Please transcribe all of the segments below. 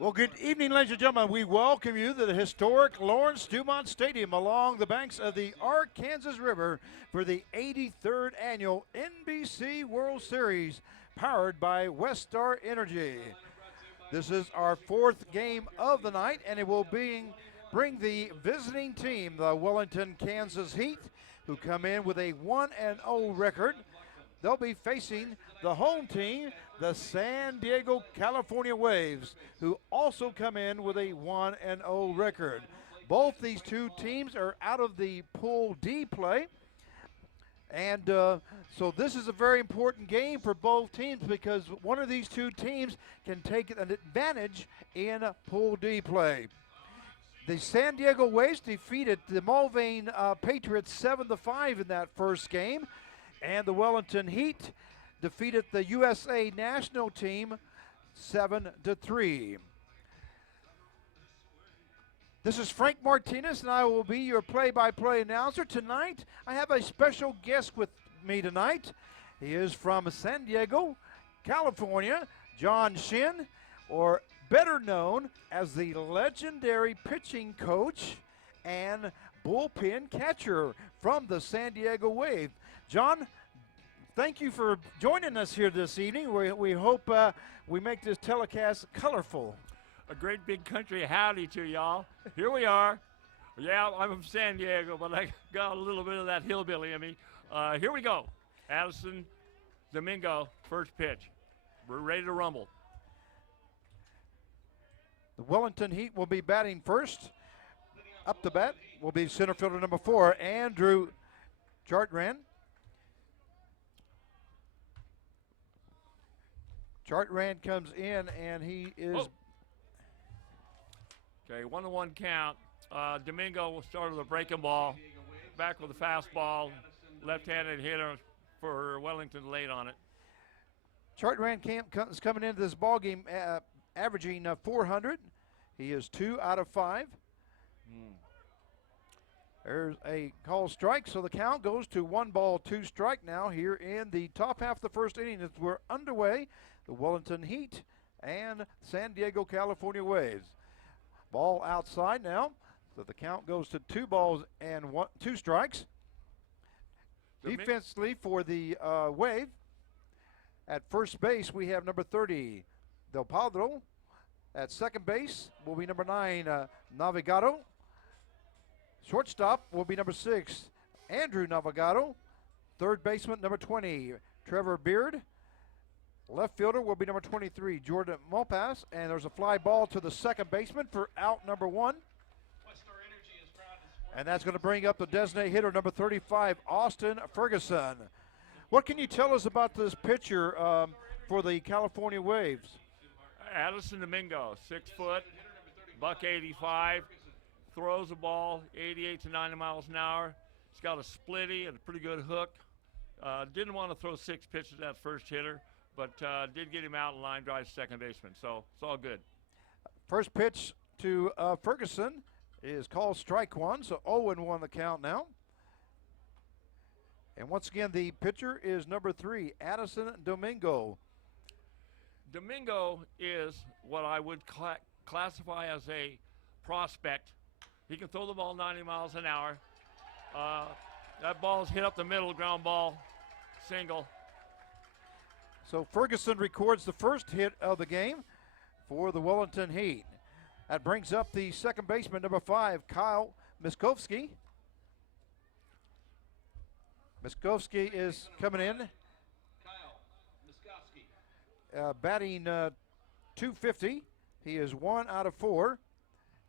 Well, good evening, ladies and gentlemen. We welcome you to the historic Lawrence Dumont Stadium along the banks of the Arkansas River for the 83rd annual NBC World Series, powered by Westar Energy. This is our fourth game of the night, and it will bring the visiting team, the Wellington, Kansas Heat, who come in with a 1-0 record. They'll be facing the home team, the San Diego, California Waves, who also come in with a 1-0 record. Both these two teams are out of the Pool D play. And so this is a very important game for both teams because one of these two teams can take an advantage in Pool D play. The San Diego Waves defeated the Mulvane Patriots 7-5 in that first game. And the Wellington Heat defeated the USA national team 7-3. This is Frank Martinez, and I will be your play-by-play announcer. Tonight, I have a special guest with me tonight. He is from San Diego, California, John Shin, or better known as the legendary pitching coach and bullpen catcher from the San Diego Wave. John, thank you for joining us here this evening. We hope we make this telecast colorful. A great big country howdy to y'all. Here we are. Yeah, I'm from San Diego, but I got a little bit of that hillbilly in me. Here we go. Addison Domingo, first pitch. We're ready to rumble. The Wellington Heat will be batting first. Up to bat will be center fielder number 4, Andrew Chartrand. Chartrand comes in, and he is... Oh. Okay, 1-1 count. Domingo will start with a breaking ball. Back with a fastball. Left-handed hitter for Wellington late on it. Chartrand is coming into this ball game averaging 400. He is 2 out of 5. There's a call strike, so the count goes to 1-2 strike now here in the top half of the first inning as we're underway. The Wellington Heat and San Diego, California Waves. Ball outside now, so the count goes to 2 strikes. Defensively for the Wave, at first base we have number 30, Del Padro. At second base will be number 9, Navigado. Shortstop will be number 6, Andrew Navigado. Third baseman, number 20, Trevor Beard. Left fielder will be number 23, Jordan Mopas. And there's a fly ball to the second baseman for out number 1. And that's going to bring up the designated hitter, number 35, Austin Ferguson. What can you tell us about this pitcher for the California Waves? Addison Domingo, 6 foot, $185, throws the ball 88 to 90 miles an hour. He's got a splitty and a pretty good hook. Didn't want to throw 6 pitches at first hitter, but did get him out in line drive second baseman, so it's all good. First pitch to Ferguson is called strike 1, so 0-1 the count now. And once again, the pitcher is number 3, Addison Domingo. Domingo is what I would classify as a prospect. He can throw the ball 90 miles an hour. That ball's hit up the middle, ground ball, single. So Ferguson records the first hit of the game for the Wellington Heat. That brings up the second baseman, number 5, Kyle Miskovsky. Miskovsky is coming in. Batting .250. He is 1 out of 4.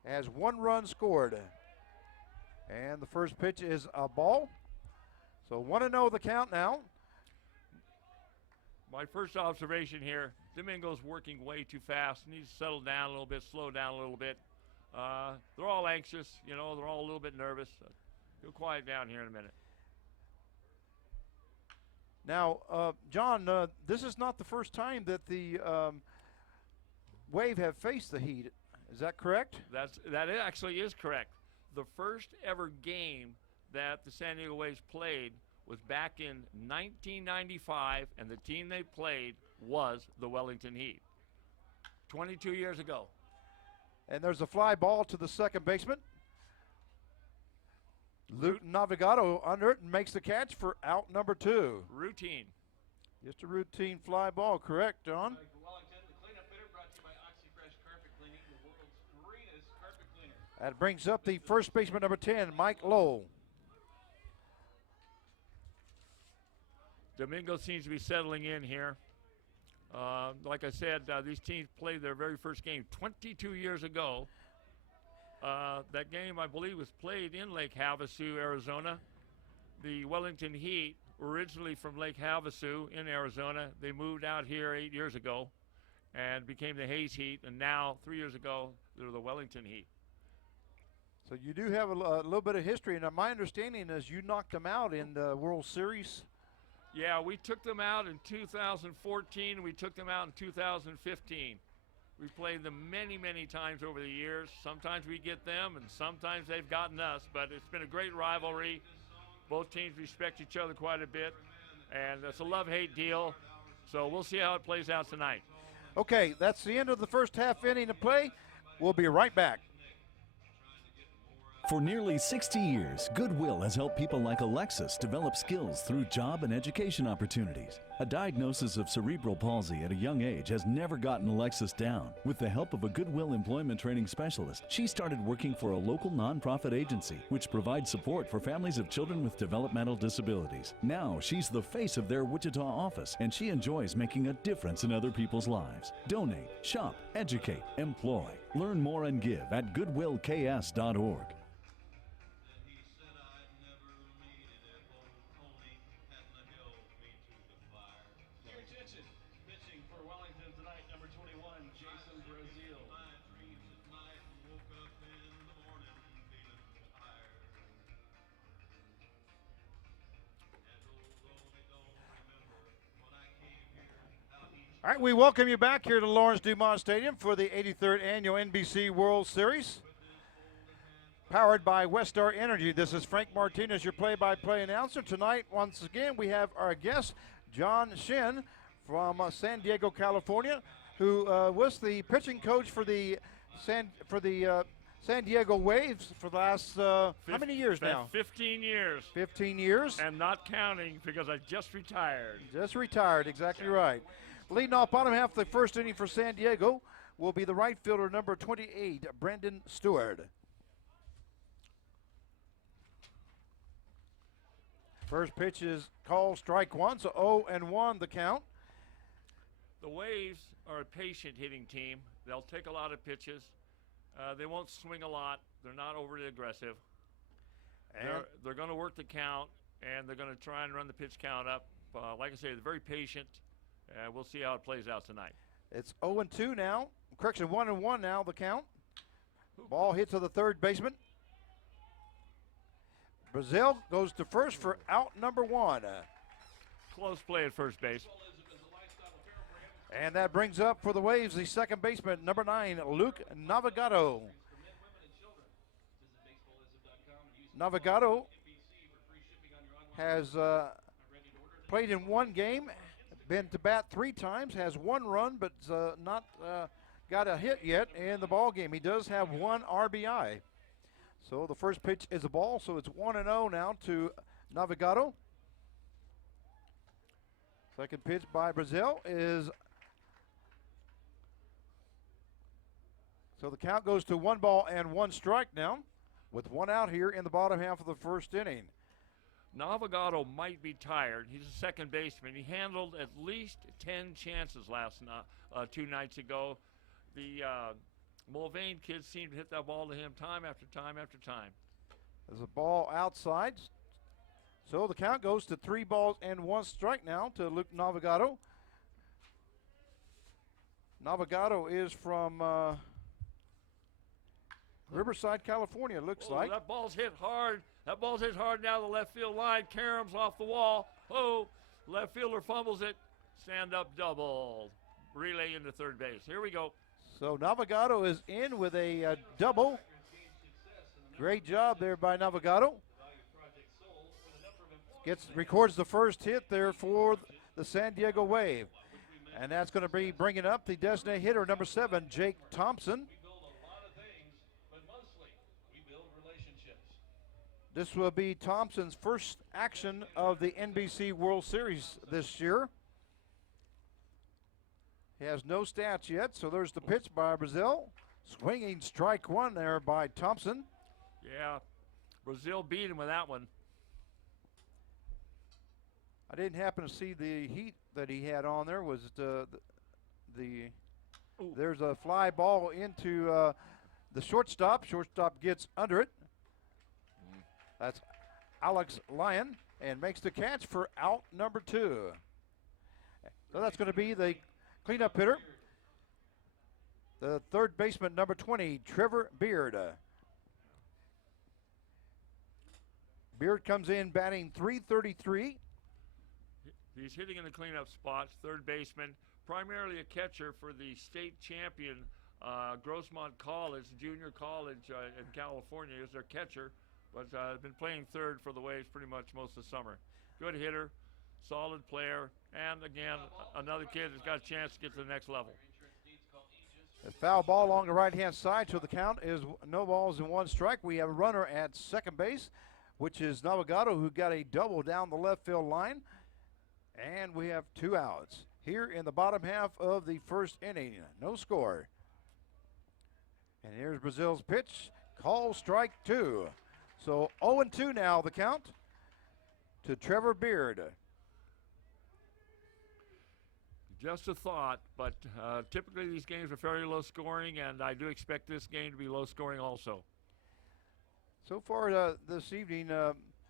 Has 1 run scored. And the first pitch is a ball. So 1-0 the count now. My first observation here, Domingo's working way too fast. Needs to settle down a little bit, slow down a little bit. They're all anxious, they're all a little bit nervous. Go quiet down here in a minute. Now, John, this is not the first time that the Wave have faced the Heat. Is that correct? That actually is correct. The first ever game that the San Diego Waves played was back in 1995, and the team they played was the Wellington Heat. 22 years ago. And there's a fly ball to the second baseman. Luke Navigato under it and makes the catch for out number 2. Routine. Just a routine fly ball, correct, John? Wellington, the cleanup hitter brought to you by OxyFresh Carpet Cleaning, the world's greenest carpet cleaner. That brings up the first baseman, number 10, Mike Lowe. Domingo seems to be settling in here. Like I said, these teams played their very first game 22 years ago. That game, I believe, was played in Lake Havasu, Arizona. The Wellington Heat, originally from Lake Havasu in Arizona, they moved out here 8 years ago and became the Hayes Heat, and now 3 years ago they're the Wellington Heat. So you do have a little bit of history, and my understanding is you knocked them out in the World Series. Yeah, we took them out in 2014. We took them out in 2015. We played them many, many times over the years. Sometimes we get them, and sometimes they've gotten us. But it's been a great rivalry. Both teams respect each other quite a bit, and it's a love-hate deal. So we'll see how it plays out tonight. Okay, that's the end of the first half inning of play. We'll be right back. For nearly 60 years, Goodwill has helped people like Alexis develop skills through job and education opportunities. A diagnosis of cerebral palsy at a young age has never gotten Alexis down. With the help of a Goodwill employment training specialist, she started working for a local nonprofit agency, which provides support for families of children with developmental disabilities. Now, she's the face of their Wichita office, and she enjoys making a difference in other people's lives. Donate, shop, educate, employ. Learn more and give at goodwillks.org. All right, we welcome you back here to Lawrence Dumont Stadium for the 83rd Annual NBC World Series. Powered by Westar Energy, this is Frank Martinez, your play-by-play announcer. Tonight, once again, we have our guest, John Shin from San Diego, California, who was the pitching coach for the San Diego Waves for the last, how many years now? 15 years. 15 years. And not counting because I just retired. Just retired, exactly right. Leading off bottom half of the first inning for San Diego will be the right fielder, number 28, Brendan Stewart. First pitch is called strike one, so 0-1 the count. The Waves are a patient hitting team. They'll take a lot of pitches. They won't swing a lot. They're not overly aggressive. They're going to work the count, and they're going to try and run the pitch count up. Like I say, they're very patient. We'll see how it plays out tonight. It's 0-2 now. Correction, 1-1 now, the count. Ball hit to the third baseman. Brazil goes to first for out number 1. Close play at first base. And that brings up for the Waves the second baseman, number 9, Luke Navigato. Navigato has played in one game, been to bat 3 times, has 1 run, but not got a hit yet in the ball game. He does have 1 RBI. So the first pitch is a ball, so it's 1-0 now to Navigato. Second pitch by Brazil is, so the count goes to 1 ball and 1 strike now, with 1 out here in the bottom half of the first inning. Navigato might be tired. He's a second baseman. He handled at least 10 chances last 2 nights ago. The Mulvane kids seem to hit that ball to him time after time after time. There's a ball outside. So the count goes to 3 balls and 1 strike now to Luke Navigato. Navigato is from Riverside, California, looks like. That ball's hit hard. That ball's hit hard now to the left field line. Karams off the wall. Oh, left fielder fumbles it. Stand up double. Relay into third base. Here we go. So Navigato is in with a double. Great job there by Navigato. Records the first hit there for the San Diego Wave. And that's going to be bringing up the designated hitter, number 7, Jake Thompson. This will be Thompson's first action of the NBC World Series this year. He has no stats yet, so there's the pitch by Brazil. Swinging strike one there by Thompson. Yeah, Brazil beat him with that one. I didn't happen to see the heat that he had on there. Was there's a fly ball into the shortstop. Shortstop gets under it. That's Alex Lyon and makes the catch for out number 2. So that's going to be the cleanup hitter. The third baseman, number 20, Trevor Beard. Beard comes in batting .333. He's hitting in the cleanup spots, third baseman, primarily a catcher for the state champion Grossmont College, junior college in California, is their catcher, but been playing third for the Waves pretty much most of the summer. Good hitter, solid player, and again, another kid that's got a chance to get to the next level. A foul ball along the right-hand side, so the count is no balls and 1 strike. We have a runner at second base, which is Navigado, who got a double down the left field line. And we have 2 outs here in the bottom half of the first inning. No score. And here's Brazil's pitch. Call strike 2. So 0-2 now the count to Trevor Beard. Just a thought, but typically these games are fairly low scoring, and I do expect this game to be low scoring also. So far this evening,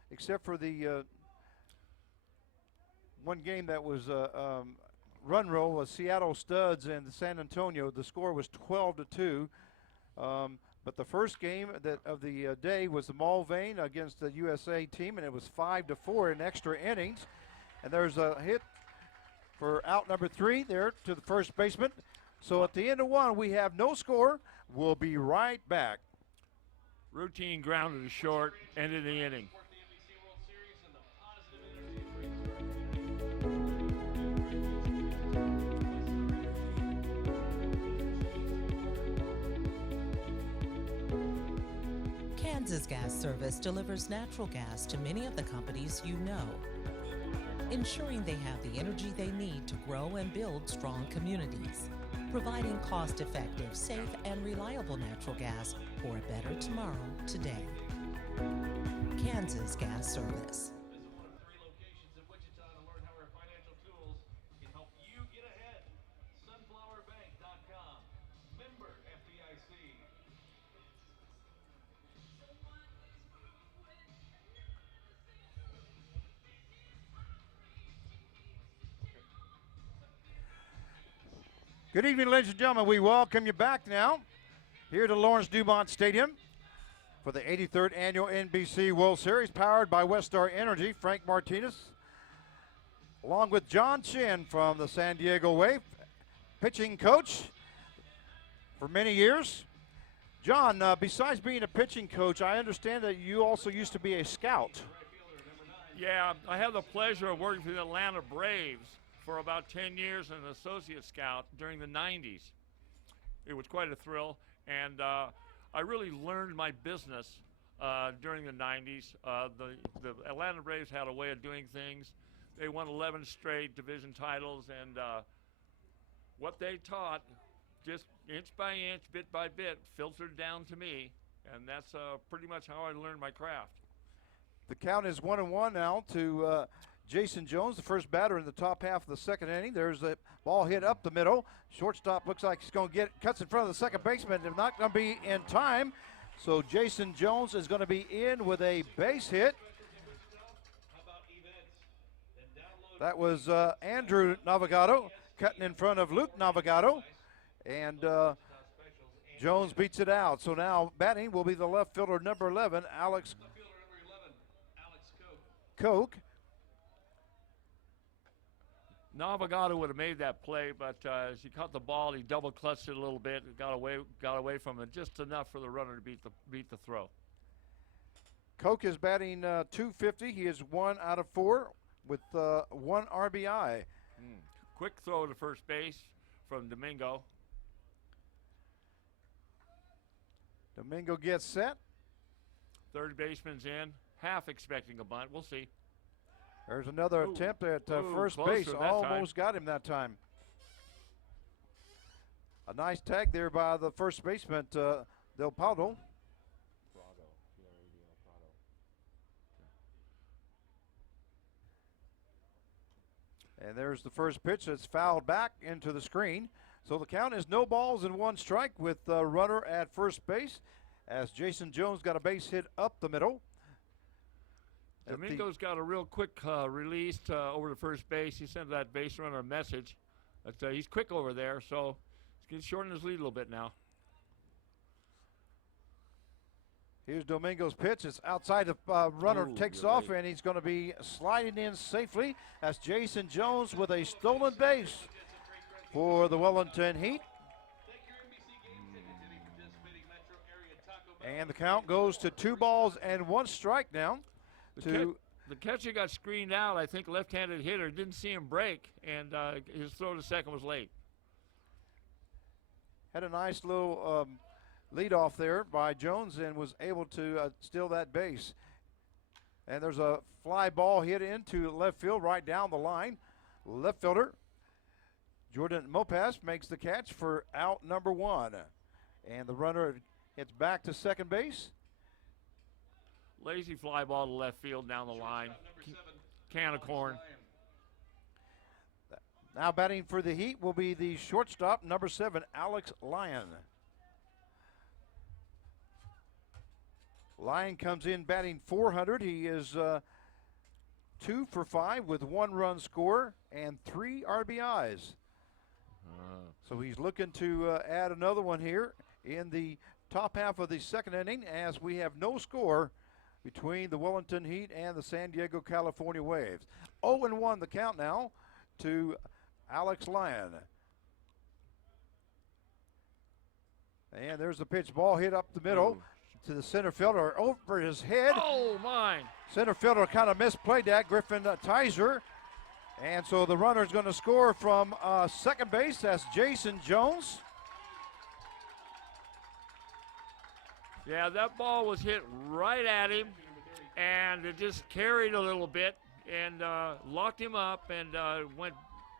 except for the one game that was run roll, was Seattle Studs and San Antonio. The score was 12-2. But the first game of the day was the Mulvane against the USA team, and it was 5-4 in extra innings. And there's a hit for out number 3 there to the first baseman. So at the end of 1, we have no score. We'll be right back. Routine grounded to short, ended the inning. Kansas Gas Service delivers natural gas to many of the companies you know, ensuring they have the energy they need to grow and build strong communities, providing cost-effective, safe, and reliable natural gas for a better tomorrow today. Kansas Gas Service. Visit one of 3 locations in Wichita to learn how our financial tools can help you get ahead. Sunflowerbank.com. Member FDIC. Good evening, ladies and gentlemen. We welcome you back now here to Lawrence Dumont Stadium for the 83rd Annual NBC World Series, powered by Westar Energy. Frank Martinez, along with John Chin from the San Diego Wave, pitching coach for many years. John, besides being a pitching coach, I understand that you also used to be a scout. Yeah, I have the pleasure of working for the Atlanta Braves for about 10 years as an associate scout during the 90s. It was quite a thrill, and I really learned my business during the 90s. The Atlanta Braves had a way of doing things. They won 11 straight division titles, and what they taught, just inch by inch, bit by bit, filtered down to me, and that's pretty much how I learned my craft. The count is 1-1 now to Jason Jones, the first batter in the top half of the second inning. There's a ball hit up the middle. Shortstop looks like he's going to get, cuts in front of the second baseman. They're not going to be in time. So Jason Jones is going to be in with a base hit. That was Andrew Navigado cutting in front of Luke Navigado. And Jones beats it out. So now batting will be the left fielder, number 11, Alex Koch. Navigado would have made that play, but as he caught the ball, he double clutched it a little bit and got away from it just enough for the runner to beat the throw. Koch is batting .250. He is 1 out of 4 with 1 RBI. Quick throw to first base from Domingo. Domingo gets set. Third baseman's in. half expecting a bunt. We'll see. There's another attempt at first closer base. that time. Almost got him that time. A nice tag there by the first baseman, Del Prado. And there's the first pitch that's fouled back into the screen. So the count is no balls and one strike with the runner at first base as Jason Jones got a base hit up the middle. Domingo's got a real quick release over to first base. He sent that base runner a message that he's quick over there, so he's shortening his lead a little bit now. Here's Domingo's pitch. It's outside. The runner takes off, and he's going to be sliding in safely as Jason Jones with a stolen base for the Wellington Heat. And the count goes to 2 balls and 1 strike now. The catcher got screened out. I think left-handed hitter didn't see him break, and his throw to second was late. Had a nice little lead off there by Jones and was able to steal that base. And there's a fly ball hit into left field right down the line. Left fielder Jordan Mopas makes the catch for out number 1. And the runner hits back to second base. Lazy fly ball to left field down the line. Can of corn. Now batting for the Heat will be the shortstop, number 7, Alex Lyon. Lyon comes in batting .400. He is 2 for 5 with 1 run score and 3 RBIs. So he's looking to add another one here in the top half of the second inning as we have no score between the Wellington Heat and the San Diego, California Waves. 0-1 the count now to Alex Lyon. And there's the pitch. Ball hit up the middle to the center fielder over his head. Oh, my. Center fielder kind of misplayed that, Griffin Tizer. And so the runner's going to score from second base. That's Jason Jones. Yeah, that ball was hit right at him, and it just carried a little bit and locked him up and went.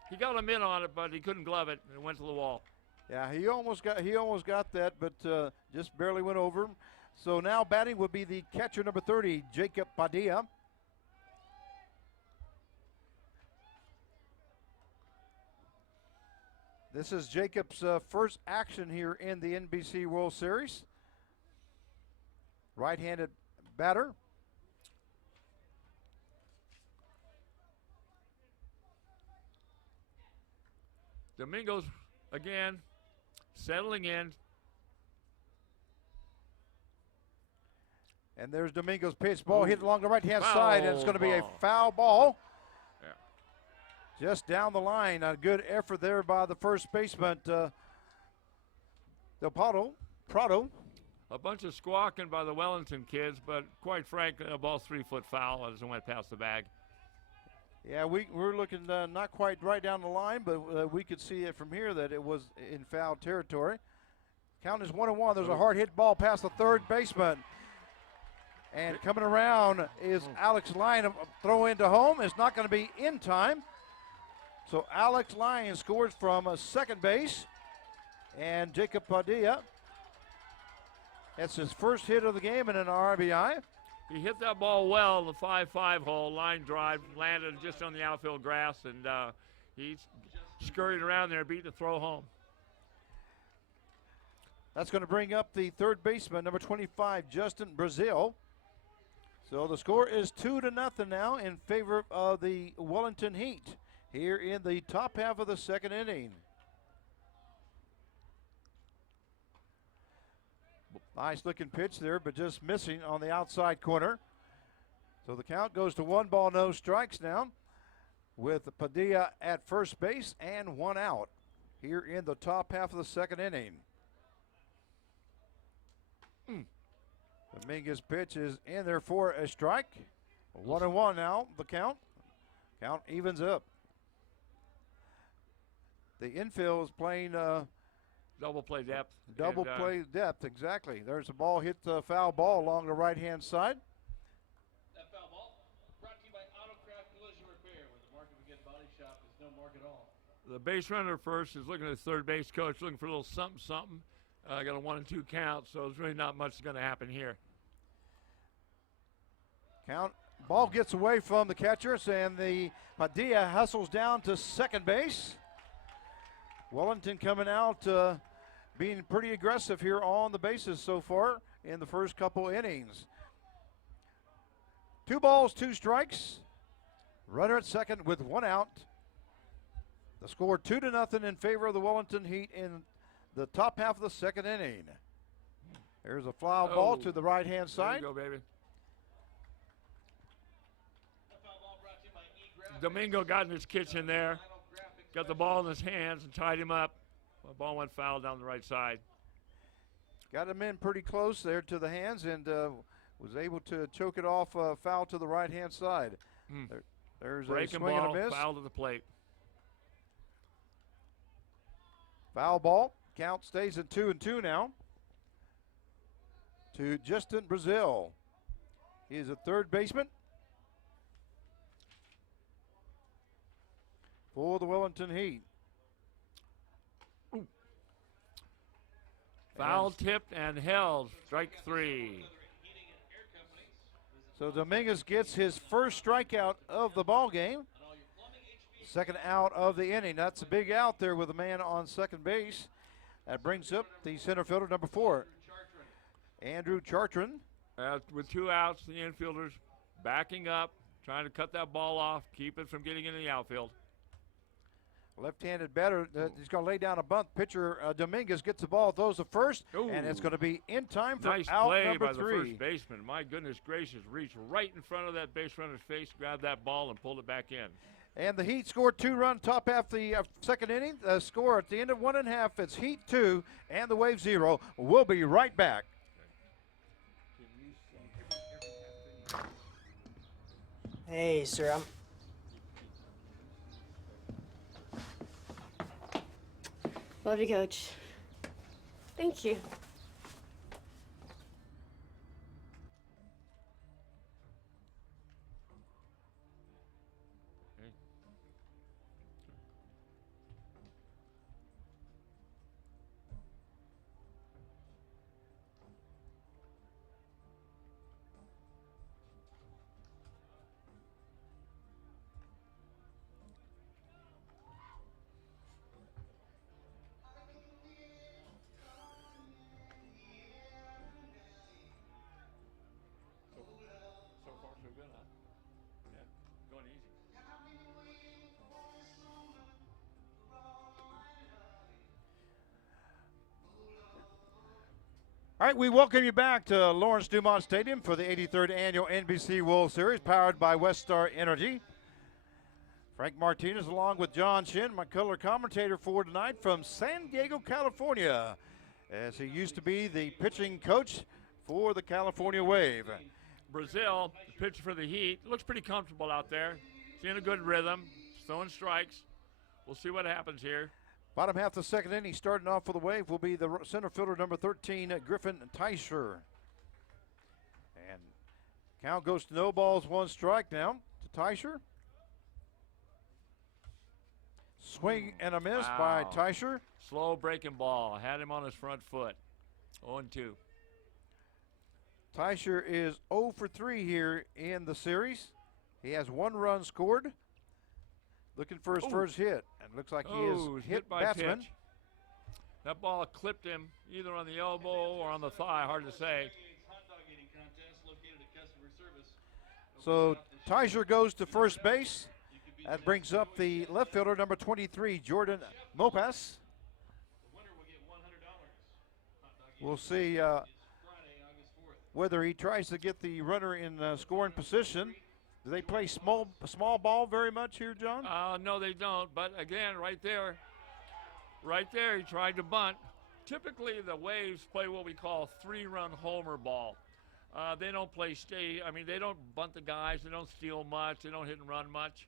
He got him in on it, but he couldn't glove it, and it went to the wall. Yeah, he almost got that, but just barely went over him. So now batting would be the catcher, number 30, Jacob Padilla. This is Jacob's first action here in the NBC World Series. Right-handed batter. Domingo's, again, settling in. And there's Domingo's pitch. Ball hit along the right-hand side, and it's going to be a foul ball. Yeah. Just down the line. A good effort there by the first baseman, Del Prado. A bunch of squawking by the Wellington kids, but quite frankly, the ball's 3-foot foul as it went past the bag. Yeah, we're looking not quite right down the line, but we could see it from here that it was in foul territory. Count is 1-1. There's a hard hit ball past the third baseman. And coming around is Alex Lyon. Throw into home. It's not going to be in time. So Alex Lyon scores from second base. And Jacob Padilla. That's his first hit of the game and an RBI. He hit that ball well in the 5-5 hole. Line drive, landed just on the outfield grass, and he's scurried around there, beat the throw home. That's going to bring up the third baseman, number 25, Justin Brazil. So the score is 2-0 now in favor of the Wellington Heat here in the top half of the second inning. Nice looking pitch there, but just missing on the outside corner. So the count goes to 1 ball, no strikes now with Padilla at first base and 1 out here in the top half of the second inning. Dominguez pitch is in there for a strike. 1-1 now, the count. Count evens up. The infield is playing double play depth. Double play depth, exactly. There's a ball hit the foul ball along the right-hand side. shop is no mark at all. The base runner first is looking at the third base coach, looking for a little something, something. Got a 1 and 2 count, so there's really not much going to happen here. Ball gets away from the catchers, and the Padilla hustles down to second base. Wellington coming out being pretty aggressive here on the bases so far in the first couple innings. 2 balls, 2 strikes. Runner at second with 1 out. The score 2-0 in favor of the Wellington Heat in the top half of the second inning. There's a fly ball to the right-hand side. There you go, baby. A foul ball brought to you by E-Graphics. Domingo got in his kitchen there, got the ball in his hands and tied him up. The ball went foul down the right side. Got him in pretty close there to the hands and was able to choke it off, foul to the right-hand side. There's Breaking a swing ball, and a miss. foul to the plate. Foul ball. Count stays at 2-2 now. To Justin Brazil. He is a third baseman for the Wellington Heat. Foul tipped and held. Strike 3. So Dominguez gets his first strikeout of the ball game. Second out of the inning. That's a big out there with a man on second base. That brings up the center fielder, number 4, Andrew Chartrand. With 2 outs, the infielders backing up, trying to cut that ball off, keep it from getting into the outfield. Left-handed batter, he's going to lay down a bunt. Pitcher Dominguez gets the ball, throws the first, and it's going to be in time for nice out play number by 3. the first baseman. My goodness gracious, reached right in front of that base runner's face, grabbed that ball, and pulled it back in. And the Heat scored 2 runs top half the second inning. The score at the end of 1.5, it's Heat 2 and the Wave 0. We'll be right back. Hey, sir, Love you, Coach. Thank you. So far, so good, huh? Yeah, going easy. All right, we welcome you back to Lawrence Dumont Stadium for the 83rd Annual NBC World Series, powered by Westar Energy. Frank Martinez along with John Shin, my color commentator for tonight from San Diego, California, as he used to be the pitching coach for the California Wave. Brazil, the pitcher for the Heat, looks pretty comfortable out there. He's in a good rhythm, throwing strikes. We'll see what happens here. Bottom half of the second inning, starting off for the Wave, will be the center fielder, number 13, Griffin Teicher. And count goes to no balls, 1 strike now to Teicher. Swing and a miss by Teicher. Slow breaking ball, had him on his front foot. 0-2. Teicher is 0 for 3 here in the series. He has 1 run scored. Looking for his first hit. And looks like he is hit by batsman. pitch. That ball clipped him either on the elbow or on the thigh, hard to say. So Teicher goes to first base. That brings up the left fielder, number 23, Jordan Mopas. We'll see whether he tries to get the runner in scoring position. Do they play small ball very much here, John? No, they don't. But again, right there, he tried to bunt. Typically, the Waves play what we call 3-run homer ball. They don't play they don't bunt the guys. They don't steal much. They don't hit and run much.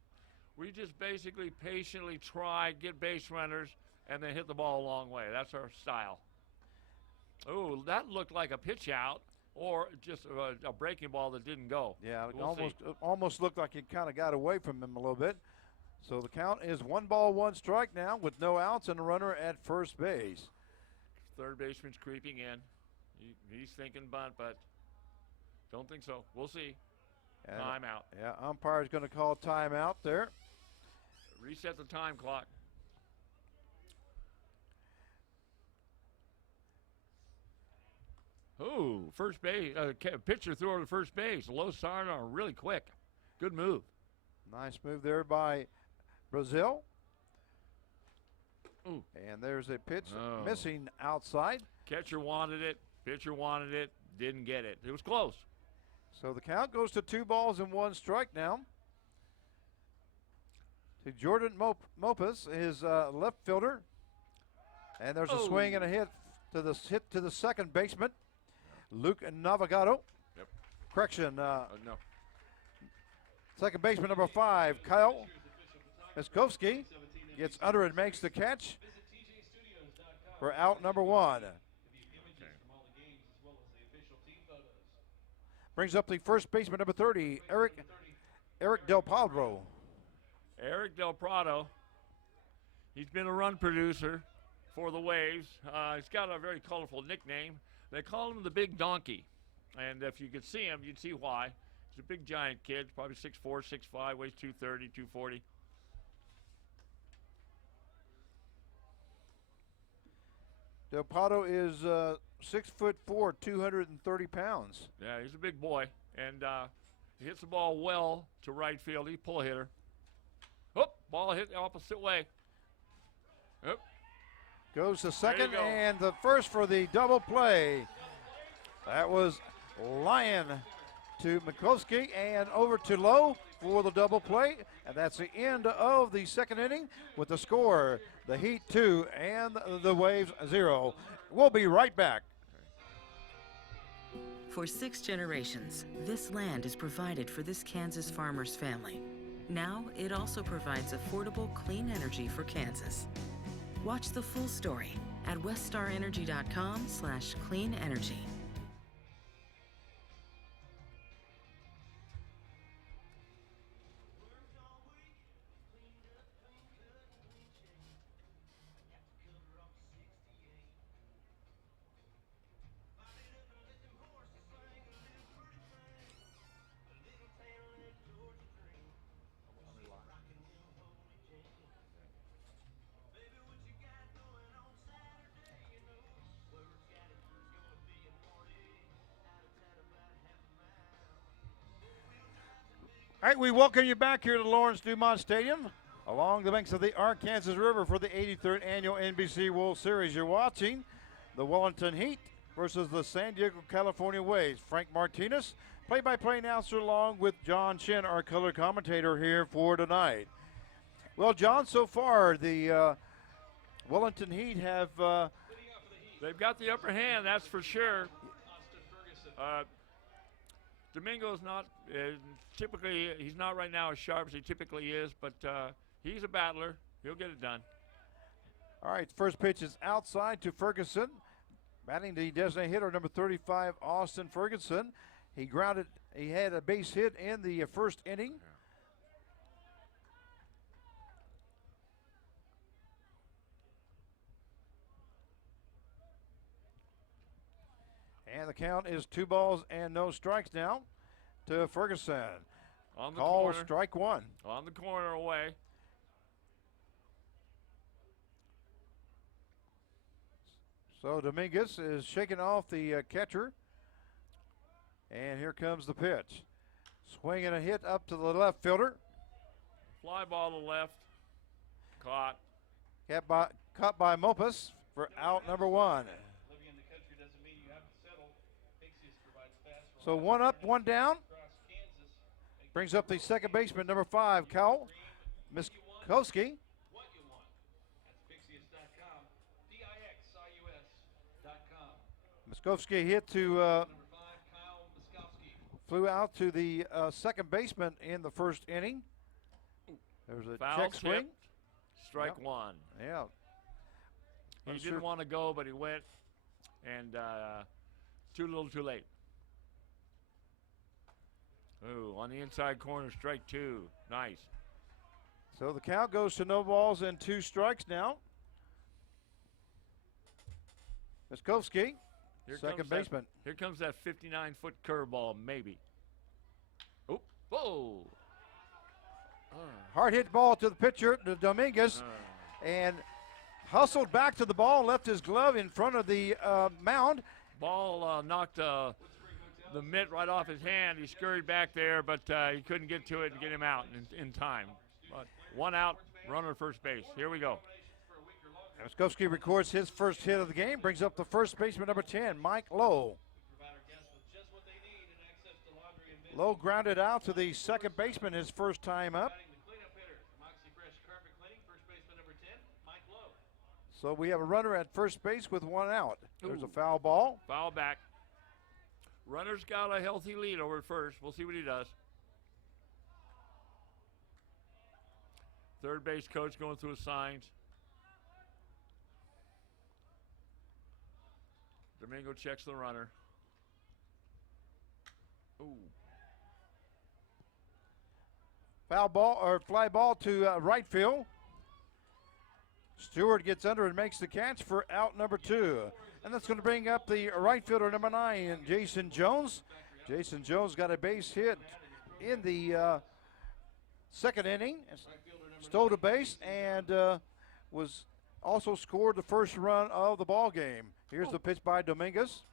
We just basically patiently try, get base runners, and then hit the ball a long way. That's our style. Oh, that looked like a pitch out or just a breaking ball that didn't go. Yeah, We'll almost looked like it kind of got away from him a little bit. So the count is 1-1 now with no outs and a runner at first base. Third baseman's creeping in. He's thinking bunt, but don't think so. We'll see. And Timeout. Yeah, umpire's going to call timeout there. Reset the time clock. Ooh, first base. Pitcher threw over to first base. Low sidearm, really quick. Good move. Nice move there by Brazil. Ooh. And there's a pitch missing outside. Catcher wanted it. Pitcher wanted it. Didn't get it. It was close. So the count goes to 2-1 now. To Jordan Mopus, his left fielder. And there's a swing and a hit to the second baseman, Luke Navigado. Yep. Correction. No. Second baseman number 5, Kyle Miskovsky, gets under and makes the catch for out number 1. Brings up the first baseman number 30, Eric Del Prado. Eric Del Prado. He's been a run producer for the Waves. He's got a very colorful nickname. They call him the Big Donkey. And if you could see him, you'd see why. He's a big giant kid, probably 6'4", 6'5", weighs 230, 240. Del Prado is 6'4", 230 pounds. Yeah, he's a big boy. And he hits the ball well to right field. He's a pull hitter. Oh, ball hit the opposite way. Yep. Goes to second go. and the first for the double play. That was Lyon to Mikowski and over to Lowe for the double play. And that's the end of the second inning with the score, the Heat 2 and the Waves 0. We'll be right back. For 6 generations, this land is provided for this Kansas farmer's family. Now, it also provides affordable, clean energy for Kansas. Watch the full story at weststarenergy.com/clean energy. All right, we welcome you back here to Lawrence Dumont Stadium along the banks of the Arkansas River for the 83rd Annual NBC World Series. You're watching the Wellington Heat versus the San Diego, California Waves. Frank Martinez, play-by-play announcer, along with John Shin, our color commentator here for tonight. Well, John, so far the Wellington Heat have... They've got the upper hand, that's for sure. Domingo's not typically, he's not right now as sharp as he typically is, but he's a battler. He'll get it done. All right, first pitch is outside to Ferguson. Batting the designated hitter, number 35, Austin Ferguson. He had a base hit in the first inning. And the count is 2-0 now to Ferguson. On the Call corner. strike 1. On the corner away. So Dominguez is shaking off the catcher. And here comes the pitch. Swing and a hit up to the left fielder. Fly ball to left. Caught. Caught by Mopus for out number 1. So 1 up, 1 down. Brings up the second baseman, number 5, Cowell Miskowski. Miskowski hit to, flew out to the second baseman in the first inning. There's a Foul check tip. swing. Strike Yep. 1. Yeah. He didn't want to go, but he went. And too little, too late. Ooh, on the inside corner, strike 2. Nice. So the count goes to no balls and 2 strikes now. Miskovsky, second baseman. Here comes that 59-foot curveball, maybe. Oh, whoa. Hard hit ball to the pitcher, to Dominguez, and hustled back to the ball, left his glove in front of the mound. Ball knocked the mitt right off his hand. He scurried back there, but he couldn't get to it and get him out in time. But 1 out, runner at first base. Here we go. Miskovsky records his first hit of the game, brings up the first baseman, number 10, Mike Lowe. Lowe grounded out to the second baseman his first time up. So we have a runner at first base with 1 out. There's a foul ball. Foul back. Runner's got a healthy lead over at first. We'll see what he does. Third base coach going through his signs. Domingo checks the runner. Ooh. Foul ball, or fly ball to right field. Stewart gets under and makes the catch for out number 2. And that's going to bring up the right fielder, number 9, Jason Jones. Jason Jones got a base hit in the second inning. Stole the base and was also scored the first run of the ball game. Here's the pitch by Dominguez.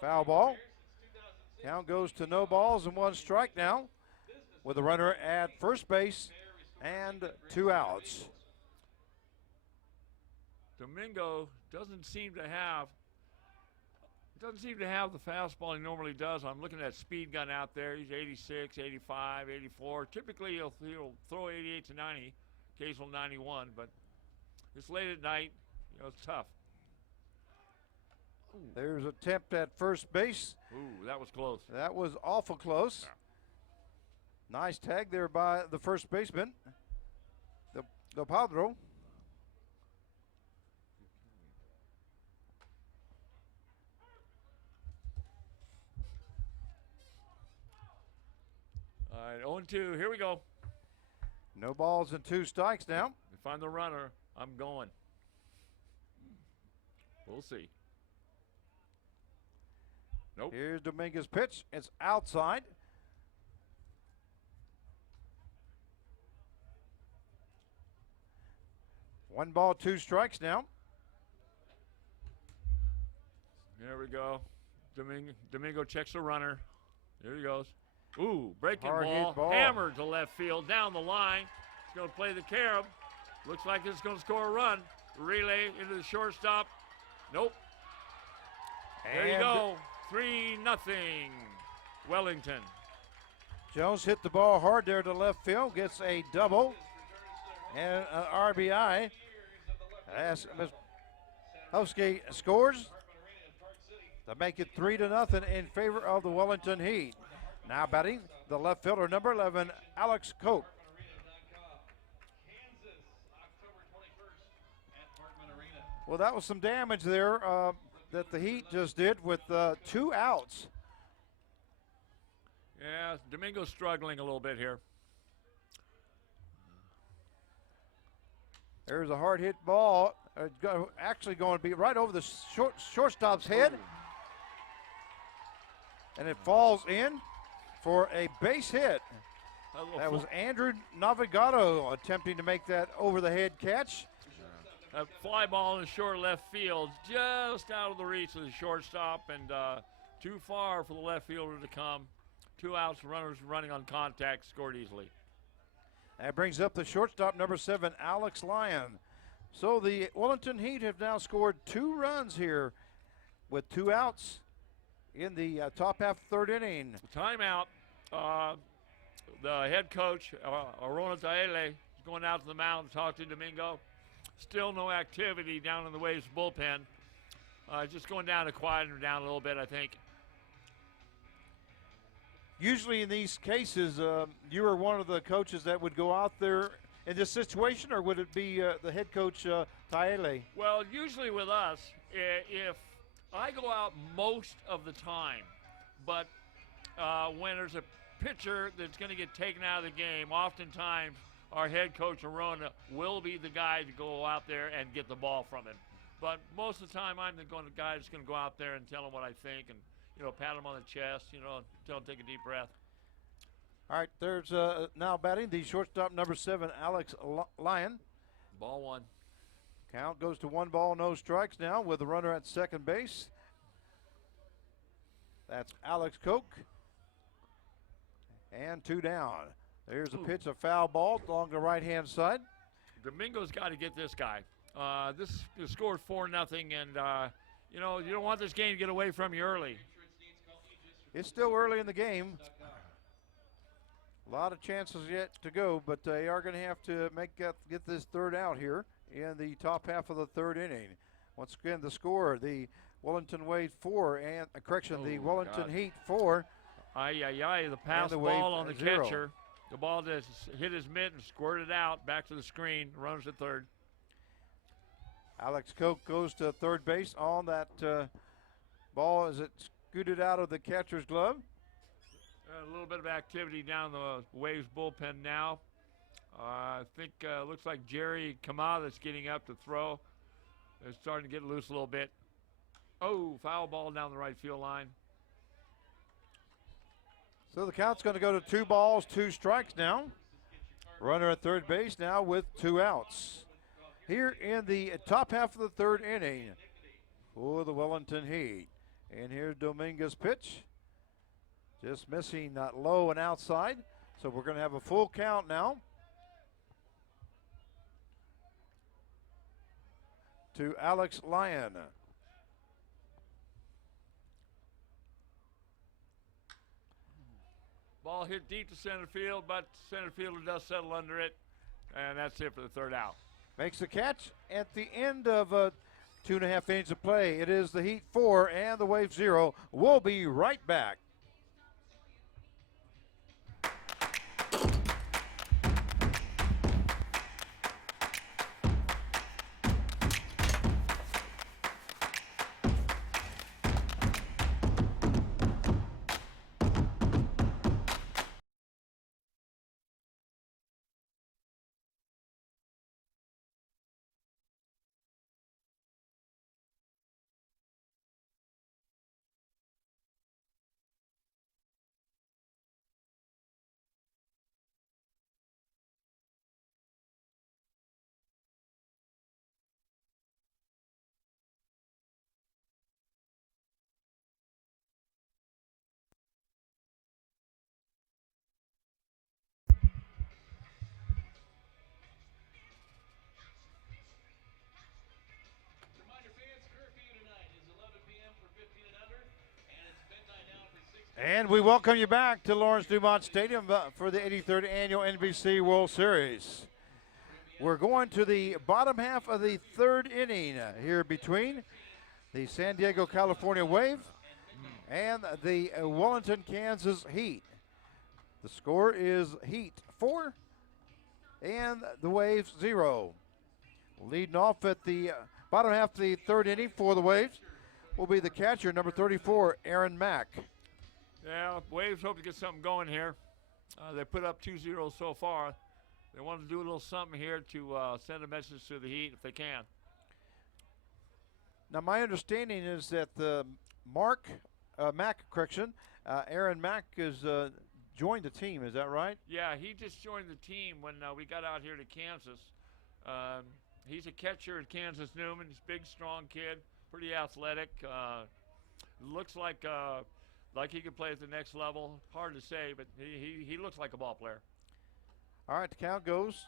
Foul ball. Count goes to no balls and 1 strike now, with a runner at first base and 2 outs. Domingo doesn't seem to have the fastball he normally does. I'm looking at speed gun out there. He's 86, 85, 84. Typically he'll throw 88 to 90, occasional 91, but it's late at night. It's tough. Ooh. There's an attempt at first base. Ooh, that was close. That was awful close. Yeah. Nice tag there by the first baseman, the Padro. All right, 0-2. Here we go. No balls and 2 strikes now. If I'm the runner, I'm going. We'll see. Nope. Here's Dominguez's pitch. It's outside. One ball, 2 strikes now. There we go. Domingo checks the runner. Here he goes. Ooh, breaking ball. Hammered to left field, down the line. He's going to play the carob. Looks like it's going to score a run. Relay into the shortstop. Nope. There you go. 3-0. Wellington. Jones hit the ball hard there to left field. Gets a double and an RBI. As Hofsky scores to make it 3-0 in favor of the Wellington Heat. Now batting, the left fielder, number 11, Alex Cope. Well, that was some damage there that the Heat just did with 2 outs. Yeah, Domingo's struggling a little bit here. There's a hard hit ball. Actually going to be right over the shortstop's head. And it falls in for a base hit. That was Andrew Navigado attempting to make that over-the-head catch. A fly ball in short left field, just out of the reach of the shortstop, and too far for the left fielder to come. 2 outs, runners running on contact, scored easily. That brings up the shortstop, number 7, Alex Lyon. So the Wellington Heat have now scored 2 runs here with 2 outs in the top half of the 3rd inning. Timeout. The head coach, Arona Taele, is going out to the mound to talk to Domingo. Still no activity down in the Waves bullpen. Just going down to quieten him down a little bit, I think. Usually in these cases, you are one of the coaches that would go out there in this situation, or would it be the head coach, Taele? Well, usually with us, if I go out most of the time, but when there's a pitcher that's going to get taken out of the game, oftentimes our head coach, Arona, will be the guy to go out there and get the ball from him. But most of the time, I'm the guy that's going to go out there and tell him what I think and, pat him on the chest, tell him to take a deep breath. All right, there's now batting the shortstop, number 7, Alex Lyon. Ball 1. Count goes to 1 ball, no strikes now with the runner at second base. That's Alex Koch. And 2 down. There's a pitch, a foul ball along the right-hand side. Domingo's got to get this guy. This is scored 4-0, and, you don't want this game to get away from you early. It's still early in the game. A lot of chances yet to go, but they are going to have to get this third out here in the top half of the third inning. Once again, the score, the Wellington Wade 4, and the Wellington Heat 4. The pass the ball on the 0. catcher. The ball just hit his mitt and squirted out back to the screen. Runs at third. Alex Koch goes to third base on that ball as it scooted out of the catcher's glove. A little bit of activity down the Waves bullpen now. I think looks like Jerry Kamada's getting up to throw. They're starting to get loose a little bit. Oh, foul ball down the right field line. So the count's going to go to 2 balls, 2 strikes now. Runner at third base now with 2 outs. Here in the top half of the third inning for the Wellington Heat. And here's Dominguez's pitch. Just missing low and outside. So we're going to have a full count now. To Alex Lyon. Ball hit deep to center field, but center fielder does settle under it. And that's it for the third out. Makes the catch at the end of 2.5 innings of play. It is the Heat 4 and the Wave 0. We'll be right back. And we welcome you back to Lawrence Dumont Stadium for the 83rd Annual NBC World Series. We're going to the bottom half of the third inning here between the San Diego, California Wave and the Wellington, Kansas Heat. The score is Heat 4 and the Waves 0. Leading off at the bottom half of the third inning for the Waves will be the catcher, number 34, Aaron Mack. Yeah, Waves hope to get something going here. They put up 2-0 so far. They want to do a little something here to send a message to the Heat if they can. Now, my understanding is that Aaron Mack has joined the team. Is that right? Yeah, he just joined the team when we got out here to Kansas. He's a catcher at Kansas Newman. He's a big, strong kid, pretty athletic. Looks like he could play at the next level. Hard to say, but he looks like a ball player. All right, the count goes.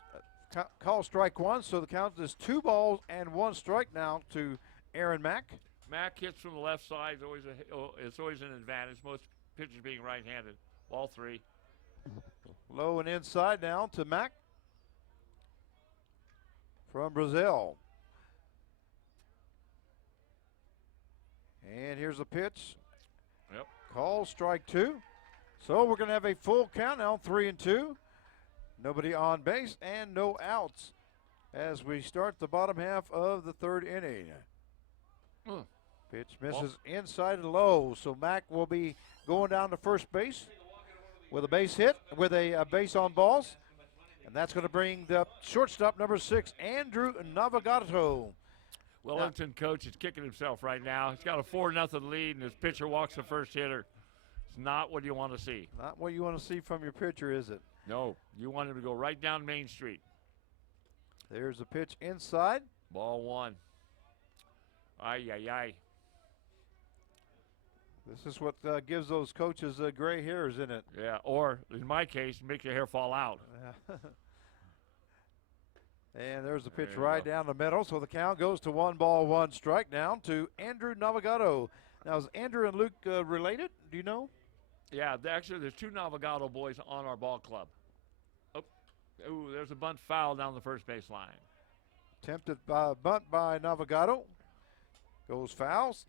Call strike 1, so the count is 2 balls and 1 strike now to Aaron Mack. Mack hits from the left side. It's always an advantage. Most pitchers being right-handed. Ball 3. Low and inside now to Mack from Brazil. And here's the pitch. Yep. Call strike 2. So we're going to have a full count now, 3-2. Nobody on base and no outs as we start the bottom half of the third inning. Pitch misses inside and low, so Mack will be going down to first base. with a base hit, with a base on balls. And that's going to bring the shortstop, number 6, Andrew Navigato. Wellington coach is kicking himself right now. He's got a 4-0 lead, and his pitcher walks the first hitter. It's not what you want to see. Not what you want to see from your pitcher, is it? No, you want him to go right down Main Street. There's the pitch inside. Ball 1. Ay, ay, ay. This is what gives those coaches gray hairs, isn't it? Yeah, or in my case, make your hair fall out. And there's the pitch There you right go. down the middle. So the count goes to 1-1 strike down to Andrew Navigato. Now, is Andrew and Luke related? Do you know? Yeah, actually, there's 2 Navigato boys on our ball club. Oh, ooh, there's a bunt foul down the first base line. Attempted bunt by Navigato. Goes fouls.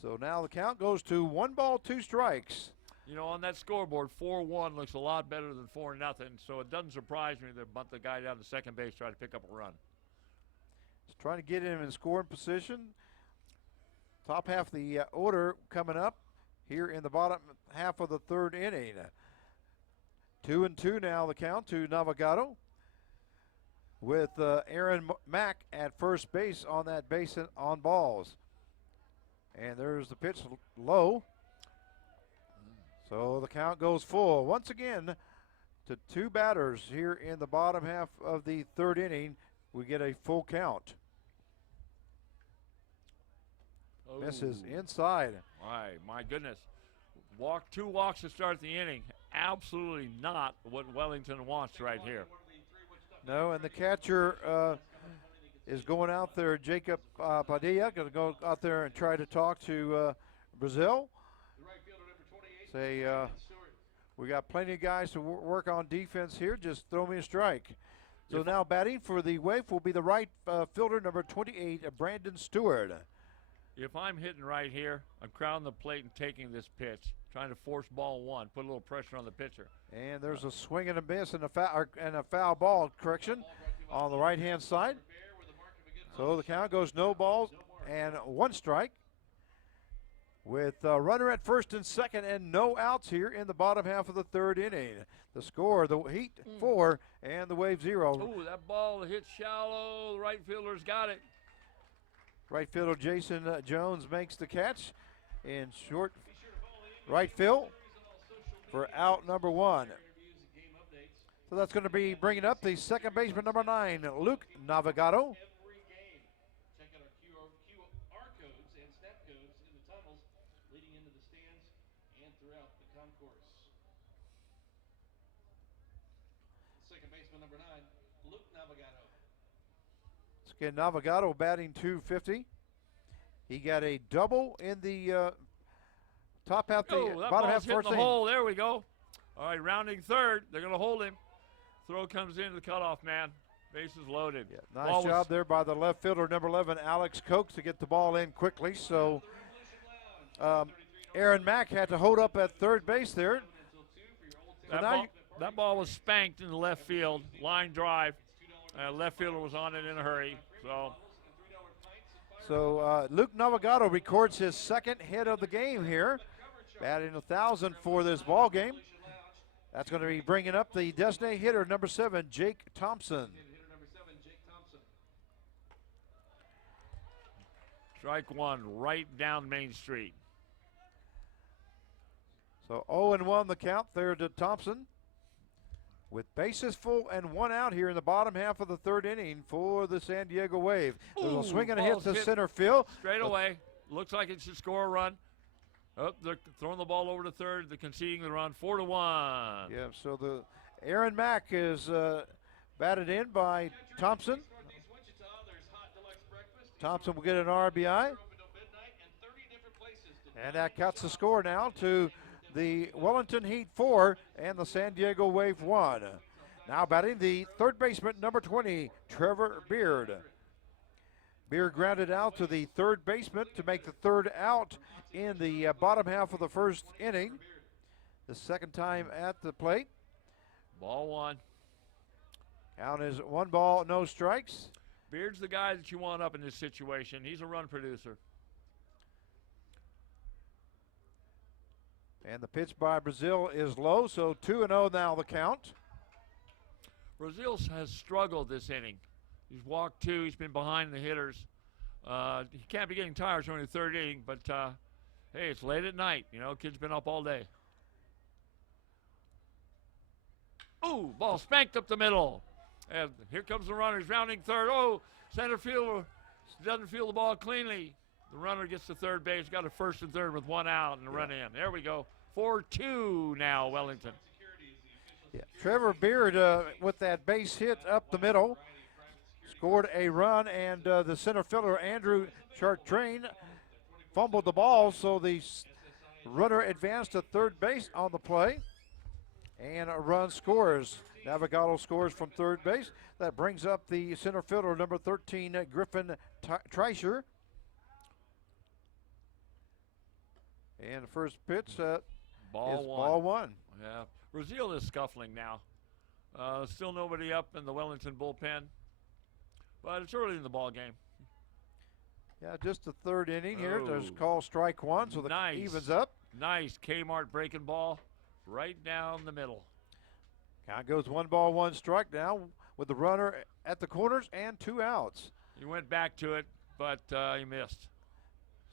So now the count goes to 1-2 strikes. You know, on that scoreboard, 4-1 looks a lot better than 4-0, so it doesn't surprise me to bunt the guy down to second base, try to pick up a run. He's trying to get him in scoring position. Top half of the order coming up here in the bottom half of the third inning. 2-2 now the count to Navigato, with Aaron Mack at first base on that base on balls. And there's the pitch low. So the count goes full. Once again, to 2 batters here in the bottom half of the third inning, we get a full count. Oh. Misses inside. My goodness. 2 walks to start the inning. Absolutely not what Wellington wants right here. No, and the catcher is going out there, Jacob Padilla, going to go out there and try to talk to Brazil. Say, we got plenty of guys to work on defense here. Just throw me a strike. So now batting for the Wave will be the right fielder, number 28, Brandon Stewart. If I'm hitting right here, I'm crowding the plate and taking this pitch, trying to force ball 1, put a little pressure on the pitcher. And there's a swing and a miss and a foul ball correction on the right-hand side. So the count goes no balls and 1 strike, with a runner at first and second and no outs here in the bottom half of the third inning. The score, the Heat 4 and the Wave 0. Oh, that ball hit shallow. The right fielder's got it. Right fielder Jason Jones makes the catch in short right field for out number 1. So that's going to be bringing up the second baseman, number 9, Luke Navigato. Again, Navigato batting .250. He got a double in the top half, the bottom half hitting first the inning. hole. There we go. All right, rounding third. They're going to hold him. Throw comes into the cutoff man. Bases loaded. Yeah, nice job there by the left fielder, number 11, Alex Cokes, to get the ball in quickly. So Aaron Mack had to hold up at third base there. That ball was spanked in the left field, line drive. Left fielder was on it in a hurry. So Luke Navigato records his second hit of the game here, batting 1,000 for this ball game. That's going to be bringing up the designated hitter, number 7, Jake Thompson. Strike 1 right down Main Street. So 0-1 the count there to Thompson, with bases full and 1 out here in the bottom half of the third inning for the San Diego Wave. There's a swing and a hit to center field. Straight away. Looks like it should score a run. Oh, they're throwing the ball over to third. They're conceding the run, 4-1. Yeah, so the Aaron Mack is batted in by Thompson. Thompson will get an RBI. And that cuts the score now to the Wellington Heat 4 and the San Diego Wave 1. Now batting the third baseman, number 20, Trevor Beard. Beard grounded out to the third baseman to make the third out in the bottom half of the first inning. The second time at the plate. Ball 1. Count is 1 ball, no strikes. Beard's the guy that you want up in this situation. He's a run producer. And the pitch by Brazil is low, so 2-0 now the count. Brazil has struggled this inning. He's walked 2. He's been behind the hitters. He can't be getting tired. It's only the 3rd inning, but hey, it's late at night. You know, kid's been up all day. Ooh, ball spanked up the middle. And here comes the runner. He's rounding 3rd. Oh, center fielder doesn't feel the ball cleanly. The runner gets to 3rd base. Got a 1st and 3rd with 1 out and a run in. There we go. 4-2 now, Wellington. Yeah. Trevor Beard with that base hit up the middle scored a run, and the center fielder Andrew Chartrain fumbled the ball, so the runner advanced to 3rd base on the play, and a run scores. Navigado scores from 3rd base. That brings up the center fielder, number 13, Griffin Treicher. And the first pitch is ball 1. Yeah, Brazil is scuffling now. Still nobody up in the Wellington bullpen, but it's early in the ball game. Yeah, just the 3rd inning here. There's call strike 1, so the evens up. Nice Kmart breaking ball right down the middle. Count goes 1 ball, 1 strike now with the runner at the corners and 2 outs. He went back to it, but he missed.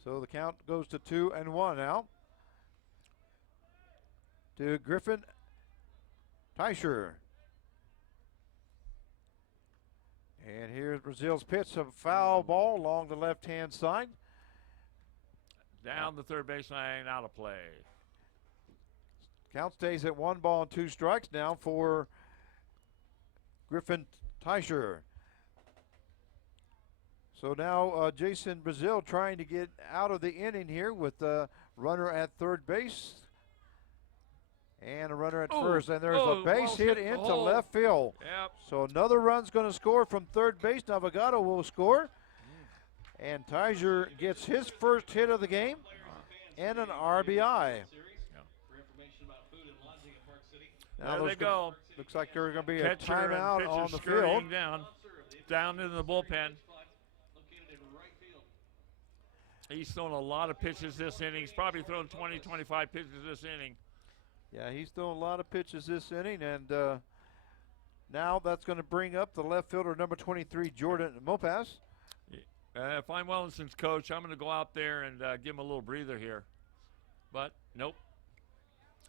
So the count goes to 2-1 now. To Griffin Teicher. And here's Brazil's pitch, a foul ball along the left-hand side. Down the 3rd baseline, out of play. Count stays at 1 ball and 2 strikes now for Griffin Teicher. So now Jason Brazil trying to get out of the inning here with the runner at 3rd base and a runner at 1st. And there's a base hit into left field. Yep. So another run's going to score from 3rd base. Navigado will score. And Teicher gets his first hit of the game and an RBI. Now there they go. Looks like there's going to be Catcher a timeout on the field. Down into the bullpen. He's thrown a lot of pitches this inning. He's probably thrown 20, 25 pitches this inning. Yeah, he's thrown a lot of pitches this inning, and now that's going to bring up the left fielder, number 23, Jordan Mopas. If I'm Wellington's coach, I'm going to go out there and give him a little breather here. But, nope.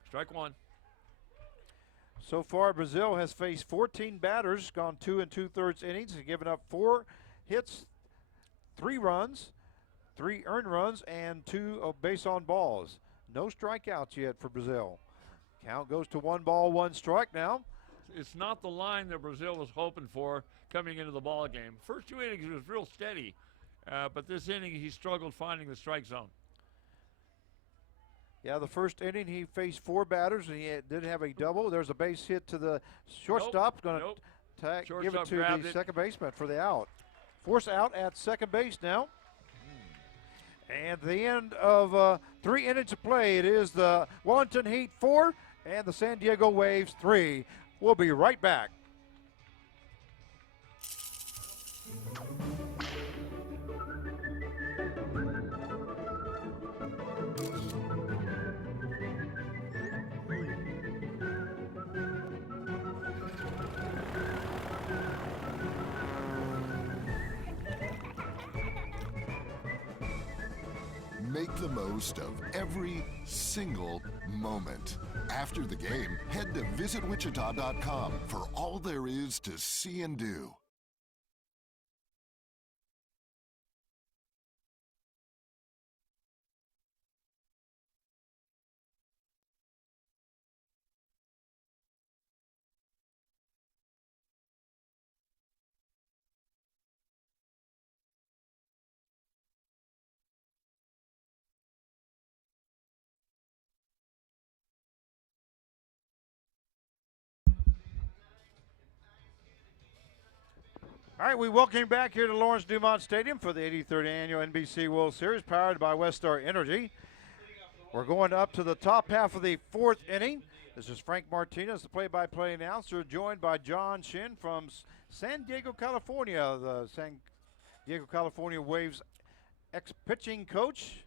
Strike 1. So far, Brazil has faced 14 batters, gone 2 2/3 innings, and given up 4 hits, 3 runs, 3 earned runs, and 2 base on balls. No strikeouts yet for Brazil. Count goes to 1 ball, 1 strike now. It's not the line that Brazil was hoping for coming into the ball game. First 2 innings, he was real steady, but this inning he struggled finding the strike zone. Yeah, the first inning he faced 4 batters, and he did have a double. There's a base hit to the shortstop. Going to give it to the second baseman for the out. Force out at second base now. And the end of 3 innings of play. It is the Wellington Heat 4 and the San Diego Waves 3. We'll be right back. Make the most of every single moment. After the game, head to visitwichita.com for all there is to see and do. All right, we welcome you back here to Lawrence Dumont Stadium for the 83rd Annual NBC World Series, powered by Westar Energy. We're going up to the top half of the 4th inning. This is Frank Martinez, the play-by-play announcer, joined by John Shin from San Diego, California, the San Diego, California Waves ex-pitching coach.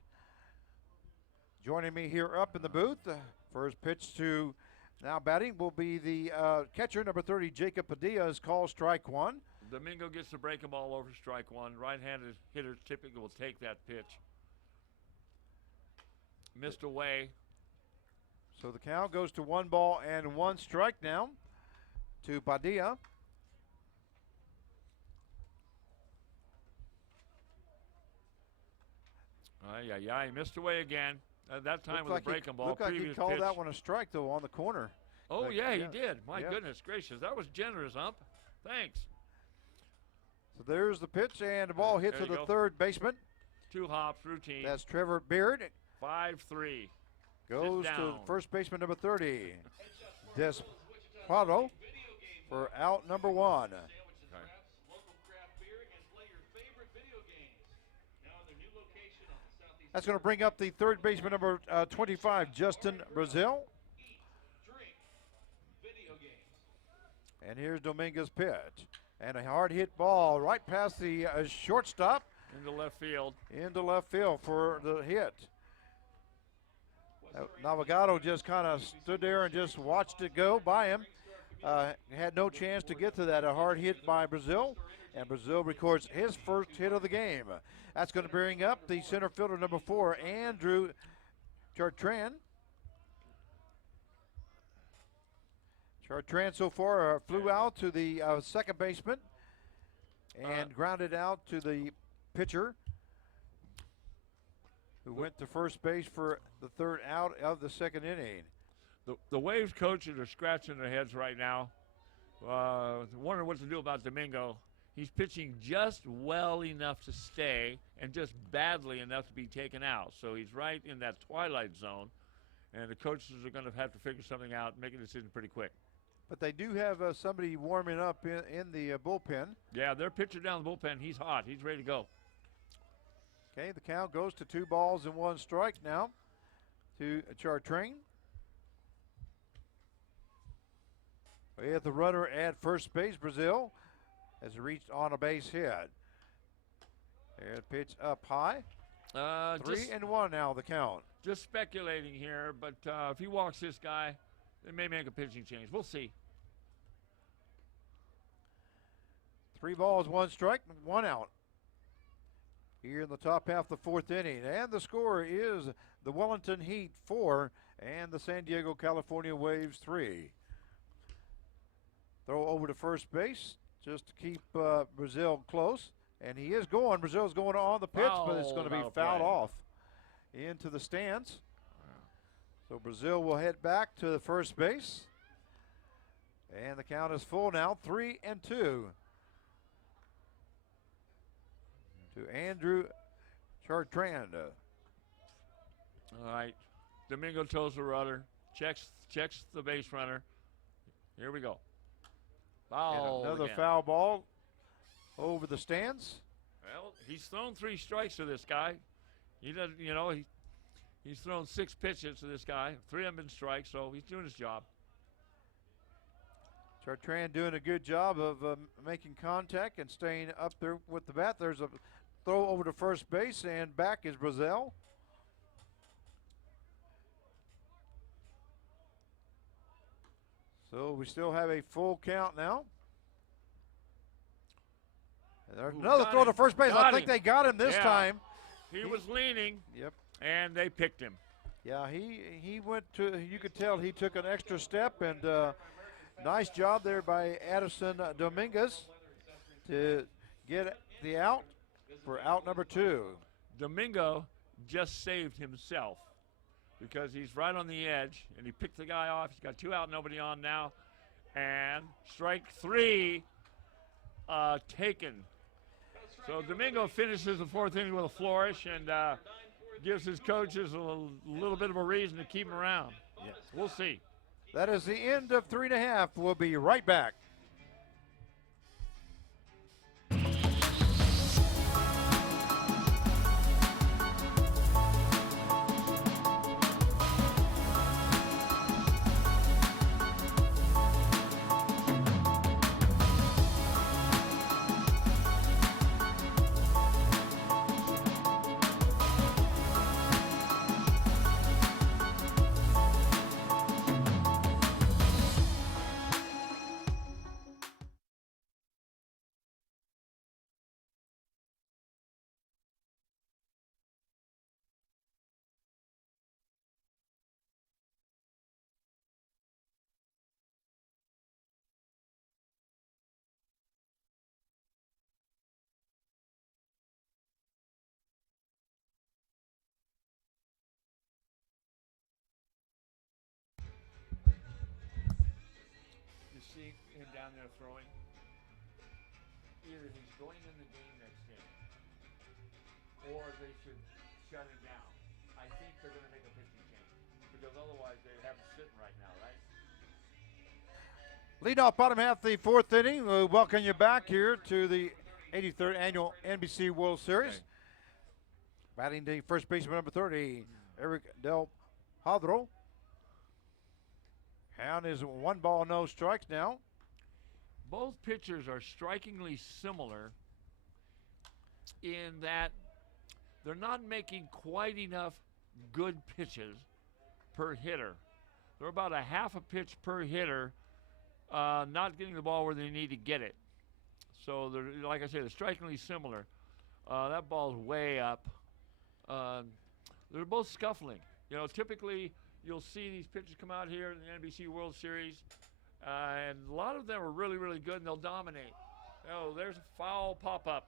Joining me here up in the booth, first pitch to now batting will be the catcher, number 30, Jacob Padilla, is called strike one. Domingo gets the breaking ball over strike one. Right-handed hitters typically will take that pitch. Missed away. So the count goes to 1 ball and 1 strike now to Padilla. He missed away again. That time with a breaking ball. Looked like he called that one a strike, though, on the corner. Oh, like, he did. My goodness gracious. That was generous, Hump. Thanks. So there's the pitch, and the ball hit to the third baseman. 2 hops, routine. That's Trevor Beard. 5-3. Goes to first baseman number 30, Despado, for out number 1. That's going to bring up the third baseman number 25, Justin Brazil. And here's Dominguez's pitch. And a hard hit ball right past the shortstop. Into left field. Into left field for the hit. Navigado just kind of stood there and just watched it go by him. Had no chance to get to that. A hard hit by Brazil. And Brazil records his first hit of the game. That's going to bring up the center fielder number 4, Andrew Chartrand. Chartrand so far flew out to the second baseman and grounded out to the pitcher, who went to first base for the third out of the second inning. The Waves coaches are scratching their heads right now, wondering what to do about Domingo. He's pitching just well enough to stay and just badly enough to be taken out. So he's right in that twilight zone, and the coaches are going to have to figure something out, make a decision pretty quick. But they do have somebody warming up in the bullpen. Yeah, their pitcher down the bullpen, he's hot. He's ready to go. Okay, the count goes to 2 balls and 1 strike now to Chartrain. We have the runner at first base, Brazil, has reached on a base hit. And pitch up high. 3-1 now the count. Just speculating here, but if he walks this guy, they may make a pitching change. We'll see. 3 balls, 1 strike, 1 out. Here in the top half of the 4th inning. And the score is the Wellington Heat 4 and the San Diego, California Waves 3. Throw over to first base just to keep Brazil close. And he is going. Brazil's going on the pitch, but it's going to be fouled off into the stands. So Brazil will head back to the first base. And the count is full now, 3-2. To Andrew Chartrand. All right. Domingo toes the rudder. Checks the base runner. Here we go. Foul. And another again. foul ball over the stands. Well, he's thrown 3 strikes to this guy. He doesn't, he's thrown 6 pitches to this guy. 3 have been strikes, so he's doing his job. Chartrand doing a good job of making contact and staying up there with the bat. There's a throw over to first base, and back is Brazil. So we still have a full count now. And there's another throw to first base. I think they got him this time. He was leaning. Yep. And they picked him. Yeah, he went to, you could tell he took an extra step, and nice job there by Addison Dominguez to get the out for out number 2. Domingo just saved himself because he's right on the edge, and he picked the guy off. He's got 2 out, nobody on now. And strike 3 taken. So Domingo finishes the 4th inning with a flourish and gives his coaches a little bit of a reason to keep him around. Yes. We'll see. That is the end of 3.5. We'll be right back. going in the game next inning, or they should shut him down. I think they're going to make a pitching change because otherwise they have him sitting right now, right? Lead off bottom half of the fourth inning. We welcome you back here to the 83rd annual NBC World Series. Okay. Batting the first baseman number 30, Eric Del Hadro. Count is 1 ball, no strikes now. Both pitchers are strikingly similar in that they're not making quite enough good pitches per hitter. They're about a half a pitch per hitter, not getting the ball where they need to get it. So they're, like I say, they're strikingly similar. That ball's way up. They're both scuffling. You know, typically you'll see these pitchers come out here in the NBC World Series, and a lot of them are really, really good, and they'll dominate. Oh, there's a foul pop-up.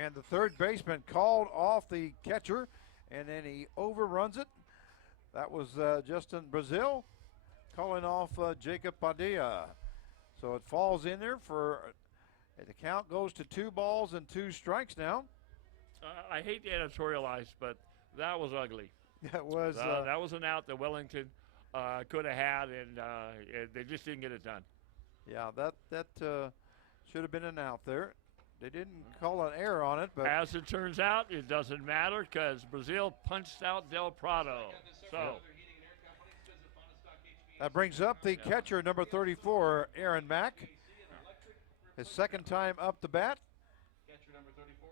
And the third baseman called off the catcher, and then he overruns it. That was Justin Brazil calling off Jacob Padilla. So it falls in there for, the count goes to 2 balls and 2 strikes now. I hate to editorialize, but that was ugly. That was that was an out that Wellington could have had, and they just didn't get it done. yeah, that should have been an out there. They didn't call an error on it, but As it turns out, it doesn't matter because Brazil punched out Del Prado. So that brings up the catcher, number 34, Aaron Mack. His second time up the bat.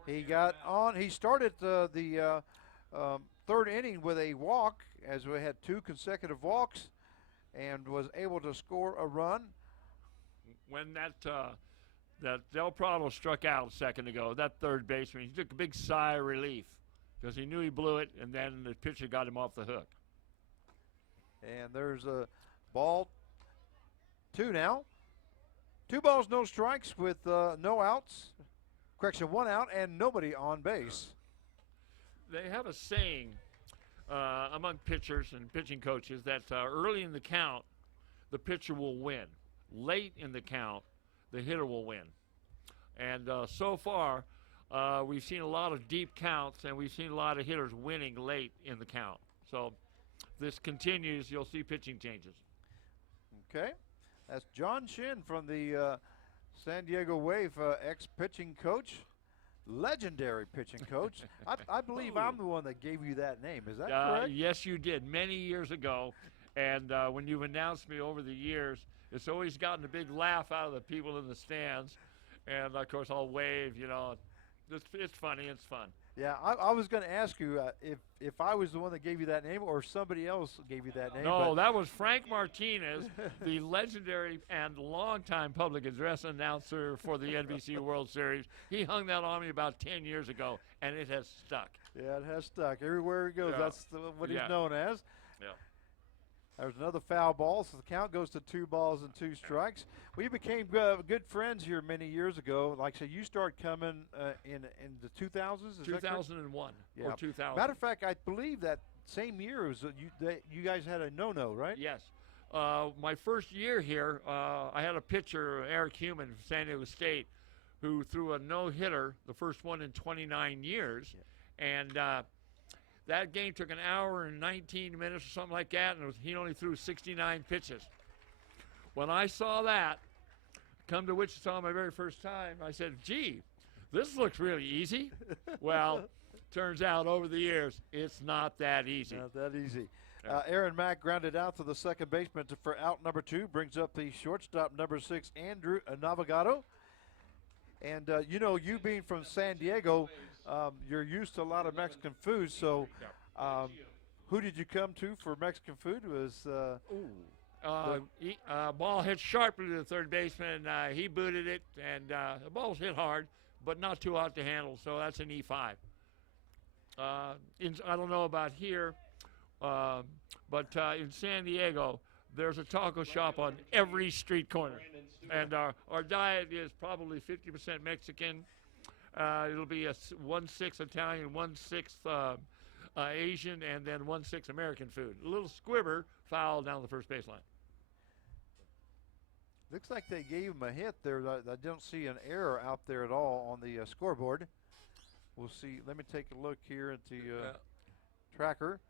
He got on. He started the third inning with a walk, as we had 2 consecutive walks, and was able to score a run. when that Del Prado struck out a second ago, that third baseman, he took a big sigh of relief because he knew he blew it, and then the pitcher got him off the hook. And there's a ball 2 now. 2 balls, no strikes with no outs. Correction, 1 out and nobody on base. They have a saying among pitchers and pitching coaches that early in the count, the pitcher will win. Late in the count, the hitter will win. And so far, we've seen a lot of deep counts, and we've seen a lot of hitters winning late in the count. So if this continues, you'll see pitching changes. Okay. That's John Shin from the San Diego Wave, ex-pitching coach, legendary pitching coach. I believe I'm the one that gave you that name. Is that correct? Yes, you did, many years ago. And when you've announced me over the years, it's always gotten a big laugh out of the people in the stands. And, of course, I'll wave, you know. It's funny. It's fun. Yeah, I was going to ask you if I was the one that gave you that name or somebody else gave you that name. No, that was Frank Martinez, the legendary and longtime public address announcer for the NBC World Series. He hung that on me about 10 years ago, and it has stuck. Yeah, it has stuck. Everywhere he goes, Yeah. that's what he's known as. Yeah. There's another foul ball, so the count goes to 2 balls and 2 strikes. We became good friends here many years ago. Like I said, you started coming in the 2000s? Is 2001 or 2000. Matter of fact, I believe that same year was you guys had a no-no, right? Yes. My first year here, I had a pitcher, Eric Human from San Diego State, who threw a no-hitter, the first one in 29 years. Yeah. And that game took an hour and 19 minutes or something like that, and he only threw 69 pitches. When I saw that come to Wichita my very first time, I said, gee, this looks really easy. Well, turns out over the years, it's not that easy. Not that easy. Aaron Mack grounded out to the second baseman for out number 2, brings up the shortstop number 6, Andrew Navigado. And, you being from San Diego, you're used to a lot of Mexican food, so who did you come to for Mexican food? Ball hit sharply to the third baseman. He booted it, and the ball was hit hard, but not too hot to handle, so that's an E5. I don't know about here, but in San Diego, there's a taco shop on every street corner. And our diet is probably 50% Mexican. It'll be a 1/6 Italian, 1/6 Asian, and then 1/6 American food. A little squibber foul down the first baseline. Looks like they gave him a hit there. I don't see an error out there at all on the scoreboard. We'll see. Let me take a look here at the tracker.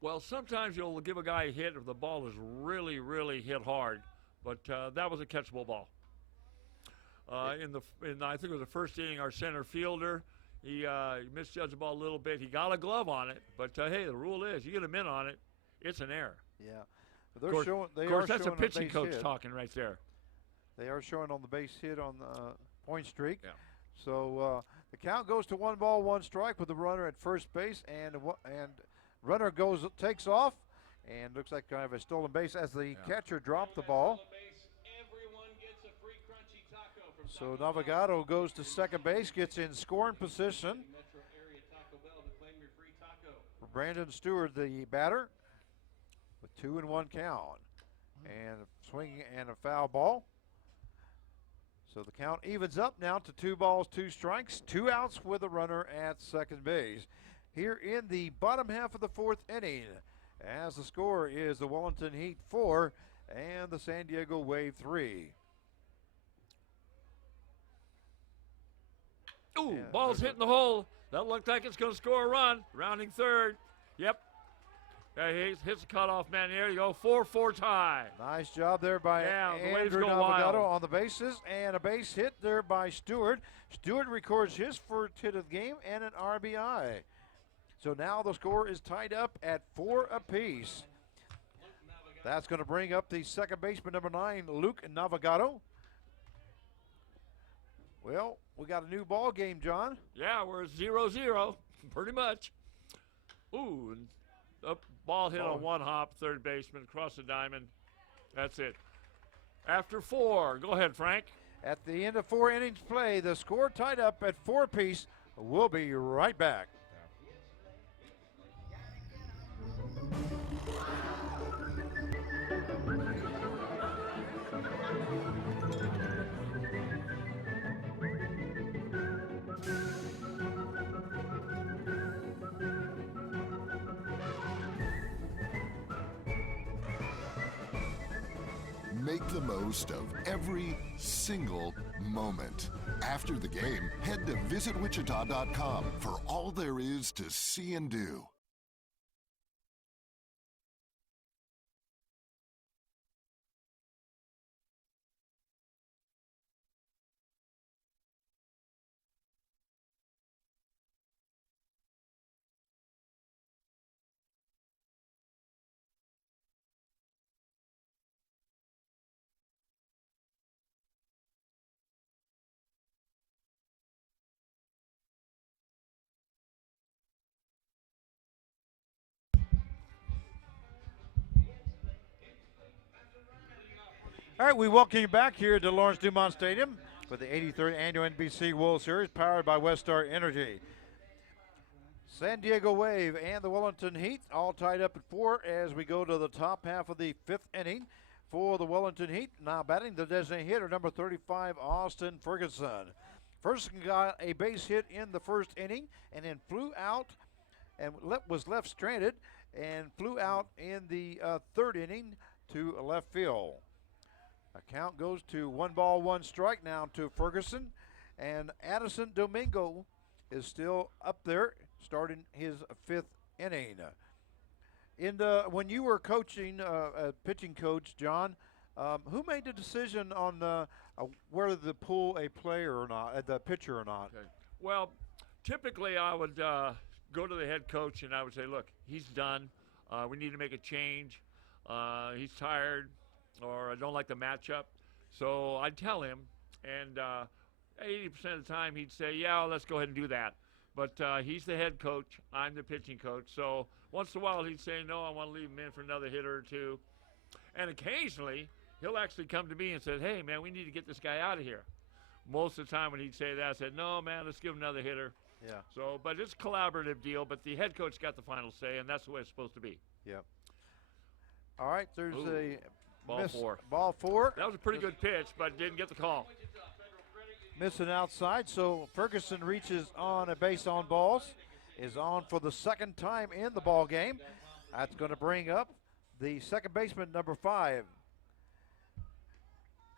Well, sometimes you'll give a guy a hit if the ball is really, really hit hard, but that was a catchable ball. I think it was the first inning, our center fielder, he misjudged the ball a little bit. He got a glove on it, but hey, the rule is you get a min on it, it's an error. Yeah. Of course, that's a pitching coach talking right there. They are showing on the base hit on the point streak. Yeah. So the count goes to 1 ball, 1 strike with the runner at first base, and runner takes off, and looks like kind of a stolen base as the catcher dropped the ball. So Navigado goes to second base, gets in scoring position. For Brandon Stewart, the batter, with 2-1 count, and a swing and a foul ball. So the count evens up now to 2 balls, 2 strikes, 2 outs with a runner at second base. Here in the bottom half of the 4th inning, as the score is the Wellington Heat 4 and the San Diego Wave 3. Ooh, ball's hitting the hole. That looked like it's going to score a run. Rounding third. Yep. He hits the cutoff man. There you go. 4-4 tie. Nice job there by Andrew go Navigado wild on the bases, and a base hit there by Stewart. Stewart records his first hit of the game and an RBI. So now the score is tied up at 4 apiece. That's going to bring up the second baseman, number 9, Luke Navigado. Well, we got a new ball game, John. Yeah, we're 0-0, pretty much. Ooh, and the ball hit on one hop, third baseman, across the diamond. That's it. After 4, go ahead, Frank. At the end of 4 innings play, the score tied up at 4 apiece. We'll be right back. Make the most of every single moment. After the game, head to visitwichita.com for all there is to see and do. All right, we welcome you back here to Lawrence Dumont Stadium for the 83rd Annual NBC World Series, powered by Westar Energy. San Diego Wave and the Wellington Heat all tied up at 4 as we go to the top half of the 5th inning for the Wellington Heat. Now batting the designated hitter, number 35, Austin Ferguson. Ferguson got a base hit in the first inning and then flew out and was left stranded and flew out in the third inning to left field. A count goes to 1 ball, 1 strike now to Ferguson, and Addison Domingo is still up there starting his 5th inning. When you were coaching, pitching coach, John, who made the decision on whether to pull a player or not, the pitcher or not? Okay. Well, typically I would go to the head coach and I would say, look, he's done. We need to make a change. He's tired, or I don't like the matchup. So I'd tell him, and 80% of the time he'd say, yeah, let's go ahead and do that. But he's the head coach. I'm the pitching coach. So once in a while he'd say, no, I want to leave him in for another hitter or two. And occasionally he'll actually come to me and say, hey, man, we need to get this guy out of here. Most of the time when he'd say that, I said, no, man, let's give him another hitter. Yeah. So, but it's a collaborative deal, but the head coach got the final say, and that's the way it's supposed to be. Yep. All right, there's a ball 4. Ball 4. That was a pretty good pitch, but didn't get the call. Missing outside, so Ferguson reaches on a base on balls, is on for the second time in the ball game. That's going to bring up the second baseman, number 5,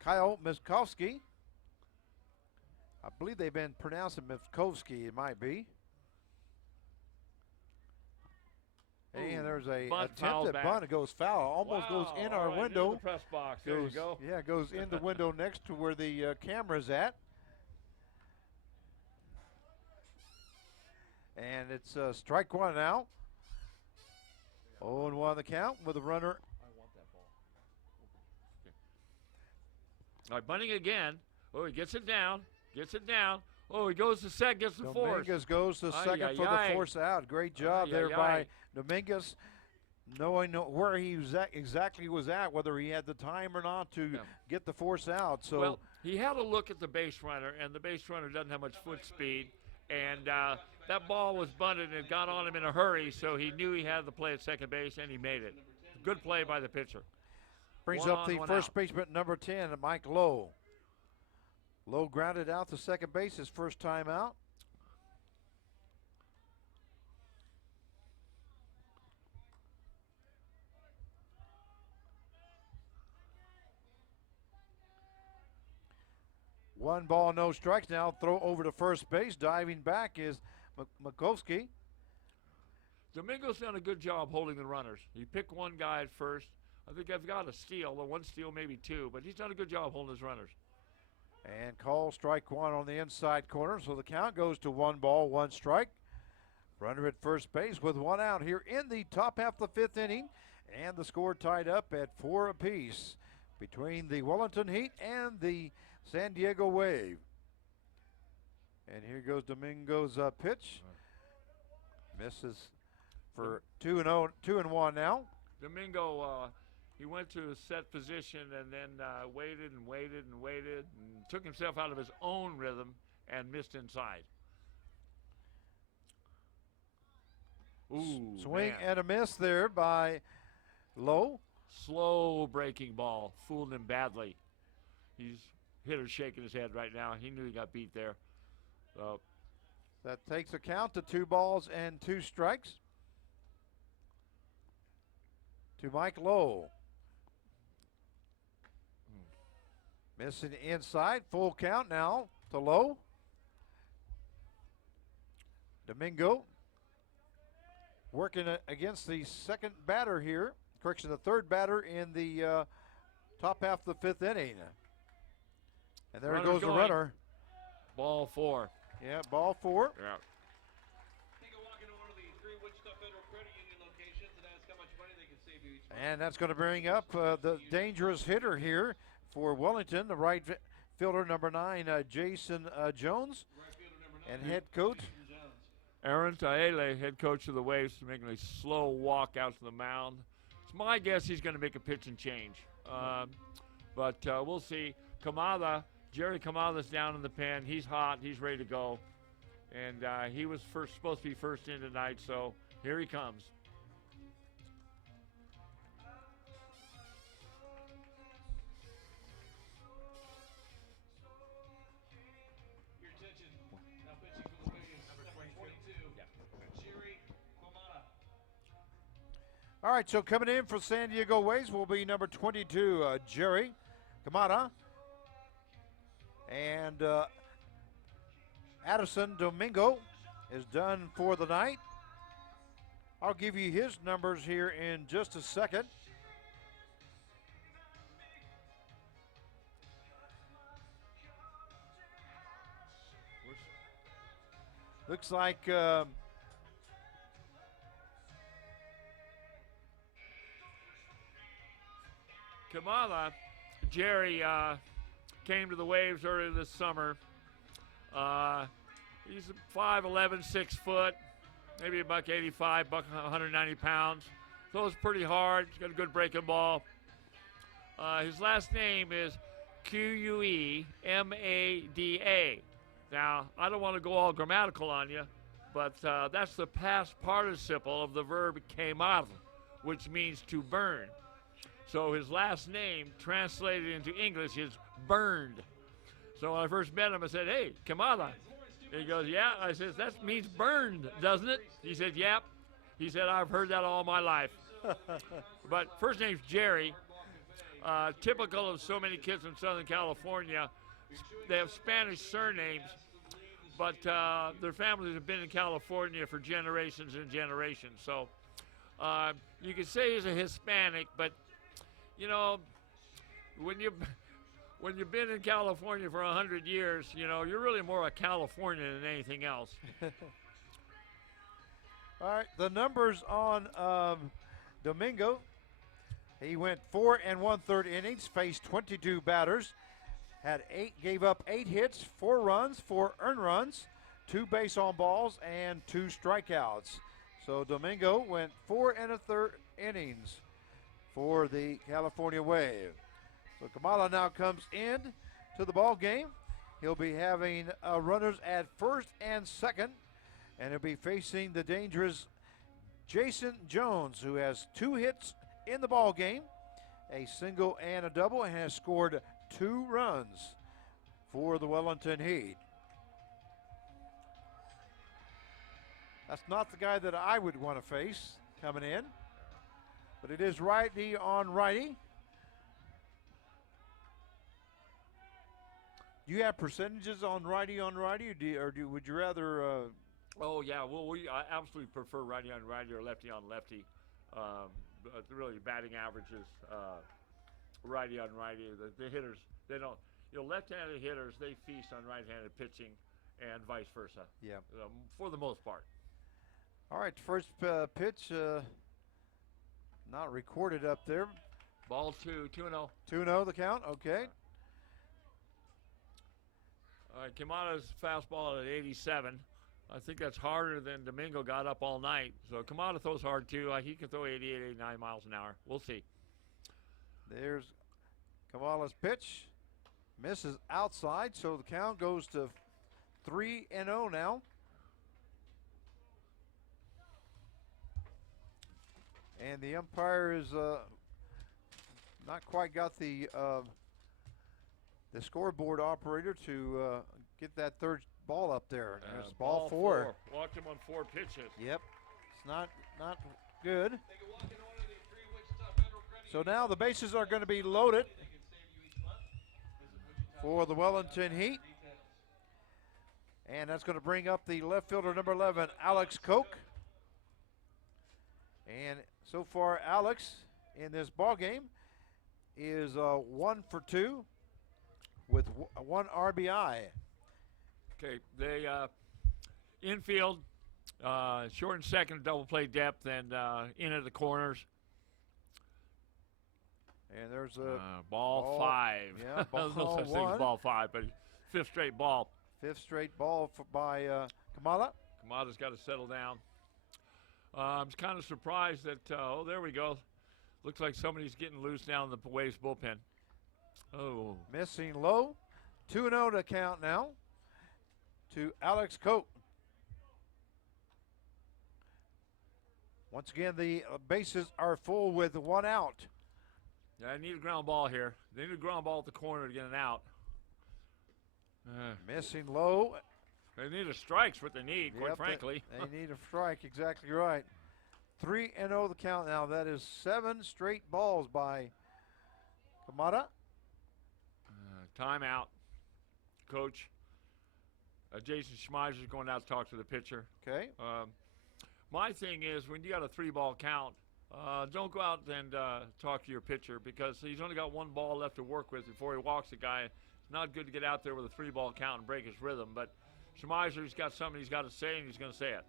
Kyle Miskovsky. I believe they've been pronouncing Miskovsky, it might be. And there's a attempted bunt. It goes foul. Almost goes in our window. The press box. There you go. Yeah, goes in the window next to where the camera's at. And it's strike one now. 0-1 the count with a runner. All right, bunting again. Oh, he gets it down. Gets it down. Oh, he goes to second, gets the force. Dominguez goes to second for the force out. Great job there by Dominguez, knowing where he was exactly was at, whether he had the time or not to get the force out. So well, he had a look at the base runner, and the base runner doesn't have much foot speed, and that ball was bunted and it got on him in a hurry, so he knew he had the play at second base, and he made it. Good play by the pitcher. Brings up the first baseman, number 10, Mike Lowe. Lowe grounded out to second base his first time out. One ball, no strikes. Now throw over to first base. Diving back is Makovsky. Domingo's done a good job holding the runners. He picked one guy at first. I think I've got a steal, or one steal, maybe two, but he's done a good job holding his runners. And call strike one on the inside corner, so the count goes to 1 ball, 1 strike. Runner at first base with 1 out here in the top half of the 5th inning, and the score tied up at 4 apiece between the Wellington Heat and the San Diego Wave. And here goes Domingo's pitch. Misses for 2-1 now. Domingo, he went to a set position and then waited and waited and waited and took himself out of his own rhythm and missed inside. Ooh, swing man. and a miss there by Lowe. Slow breaking ball. Fooled him badly. He's hitter shaking his head right now. He knew he got beat there. That takes a count to 2 balls and 2 strikes to Mike Lowe. Missing inside, full count now to Lowe. Domingo working against the second batter here. Correction, the third batter in the top half of the 5th inning. And there goes the runner. Ball 4. Yeah, ball 4. Yeah. Take a walk into one of the 3 Wichita Federal Credit Union locations and ask how much money they can save you each month. And that's going to bring up the dangerous hitter here for Wellington, the right fielder, number 9, Jason Jones, and head coach Aaron Taele, head coach of the Waves, making a slow walk out to the mound. It's my guess he's going to make a pitch and change. But we'll see. Jerry Kamada's down in the pen. He's hot. He's ready to go. And he was supposed to be first in tonight, so here he comes. Your attention. Now pitching for the Waves, number 22, Jerry Kamada. All right, so coming in for San Diego Waves will be number 22, Jerry Kamada. And Addison Domingo is done for the night. I'll give you his numbers here in just a second. Looks like Kamala, Jerry came to the Waves earlier this summer. He's 5'11", 6 foot, maybe $185, 190 pounds. Throws pretty hard. He's got a good breaking ball. His last name is Quemada. Now, I don't want to go all grammatical on you, but that's the past participle of the verb quemar, which means to burn. So his last name, translated into English, is burned. So when I first met him, I said, "Hey, Quemada, He goes, yeah. I says, that means burned, doesn't it? He said, yep. He said, I've heard that all my life. But first name's Jerry. Typical of so many kids in Southern California, they have Spanish surnames, but their families have been in California for generations and generations. So you could say he's a Hispanic, but you know, when you've been in California for 100 years, you know, you're really more a Californian than anything else. All right, the numbers on Domingo. He went 4 1/3 innings, faced 22 batters, gave up 8 hits, 4 runs, 4 earned runs, 2 base on balls, and 2 strikeouts. So Domingo went 4 1/3 innings for the California Wave. So Kamala now comes in to the ball game. He'll be having runners at first and second, and he'll be facing the dangerous Jason Jones, who has 2 hits in the ball game, a single and a double, and has scored 2 runs for the Wellington Heat. That's not the guy that I would want to face coming in, but it is righty on righty. Do you have percentages on righty, or would you rather? Oh yeah, well I absolutely prefer righty on righty or lefty on lefty. Really batting averages, righty on righty. The hitters, they don't. You know, left-handed hitters, they feast on right-handed pitching, and vice versa. Yeah. For the most part. All right, first pitch, not recorded up there. Ball 2-0. 2-0 the count. Okay. All right, Kamada's fastball at 87. I think that's harder than Domingo got up all night. So Kamada throws hard too. He can throw 88, 89 miles an hour. We'll see. There's Kamala's pitch. Misses outside, so the count goes to 3-0 now. And the umpire is not quite got the scoreboard operator to get that third ball up there. There's ball 4. Walked him on 4 pitches. Yep, it's not good. So now the bases are going to be loaded for the Wellington Heat. And that's going to bring up the left fielder, number 11, Alex Koch. And so far, Alex in this ball game is 1 for 2 with 1 RBI. Okay, they infield, short and second, double play depth, and into the corners. And there's a ball 5. Yeah, ball no such thing as ball 5, but 5th straight ball. 5th straight ball by Kamala. Kamada's got to settle down. I'm kind of surprised that, there we go. Looks like somebody's getting loose down in the Waves bullpen. Oh. Missing low. 2-0 to count now to Alex Koch. Once again, the bases are full with 1 out. Yeah, I need a ground ball here. They need a ground ball at the corner to get an out. Missing low. They need a strike's what they need, quite frankly. They need a strike, exactly right. 3-0 the count now. That is 7 straight balls by Kamada. Timeout. Coach. Jason Schmeiser's going out to talk to the pitcher. Okay. My thing is, when you got a 3-ball count, don't go out and talk to your pitcher because he's only got 1 ball left to work with before he walks the guy. It's not good to get out there with a 3-ball count and break his rhythm, but Schmeiser's got something he's got to say, and he's going to say it.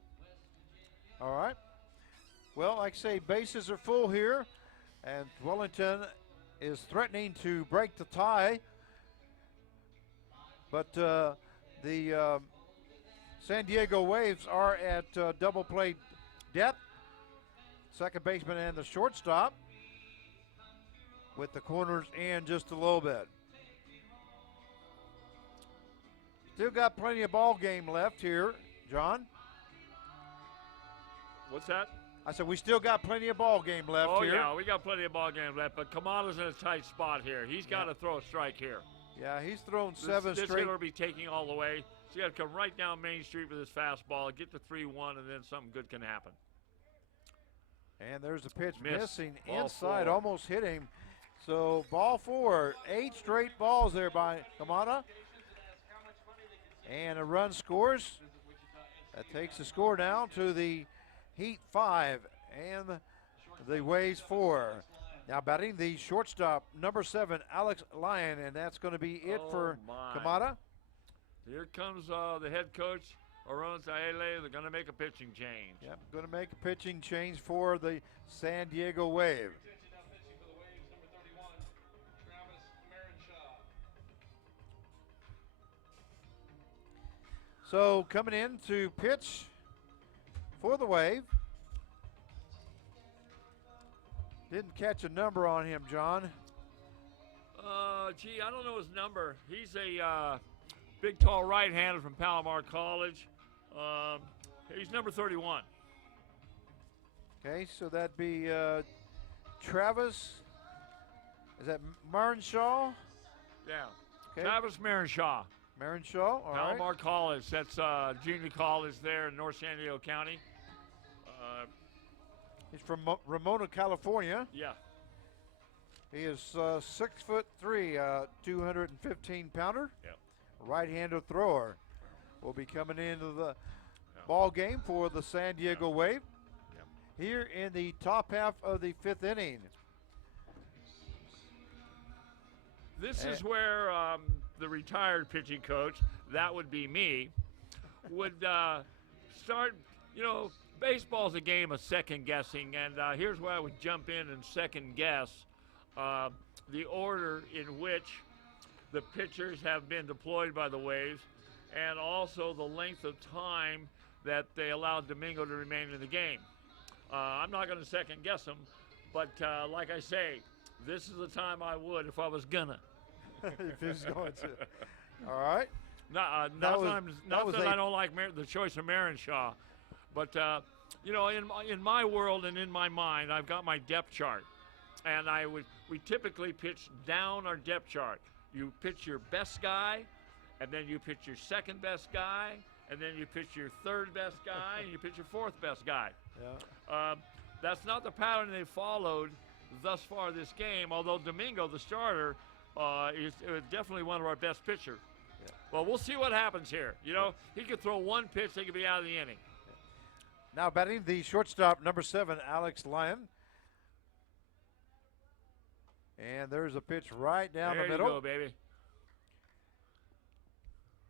All right. Well, like I say, bases are full here, and Wellington is threatening to break the tie. But the San Diego Waves are at double play depth. Second baseman and the shortstop with the corners in just a little bit. Still got plenty of ball game left here, John. What's that? I said we still got plenty of ball game left here. Oh, yeah, we got plenty of ball game left, but Kamada's in a tight spot here. He's got to throw a strike here. Yeah, he's thrown 7 this straight. This hitter will be taking all the way. So you got to come right down Main Street with his fastball, get to 3-1, and then something good can happen. And there's a pitch Miss. missing Ball inside, 4. almost hit him. So ball 4, 8 straight balls there by Kamada. And a run scores. That takes the score down to the Heat 5 and the Waves 4. Now batting the shortstop, number 7, Alex Lyon, and that's going to be it for Kamada. Here comes the head coach, Aron Saele. They're going to make a pitching change. Yep, going to make a pitching change for the San Diego Wave. Attention now pitching for the Waves, number 31, Travis Marinshaw. So coming in to pitch for the Wave. Didn't catch a number on him, John. Gee, I don't know his number. He's a big, tall right-hander from Palomar College. He's number 31. Okay, so that'd be Travis. Is that Marinshaw? Yeah. Okay. Travis Marinshaw. Marinshaw, all right. Palomar College. That's junior college there in North San Diego County. He's from Ramona, California. Yeah. He is 6'3", 215 pounder. Yep. Right-hander thrower. Will be coming into the ball game for the San Diego Wave. Yep. Here in the top half of the 5th inning. This is where the retired pitching coach, that would be me, would start, baseball's a game of second guessing, and here's where I would jump in and second guess the order in which the pitchers have been deployed by the Waves, and also the length of time that they allowed Domingo to remain in the game. I'm not going to second guess them, but like I say, this is the time I would if I was gonna. If he was going to. All right. Not that I don't like the choice of Marinshaw, but in my world and in my mind, I've got my depth chart, and we typically pitch down our depth chart. You pitch your best guy, and then you pitch your second best guy, and then you pitch your third best guy, and you pitch your fourth best guy. Yeah. That's not the pattern they followed thus far this game, although Domingo, the starter, is definitely one of our best pitchers. Yeah. Well, we'll see what happens here. He could throw one pitch, they could be out of the inning. Now batting the shortstop, number 7, Alex Lyon. And there's a pitch right down There the middle. you go, baby.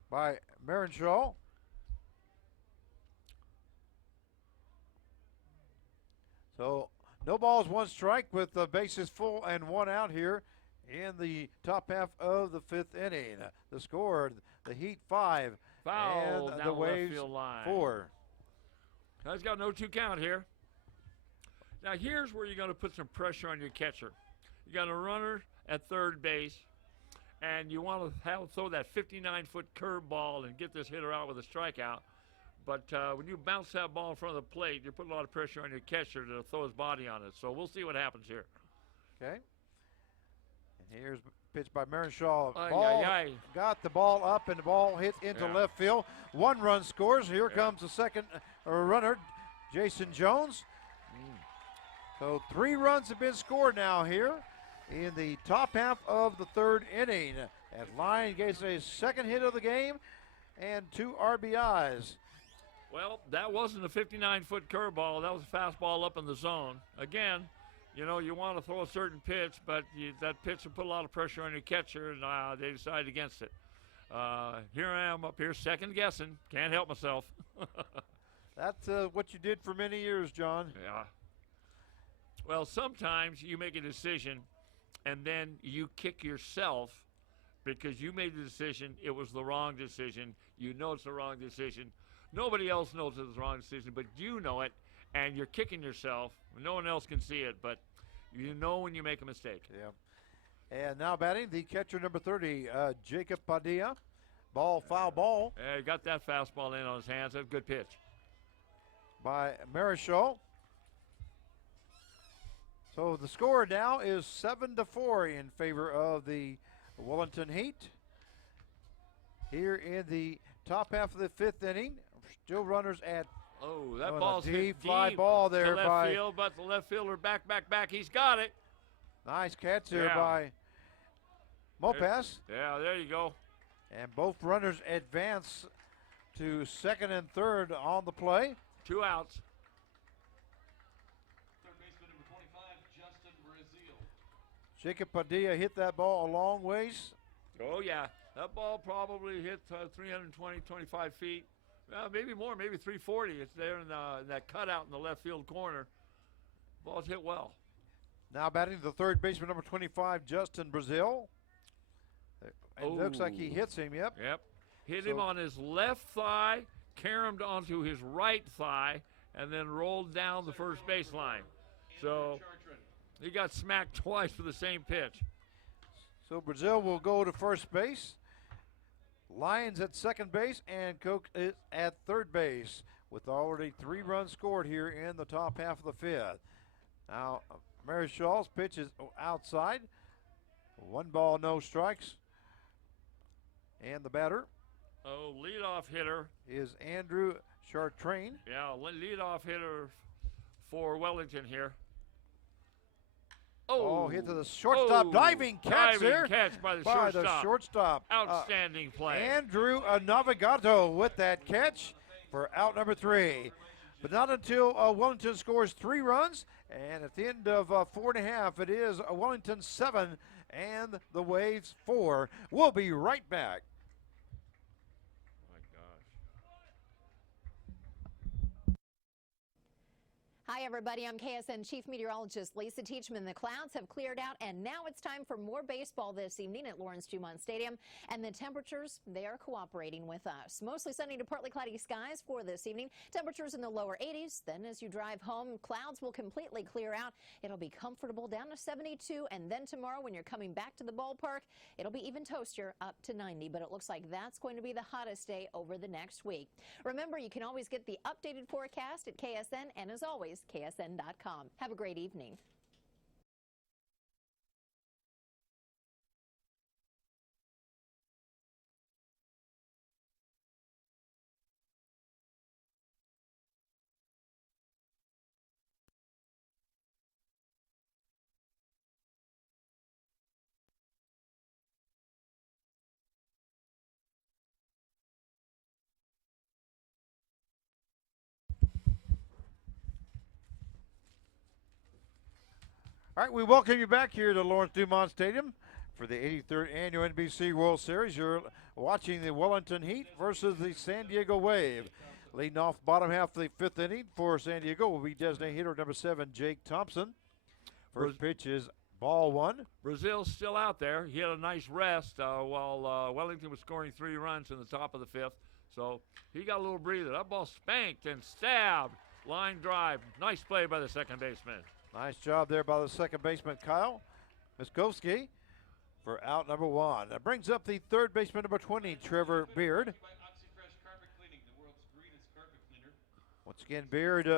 By Marinshaw. So no balls, one strike with the bases full and one out here in the top half of the 5th inning. The score, the Heat 5 Foul and down the left Waves field line. 4. He's got no 2 count here. Now here's where you're going to put some pressure on your catcher. You got a runner at third base, and you want to throw that 59-foot curveball and get this hitter out with a strikeout. But when you bounce that ball in front of the plate, you put a lot of pressure on your catcher to throw his body on it. So we'll see what happens here. Okay. And here's pitch by Marinshaw. Ay, Ball ay, ay. got the ball up, and the ball hit into Yeah. left field. 1 run scores. Here comes the second runner, Jason Jones. So 3 runs have been scored now here in the top half of the 3rd inning. And Lyon gets a second hit of the game and 2 RBIs. Well, that wasn't a 59-foot curveball. That was a fastball up in the zone. Again, you want to throw a certain pitch, but that pitch will put a lot of pressure on your catcher, and they decided against it. Here I am up here second guessing. Can't help myself. That's what you did for many years, John. Yeah. Well, sometimes you make a decision, and then you kick yourself because you made the decision. It was the wrong decision. You know it's the wrong decision. Nobody else knows it's the wrong decision, but you know it, and you're kicking yourself. No one else can see it, but you know when you make a mistake. Yeah. And now batting the catcher, number 30, Jacob Padilla. Foul ball He got that fastball in on his hands. That's a good pitch. by Marichal. So the score now is 7-4 in favor of the Wellington Heat. Here in the top half of the 5th inning. Still runners at Oh, that a ball's hit deep fly deep ball there to left by field, but the left fielder back. He's got it. nice catch there Yeah. by Mopas. Yeah, there you go. And both runners advance to 2nd and 3rd on the play. 2 outs. Third baseman number 25, Justin Brazil. Jacob Padilla hit that ball a long ways. Oh, yeah. That ball probably hit 320, 25 feet. Maybe more, maybe 340. It's there in that cutout in the left field corner. Ball's hit well. Now batting the third baseman, number 25, Justin Brazil. It looks like he hits him, yep. Yep. Hit him on his left thigh, caromed onto his right thigh, and then rolled down the first baseline. So he got smacked twice for the same pitch. So Brazil will go to first base. Lyons at second base, and Koch is at third base with already 3 runs scored here in the top half of the 5th. Now, Marichal's pitch is outside. 1 ball, no strikes. And the batter Oh, leadoff hitter. is Andrew Chartrain. Yeah, leadoff hitter for Wellington here. Oh, hit to the shortstop. Diving catch there. Catch by the by shortstop. the shortstop. Outstanding play. Andrew Navigato with that catch for out number 3. But not until Wellington scores 3 runs. And at the end of 4.5, it is Wellington 7 and the Waves 4. We'll be right back. My gosh. Hi, everybody. I'm KSN Chief Meteorologist Lisa Teachman. The clouds have cleared out, and now it's time for more baseball this evening at Lawrence Dumont Stadium. And the temperatures, they are cooperating with us. Mostly sunny to partly cloudy skies for this evening. Temperatures in the lower 80s. Then as you drive home, clouds will completely clear out. It'll be comfortable down to 72. And then tomorrow, when you're coming back to the ballpark, it'll be even toastier up to 90. But it looks like that's going to be the hottest day over the next week. Remember, you can always get the updated forecast at KSN. And as always, KSN.com. Have a great evening. All right, we welcome you back here to Lawrence Dumont Stadium for the 83rd Annual NBC World Series. You're watching the Wellington Heat versus the San Diego Wave. Leading off bottom half of the 5th inning for San Diego will be designated hitter number 7, Jake Thompson. First pitch is ball 1. Brazil's still out there. He had a nice rest while Wellington was scoring 3 runs in the top of the 5th. So he got a little breather. That ball spanked and stabbed. Line drive. Nice play by the second baseman. Nice job there by the second baseman, Kyle Miskovsky, for out number 1. That brings up the third baseman, number 20, Trevor Beard. Once again, Beard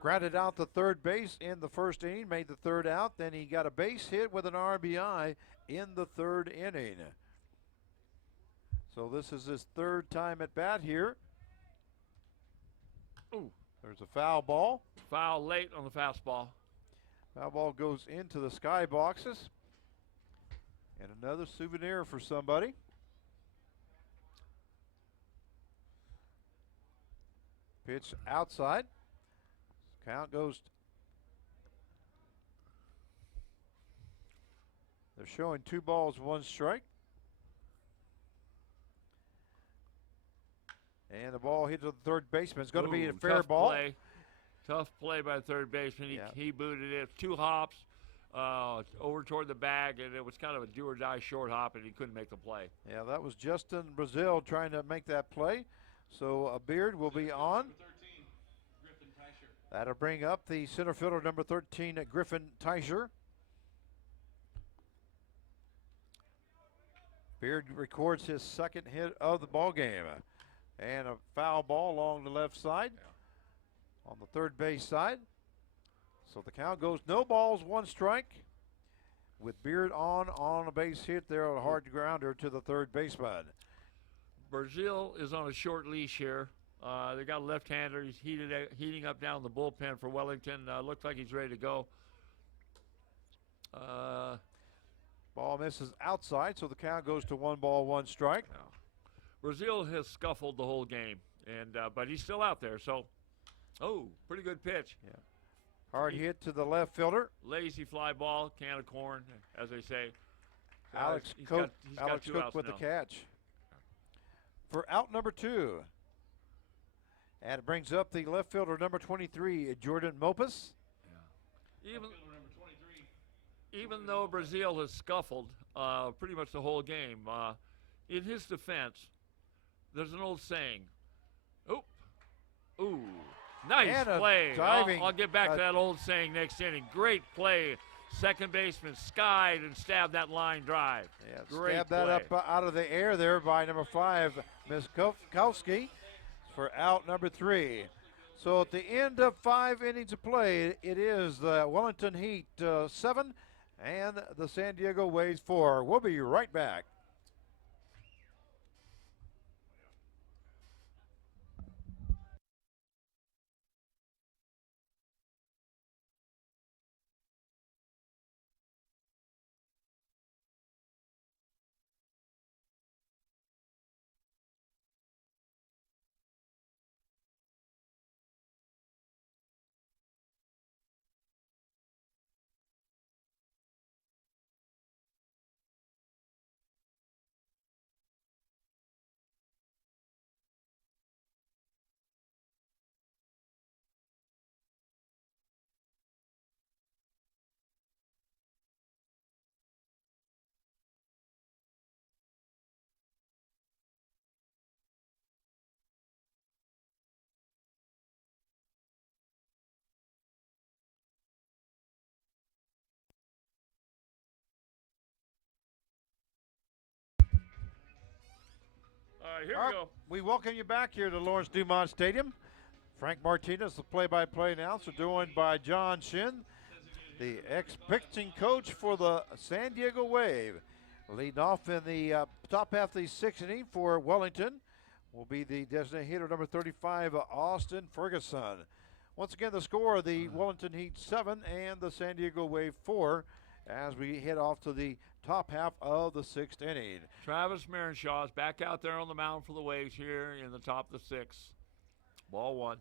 grounded out the third base in the first inning, made the third out. Then he got a base hit with an RBI in the third inning. So this is his 3rd time at bat here. Ooh. There's a foul ball. Foul late on the fastball. Foul ball goes into the sky boxes. And another souvenir for somebody. Pitch outside. Count goes. They're showing 2 balls, 1 strike. And the ball hit to the third baseman. It's going to be a fair ball. Play. Tough play by the third baseman. He booted it. 2 hops over toward the bag, and it was kind of a do-or-die short hop, and he couldn't make the play. Yeah, that was Justin Brazil trying to make that play. So a Beard will be on. That'll bring up the center fielder, number 13, Griffin Teicher. Beard records his 2nd hit of the ball game. And a foul ball along the left side on the third base side. So the count goes no balls, 1 strike with Beard on a base hit there, a hard grounder to the third baseman. Brazil is on a short leash here. They got a left-hander. He's heating up down the bullpen for Wellington. Looks like he's ready to go. Ball misses outside, so the count goes to 1 ball, 1 strike. Yeah. Brazil has scuffled the whole game, and but he's still out there. So, pretty good pitch. Yeah. Hard hit to the left fielder. Lazy fly ball, can of corn, as they say. Alex He's Cook got two outs with now. the catch. For out number 2. And it brings up the left fielder, number 23, Jordan Mopus. Even though Brazil has scuffled pretty much the whole game, in his defense, there's an old saying. Nice And play. diving, I'll get back to that old saying next inning. Great play. Second baseman skied and stabbed that line drive. Yeah, Great stabbed that play. up out of the air there by number 5, Miskowski, for out number 3. So at the end of 5 innings of play, it is the Wellington Heat 7 and the San Diego Waves 4. We'll be right back. Here we go. We welcome you back here to Lawrence Dumont Stadium. Frank Martinez, the play-by-play announcer, joined by John Shin, the ex-pitching coach for the San Diego Wave. Leading off in the top half of the 6th inning for Wellington will be the designated hitter, number 35, Austin Ferguson. Once again, the score of the Wellington Heat 7 and the San Diego Wave 4 as we head off to the top half of the 6th inning. Travis Marenshaw's back out there on the mound for the Waves here in the top of the 6th. Ball 1.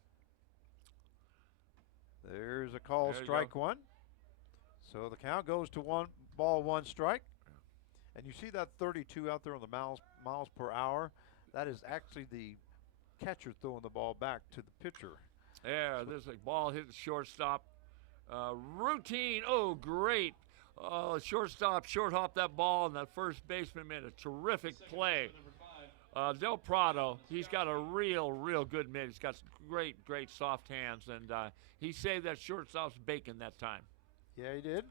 There's a call, There strike 1. So the count goes to 1 ball, 1 strike. And you see that 32 out there on the miles per hour. That is actually the catcher throwing the ball back to the pitcher. Yeah, there's a ball hit the shortstop. Routine. Great. Shortstop short hop that ball, and that first baseman made a terrific play. Del Prado, he's got a real good mitt. He's got great soft hands, and he saved that shortstop's bacon that time. Yeah, he did.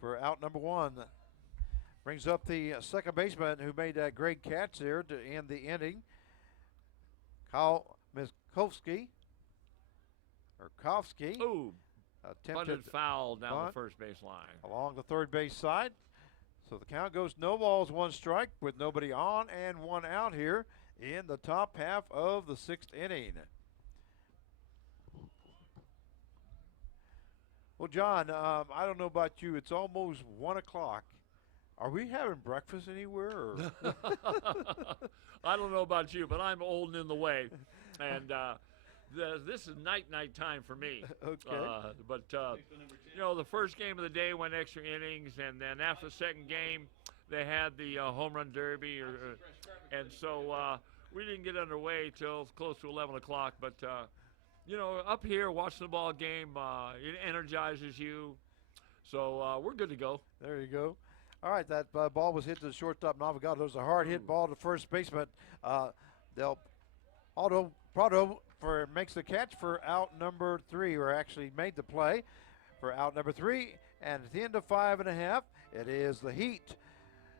For out number 1. Brings up the second baseman who made that great catch there to end the inning. Kyle Miskowski. Attempted foul down the first base line. Along the third base side. So the count goes no balls, 1 strike with nobody on and 1 out here in the top half of the 6th inning. Well, John, I don't know about you. It's almost 1 o'clock. Are we having breakfast anywhere? Or? I don't know about you, but I'm old and in the way. And this is night time for me. Okay. But the first game of the day went extra innings, and then after the second game, they had the home run derby, and so we didn't get underway till close to 11 o'clock. But up here watching the ball game, it energizes you. So we're good to go. There you go. All right, that ball was hit to the shortstop Navigado. It was a hard hit ball to first baseman. Del Prado makes the catch for out number 3, or actually made the play for out number 3. And at the end of 5.5, it is the Heat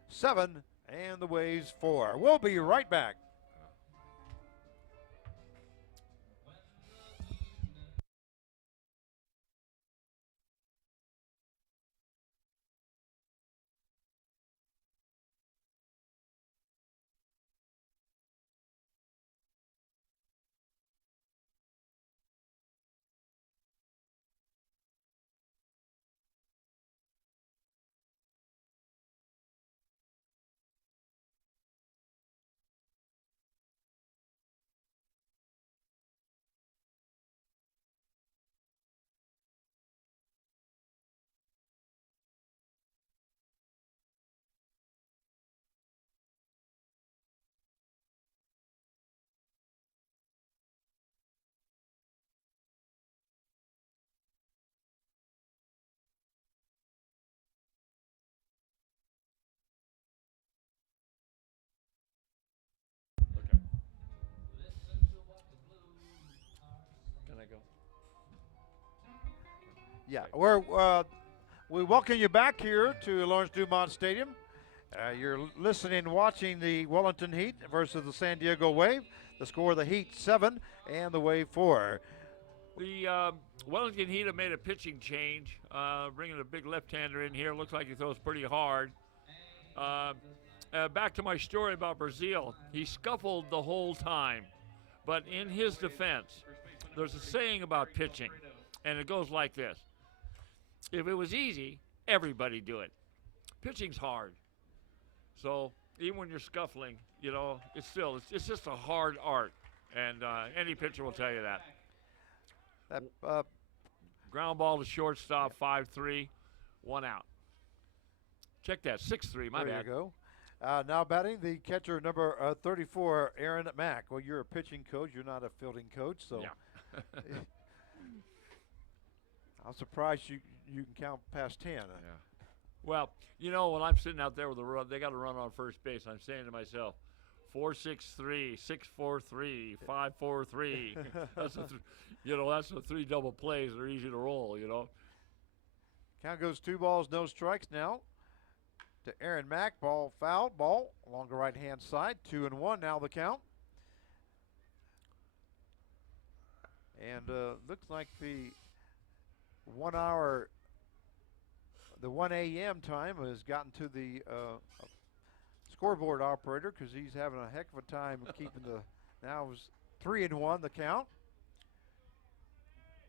7 and the Waves 4. We'll be right back. Yeah, we welcome you back here to Lawrence Dumont Stadium. You're listening and watching the Wellington Heat versus the San Diego Wave. The score of the Heat 7 and the Wave 4. The Wellington Heat have made a pitching change, bringing a big left-hander in here. Looks like he throws pretty hard. Back to my story about Brazil. He scuffled the whole time. But in his defense, there's a saying about pitching, and it goes like this. If it was easy, everybody do it. Pitching's hard. So even when you're scuffling, you know, it's just a hard art. And any pitcher will tell you that. That ground ball to shortstop, 5-3, 1 out. Check that, 6-3, my bad. There you go. Now batting the catcher number 34, Aaron Mack. Well, you're a pitching coach. You're not a fielding coach, so Yeah. I'm surprised you can count past 10. Yeah. Well, you know, when I'm sitting out there with a run, they got to run on first base. I'm saying to myself, 4-6-3, 6-4-3, 5-4-3. That's that's the 3 double plays that are easy to roll. You know. Count goes 2 balls, no strikes now. To Aaron Mack, ball fouled, ball along the right-hand side, 2-1 now the count. And looks like the 1 a.m. time has gotten to the scoreboard operator because he's having a heck of a time keeping now it was 3-1 the count.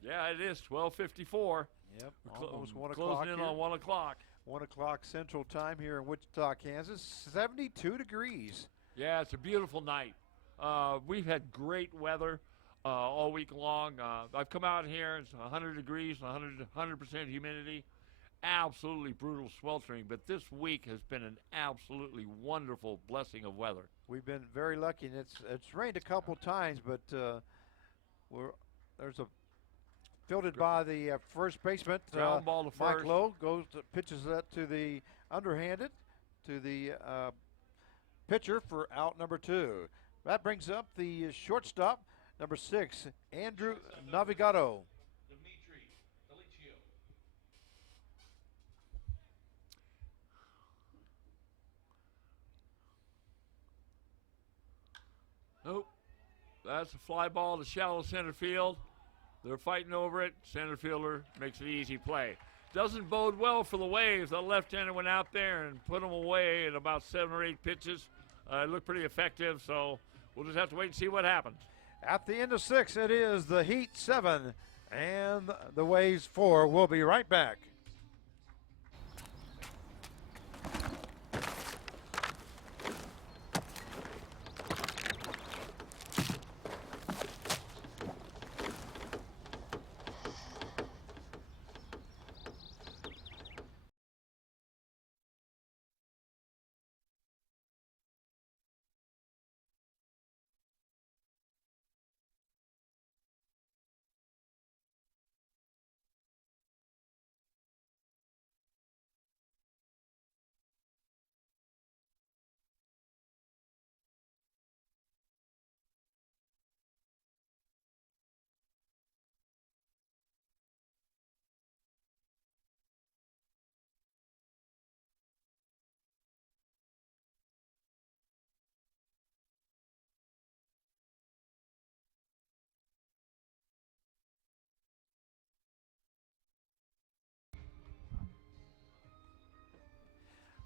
Yeah, it is 12:54. Yep, We're almost 1 o'clock. Closing in on 1 o'clock. 1 o'clock Central Time here in Wichita, Kansas. 72 degrees. Yeah, it's a beautiful night. We've had great weather all week long. I've come out here, it's 100 degrees, 100% humidity. Absolutely brutal sweltering, but this week has been an absolutely wonderful blessing of weather. We've been very lucky, and it's rained a couple times, but there's a fielded by the first baseman. Ground ball to Mike first. Lowe pitches that to the underhanded to the pitcher for out number 2. That brings up the shortstop, number 6, Andrew Navigato. Nope. That's a fly ball to shallow center field. They're fighting over it. Center fielder makes an easy play. Doesn't bode well for the Waves. The left-hander went out there and put them away in about 7 or 8 pitches. It looked pretty effective, so we'll just have to wait and see what happens. At the end of 6, it is the Heat 7 and the Waves 4. We'll be right back.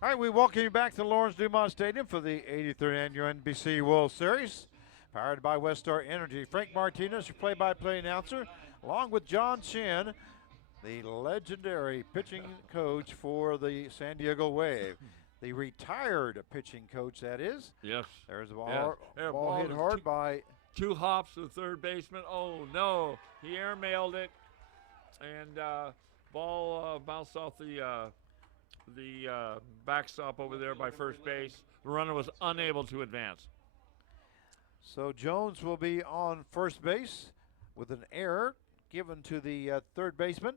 All right, we welcome you back to Lawrence Dumont Stadium for the 83rd Annual NBC World Series. Powered by Westar Energy. Frank Martinez, your play-by-play announcer, along with John Shin, the legendary pitching coach for the San Diego Wave. The retired pitching coach, that is. Yes. There's the ball, Yeah. ball hit hard by... 2 hops to the third baseman. Oh, no. He airmailed it. And ball bounced off the backstop over there by first base. The runner was unable to advance. So Jones will be on first base with an error given to the third baseman.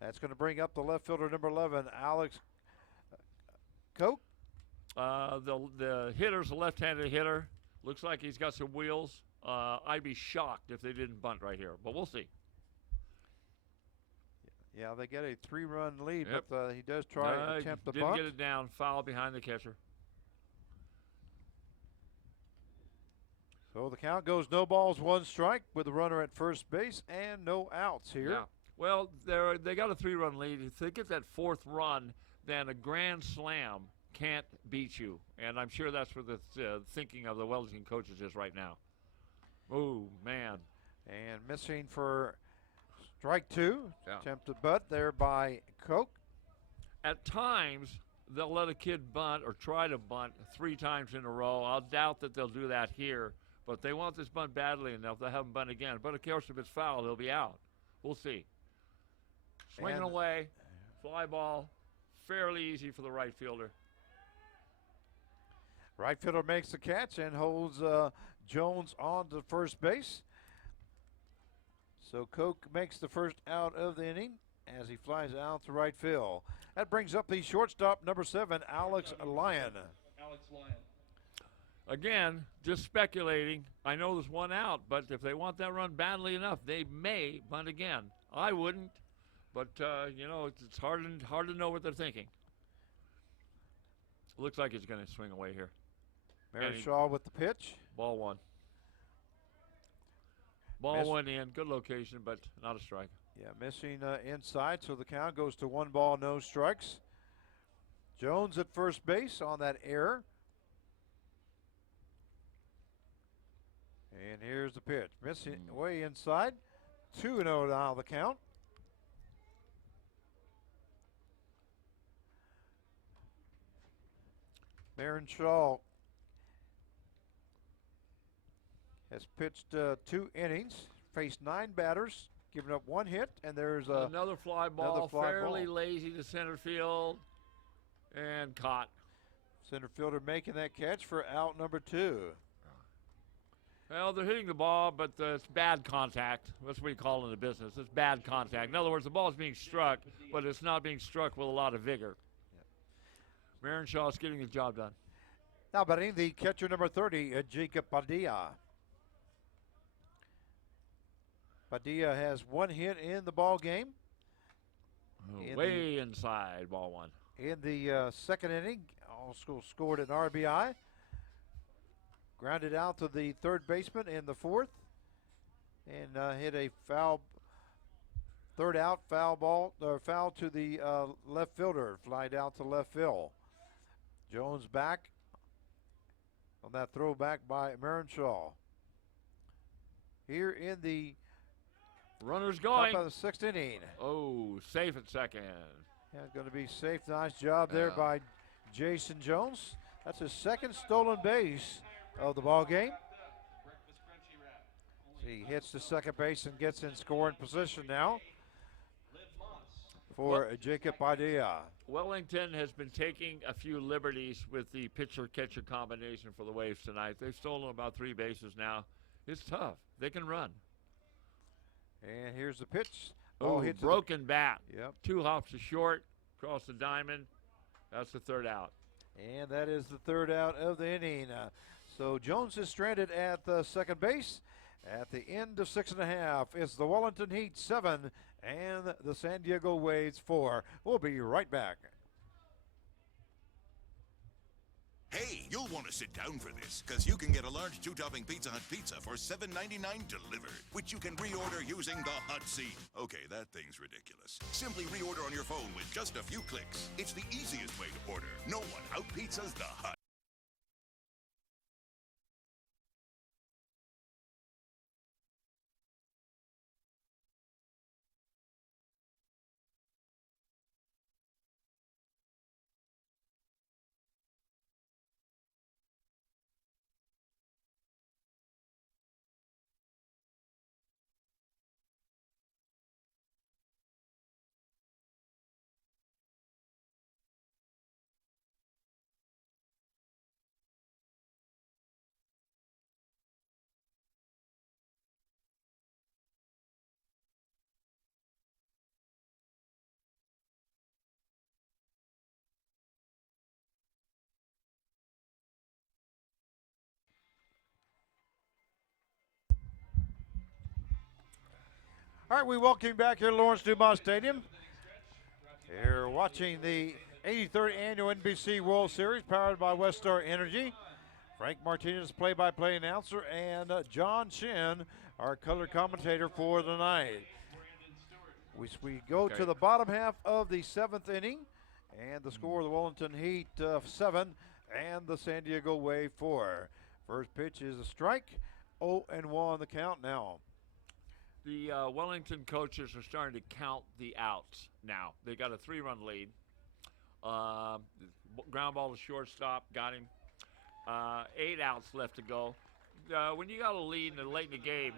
That's going to bring up the left fielder, number 11, Alex Koch. The hitter's a left-handed hitter. Looks like he's got some wheels. I'd be shocked if they didn't bunt right here, but we'll see. Yeah, they get a 3-run lead, Yep. but he does try to attempt the didn't bunt. get it down. Foul behind the catcher. So the count goes no balls, 1 strike with the runner at first base and no outs here. Yeah. Well, they got a 3-run lead. If they get that 4th run, then a grand slam can't beat you. And I'm sure that's what the thinking of the Wellington coaches is right now. Oh, man. And missing for strike 2. Yeah. Attempted bunt there by Koch. At times, they'll let a kid bunt or try to bunt 3 times in a row. I'll doubt that they'll do that here. But they want this bunt badly enough, they'll have him bunt again. But of course, if it's foul, he'll be out. We'll see. Swinging And away, fly ball, fairly easy for the right fielder. Right fielder makes the catch and holds Jones on to first base. So Koch makes the first out of the inning as he flies out to right field. That brings up the shortstop, number 7, Alex Lyon. Alex Lyon. Again, just speculating. I know there's 1 out, but if they want that run badly enough, they may bunt again. I wouldn't, but it's hard to know what they're thinking. Looks like he's going to swing away here. Marichal with the pitch. Ball 1. Ball 1 in, good location, but not a strike. Yeah, missing inside, so the count goes to 1 ball, no strikes. Jones at first base on that error. And here's the pitch. Missing way inside. 2-0 now the count. Marichal has pitched 2 innings, faced 9 batters, given up 1 hit, and there's another fly ball, fairly ball. lazy to center field, and caught. Center fielder making that catch for out number 2. Well, they're hitting the ball, but it's bad contact. That's what we call it in the business. It's bad contact. In other words, the ball is being struck, but it's not being struck with a lot of vigor. Yep. Marichal is getting the job done. Now batting the catcher number 30, Jacob Padilla. Padilla has 1 hit in the ball game. Way inside, ball 1. In the second inning, also scored an RBI. Grounded out to the third baseman in the 4th. And hit a foul, third out, foul to the left fielder. Flied out to left field. Jones back on that throwback by Marichal. Here in the runner's going. top of the 6th inning. Oh, safe at second. Yeah, going to be safe. Nice job there by Jason Jones. That's his 2nd stolen base of the ball game. So he hits the second base and gets in scoring position now for Jacob Padilla. Wellington has been taking a few liberties with the pitcher-catcher combination for the Waves tonight. They've stolen about 3 bases now. It's tough. They can run. And here's the pitch. Oh, broken bat. Yep. 2 hops to short, across the diamond. That's the 3rd out. And that is the 3rd out of the inning. So Jones is stranded at the second base. At the end of 6.5, it's the Wellington Heat 7 and the San Diego Waves 4. We'll be right back. Hey, you'll want to sit down for this, because you can get a large 2-topping Pizza Hut pizza for $7.99 delivered, which you can reorder using the Hut seat. Okay, that thing's ridiculous. Simply reorder on your phone with just a few clicks. It's the easiest way to order. No one out-pizzas the Hut. All right, we welcome you back here at Lawrence Dumont Stadium. You're watching the 83rd Annual NBC World Series powered by Westar Energy. Frank Martinez, play-by-play announcer, and John Shin, our color commentator for the night. We go to the bottom half of the 7th inning, and the score of the Wellington Heat 7 and the San Diego Wave 4. First pitch is a strike, 0-1 the count now. The Wellington coaches are starting to count the outs now. They got a 3-run lead. Ground ball to shortstop, got him. 8 outs left to go. When you got a lead late in the game,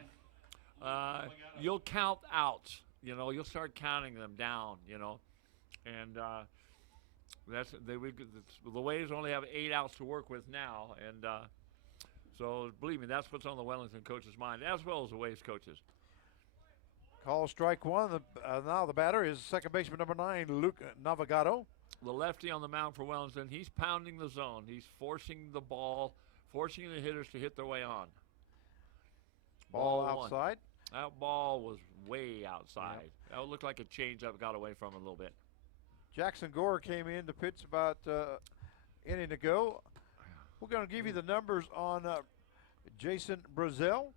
you'll count outs. You'll start counting them down. And that's the Waves only have 8 outs to work with now, and so believe me, that's what's on the Wellington coach's mind, as well as the Waves coaches. Call strike one. Now the batter is second baseman number 9, Luke Navigado. The lefty on the mound for Wellington, he's pounding the zone. He's forcing the ball, forcing the hitters to hit their way on. Ball outside. That ball was way outside. Yep. That looked like a changeup, got away from it a little bit. Jackson Gore came in to pitch about inning ago. We're going to give you the numbers on Jason Brazil.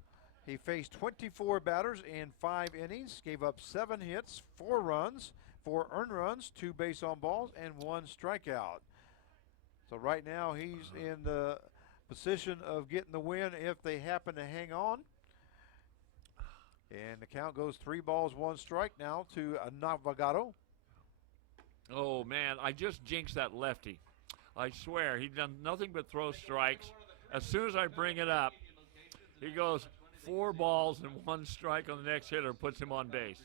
He faced 24 batters in 5 innings, gave up 7 hits, 4 runs, 4 earned runs, 2 base on balls, and 1 strikeout. So right now he's in the position of getting the win if they happen to hang on. And the count goes 3 balls, 1 strike now to Navigado. Oh, man, I just jinxed that lefty. I swear, he'd done nothing but throw strikes. As soon as I bring it up, he goes 4 balls and 1 strike on the next hitter, puts him on base.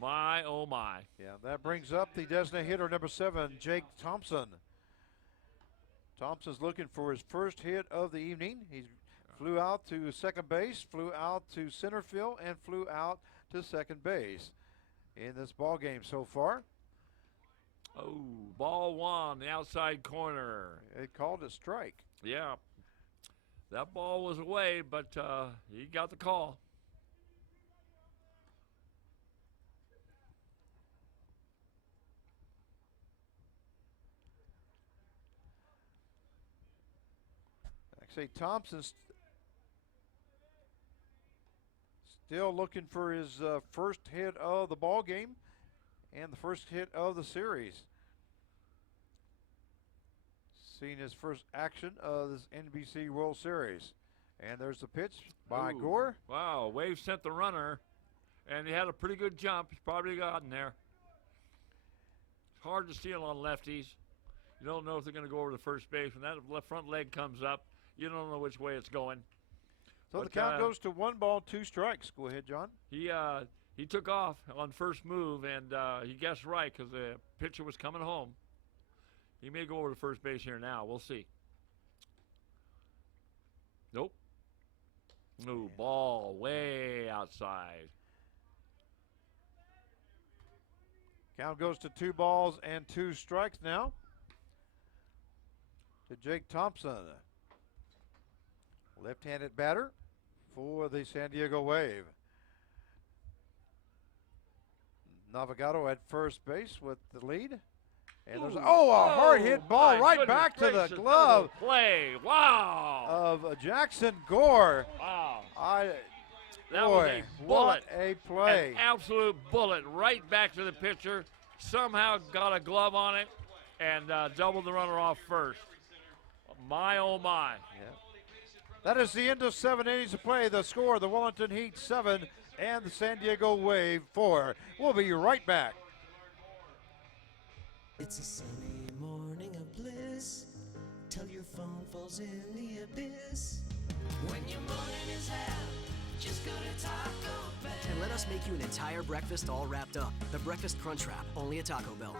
My, oh, my. Yeah, that brings up the designated hitter, number 7, Jake Thompson. Thompson's looking for his first hit of the evening. He flew out to second base, flew out to center field, and flew out to second base in this ball game so far. Oh, ball 1, the outside corner. They called it strike. Yeah. That ball was away, but he got the call. Say Thompson's still looking for his first hit of the ball game and the first hit of the series. Seeing his first action of this NBC World Series. And there's the pitch by Gore. Wow, Wave sent the runner, and he had a pretty good jump. He's probably gotten there. It's hard to steal on lefties. You don't know if they're going to go over to first base. When that left front leg comes up, you don't know which way it's going. So the count goes to 1 ball, 2 strikes. Go ahead, John. He took off on first move, and he guessed right because the pitcher was coming home. He may go over to first base here now. We'll see. Nope. No, ball way outside. Count goes to 2 balls and 2 strikes now to Jake Thompson. Left-handed batter for the San Diego Wave. Navigado at first base with the lead. And there's a hard hit ball right back to the glove. Play, wow. Of Jackson Gore. Wow. That was a bullet. What a play. An absolute bullet right back to the pitcher. Somehow got a glove on it and doubled the runner off first. My, oh, my. Yeah. That is the end of 7 innings of play. The score, the Wellington Heat 7 and the San Diego Wave 4. We'll be right back. It's a sunny morning of bliss till your phone falls in the abyss. When your morning is hell, just go to Taco Bell. And let us make you an entire breakfast all wrapped up. The Breakfast Crunch Wrap, only at Taco Bell.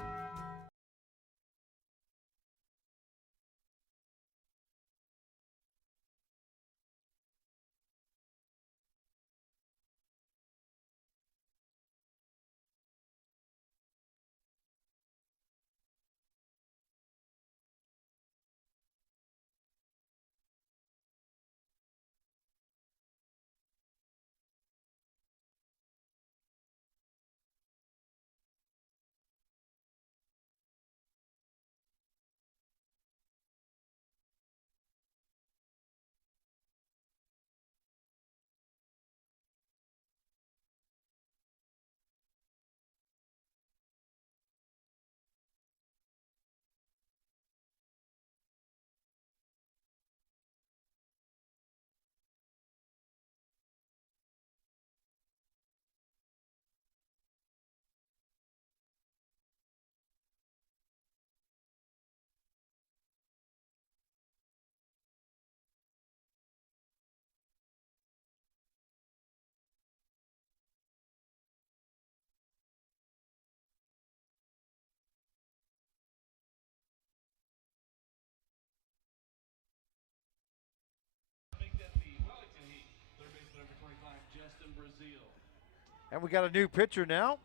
And we got a new pitcher now.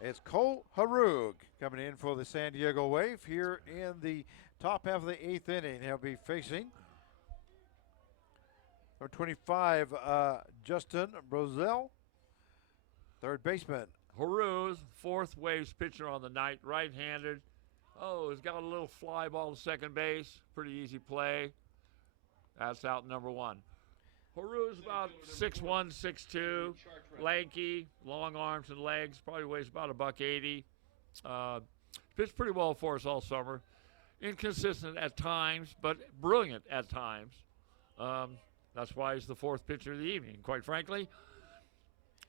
It's Cole Harug coming in for the San Diego Wave here in the top half of the 8th inning. He'll be facing number 25, Justin Brozell, third baseman. Haruz, fourth Waves pitcher on the night, right-handed. Oh, he's got a little fly ball to second base. Pretty easy play. That's out number 1. Haruz about 6'1", 6'2", lanky, long arms and legs. Probably weighs about $180. Pitched pretty well for us all summer. Inconsistent at times, but brilliant at times. That's why he's the fourth pitcher of the evening, quite frankly.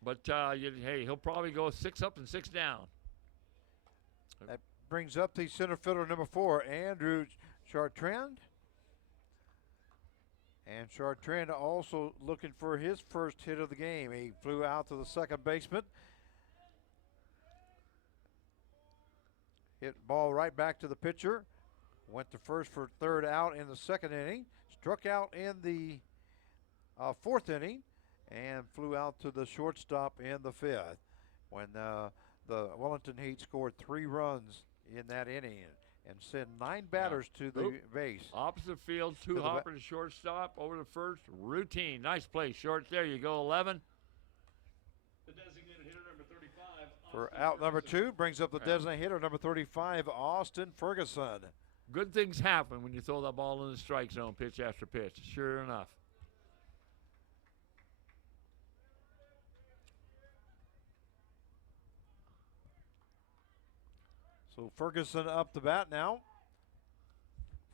But, hey, he'll probably go 6 up and 6 down. That brings up the center fielder, number 4, Andrew Chartrand. And Chartrand also looking for his first hit of the game. He flew out to the second baseman. Hit ball right back to the pitcher. Went to first for third out in the second inning. Struck out in the fourth inning and flew out to the shortstop in the fifth when the Wellington Heat scored 3 runs in that inning and sent 9 batters to the base. Opposite field, 2 hopper to shortstop, over to first, routine. Nice play, short. There you go, 11. The designated hitter, number 35. For out number 2, brings up the designated hitter, number 35, Austin Ferguson. Good things happen when you throw that ball in the strike zone, pitch after pitch. Sure enough. So Ferguson up the bat now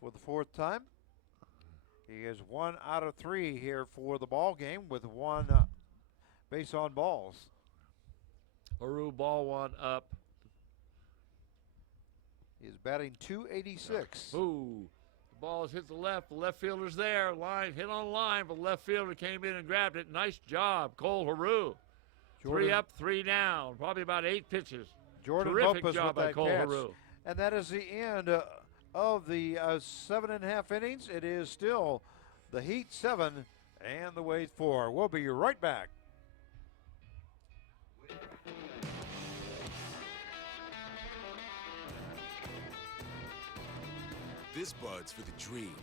for the 4th time. He is 1 out of 3 here for the ball game with 1 base on balls. Haru, ball 1 up. He's batting .286. Ooh, the ball has hit the left fielder's there. Line hit on line, but the left fielder came in and grabbed it. Nice job, Cole Haru. 3 up, 3 down. Probably about 8 pitches. Jordan Terrific Lopez job with by that Cole catch. Haru. And that is the end of the 7.5 innings. It is still the Heat 7 and the Wave 4. We'll be right back. This bud's for the dream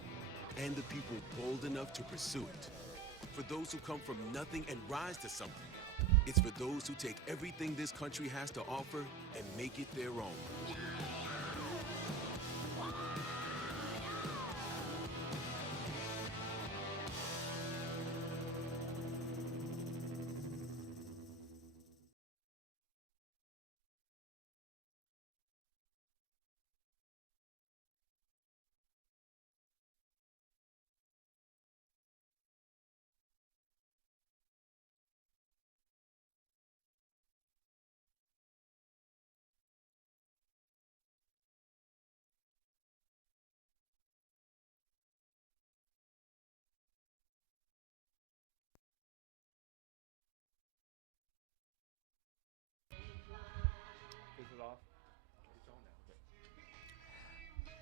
and the people bold enough to pursue it. For those who come from nothing and rise to something. It's for those who take everything this country has to offer and make it their own.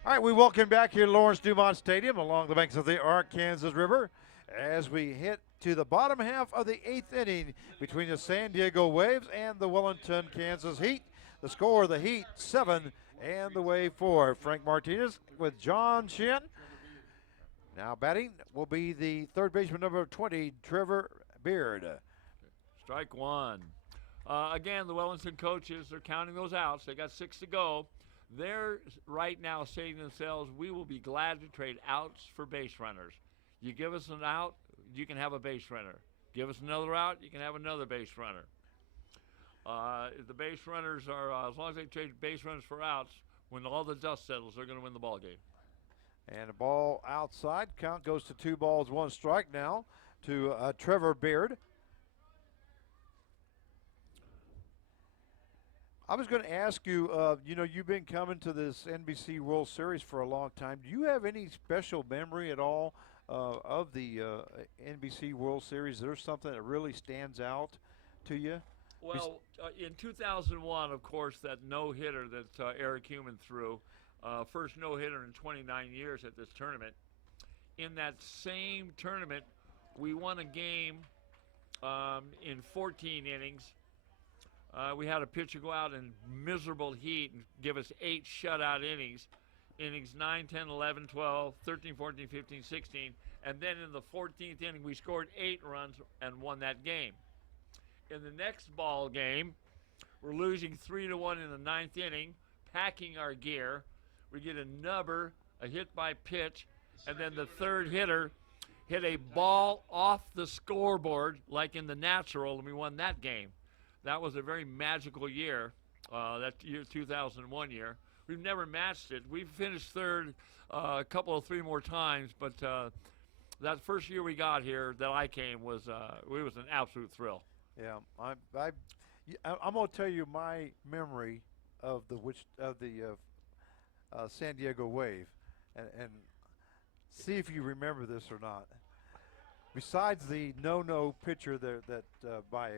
All right, we welcome back here at Lawrence Dumont Stadium along the banks of the Arkansas River as we hit to the bottom half of the 8th inning between the San Diego Waves and the Wellington, Kansas Heat. The score, the Heat 7 and the Wave 4. Frank Martinez with John Shin. Now batting will be the third baseman, number 20, Trevor Beard. Strike 1. Again, the Wellington coaches are counting those outs. They got 6 to go. They're right now saying to themselves, we will be glad to trade outs for base runners. You give us an out, you can have a base runner. Give us another out, you can have another base runner. If the base runners are, as long as they trade base runners for outs, when all the dust settles, they're going to win the ball game. And a ball outside. Count goes to 2 balls, 1 strike now to Trevor Beard. I was going to ask you, you've been coming to this NBC World Series for a long time. Do you have any special memory at all of the NBC World Series? Is there something that really stands out to you? Well, in 2001, of course, that no-hitter that Eric Human threw, first no-hitter in 29 years at this tournament. In that same tournament, we won a game in 14 innings. We had a pitcher go out in miserable heat and give us 8 shutout innings. Innings 9, 10, 11, 12, 13, 14, 15, 16. And then in the 14th inning, we scored 8 runs and won that game. In the next ball game, we're losing 3-1 in the 9th inning, packing our gear. We get a nubber, a hit by pitch, and then the third hitter hit a ball off the scoreboard like in the natural, and we won that game. That was a very magical year, that year, 2001 year. We've never matched it. We've finished third a couple of 3 more times, but that first year we got here that I came was an absolute thrill. Yeah, I'm going to tell you my memory of the San Diego Wave, and see if you remember this or not. Besides the no pitcher there that by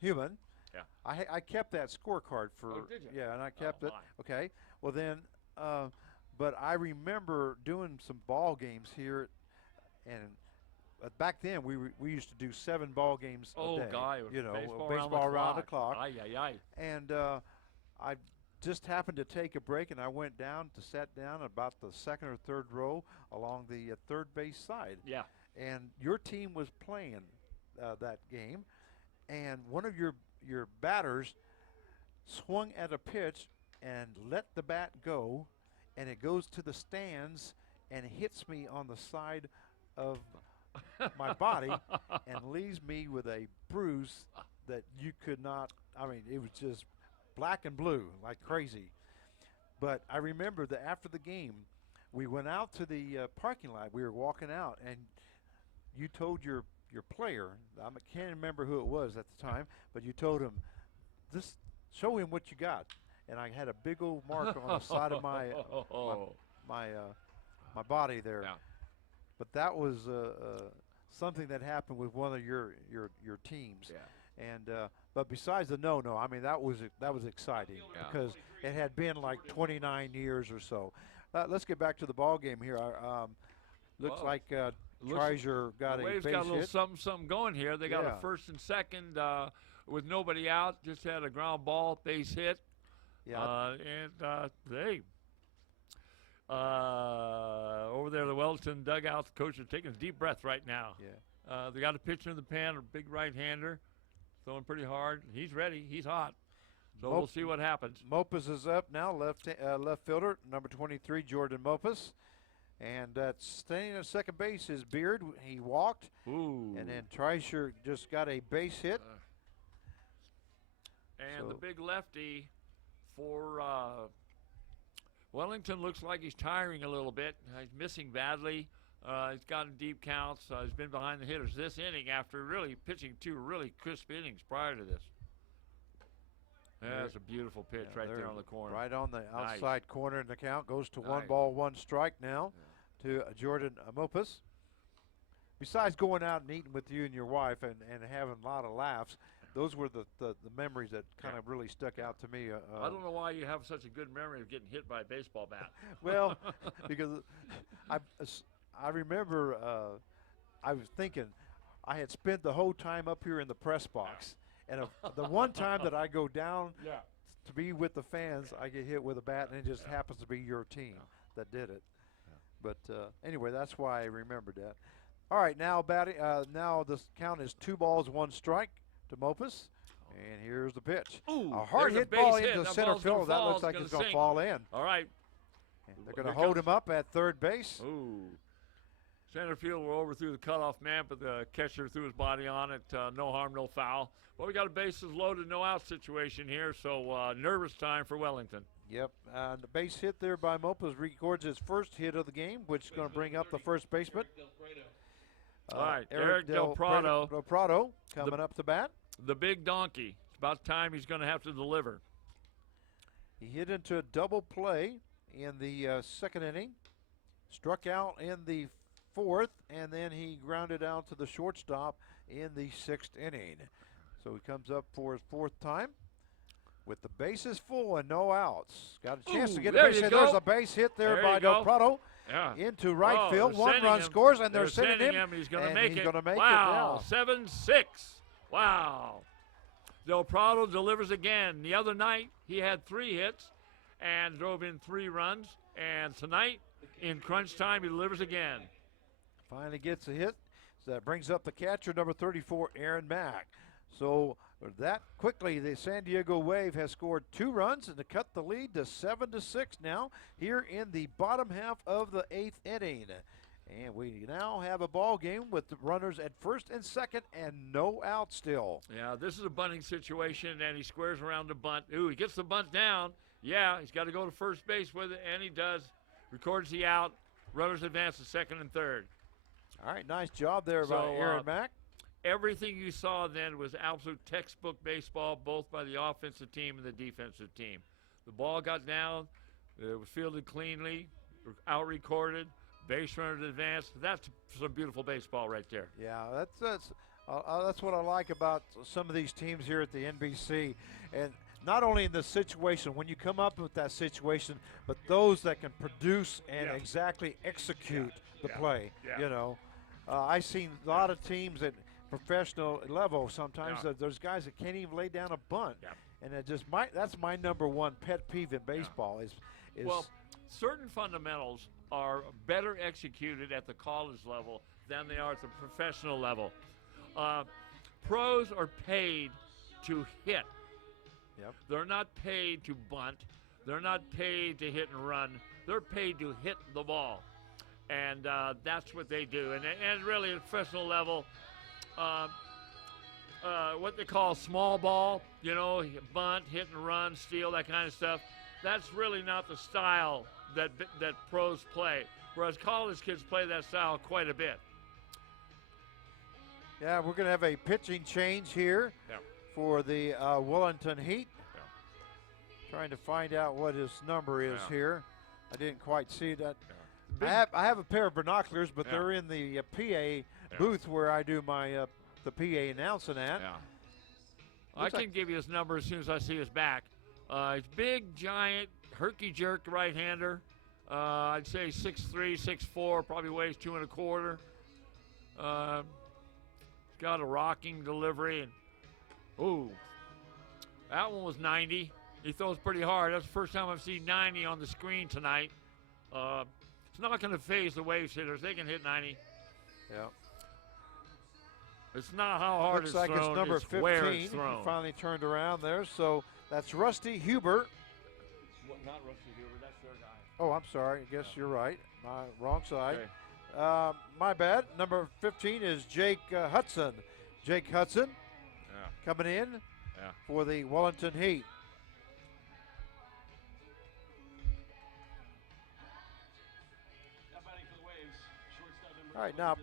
Human. Yeah. I kept that scorecard for. Oh, did you? Yeah, and I kept it. My. Okay. Well then, but I remember doing some ball games here, and back then we used to do 7 ball games a day. You know, baseball around the clock. Aye, aye, aye. And I just happened to take a break, and I went down to sat down about the 2nd or 3rd row along the third base side. Yeah. And your team was playing that game, and one of your batters swung at a pitch and let the bat go, and it goes to the stands and hits me on the side of my body and leaves me with a bruise that you could not, I mean, it was just black and blue like crazy. But I remember that after the game, we went out to the parking lot. We were walking out, and you told your player, I can't remember who it was at the time, but you told him, just show him what you got. And I had a big old mark on the side of my my body there. Yeah. But that was something that happened with one of your teams. Yeah. And but besides the no, I mean that was exciting because it had been like 29 years or so. Let's get back to the ball game here. Looks like Treasure got a base hit. Got a little something going here. They got a first and second with nobody out. Just had a ground ball base hit. Yeah. They over there, the Wellington dugout, the coach is taking a deep breath right now. Yeah. They got a pitcher in the pen, a big right-hander, throwing pretty hard. He's ready. He's hot. So we'll see what happens. Mopus is up now, left fielder, number 23, Jordan Mopus. And standing at second base is Beard. He walked. Ooh. And then Treischer just got a base hit. And the big lefty for Wellington looks like he's tiring a little bit. He's missing badly. He's gotten deep counts. He's been behind the hitters this inning after really pitching 2 really crisp innings prior to this. That's a beautiful pitch right there on the corner. Right on the outside Nice. corner in the count. Goes to Nice. 1 ball, 1 strike now to Jordan Mopus. Besides going out and eating with you and your wife and having a lot of laughs, those were the memories that kind of really stuck out to me. I don't know why you have such a good memory of getting hit by a baseball bat. Well, because I remember I was thinking I had spent the whole time up here in the press box. And the one time that I go down to be with the fans, I get hit with a bat, and it just happens to be your team that did it. But anyway, that's why I remembered that. All right, now batting. Now the count is 2 balls, 1 strike to Mopus. And here's the pitch. Ooh, a hard hit ball into center field. That looks like it's going to fall in. All right. And they're going to hold him up at third base. Ooh. Center field will overthrew the cutoff man, but the catcher threw his body on it. No harm, no foul. Well, we got a bases loaded, no out situation here, so nervous time for Wellington. Yep, the base hit there by Mopus records his first hit of the game, which is going to bring up the first baseman. All right, Eric Del Prado. Del Prado coming up to bat. The big donkey. It's about time he's going to have to deliver. He hit into a double play in the second inning, struck out in the 4th, and then he grounded out to the shortstop in the 6th inning. So he comes up for his 4th time with the bases full and no outs. Got a chance to get a base hit. There's a base hit there by Del Prado. into right Oh, field. they're 1 sending run him. scores, and they're sending sending him. He's going to and make he's it. Gonna make wow, it. 7-6. Wow. Del Prado delivers again. The other night, he had 3 hits and drove in 3 runs. And tonight, in crunch time, he delivers again. Finally gets a hit. So that brings up the catcher, number 34, Aaron Mack. So that quickly, the San Diego Wave has scored 2 runs and to cut the lead to 7-6 now here in the bottom half of the 8th inning. And we now have a ball game with the runners at first and second and no out still. Yeah, this is a bunting situation, and he squares around the bunt. Ooh, he gets the bunt down. Yeah, he's got to go to first base with it, and he does. Records the out. Runners advance to second and third. All right, nice job there by Aaron Mack. Everything you saw then was absolute textbook baseball, both by the offensive team and the defensive team. The ball got down. It was fielded cleanly, out-recorded. Base runners advance. That's some beautiful baseball right there. Yeah, that's what I like about some of these teams here at the NBC, and not only in the situation when you come up with that situation, but those that can produce and exactly execute the play. Yeah. You know, I've seen a lot of teams at professional level. Sometimes that there's guys that can't even lay down a bunt, and it just that's my number one pet peeve in baseball. Is well, certain fundamentals are better executed at the college level than they are at the professional level. Pros are paid to hit. Yep. They're not paid to bunt. They're not paid to hit and run. They're paid to hit the ball. And that's what they do. And really at professional level, what they call small ball, you know, bunt, hit and run, steal, that kind of stuff, that's really not the style that pros play, whereas college kids play that style quite a bit. Yeah, we're going to have a pitching change here for the Wellington Heat. Trying to find out what his number is here. I didn't quite see that. I have a pair of binoculars, but they're in the PA booth where I do my the PA announcing at. I can give you his number as soon as I see his back. He's big, giant, herky-jerk right-hander. I'd say 6'3", 6'4", probably weighs 2 1/4. He's got a rocking delivery. And ooh, that one was 90. He throws pretty hard. That's the first time I've seen 90 on the screen tonight. It's not going to phase the Waves hitters. They can hit 90. Yeah. It's not how hard Looks it's like thrown. it's number it's 15. where it's thrown. He finally turned around there. So that's Rusty Huber. Not Rusty Huber. That's their guy. Oh, I'm sorry. I guess you're right. My wrong side. Okay. My bad. Number 15 is Jake Hudson. Jake Hudson coming in for the Wellington Heat. All right, now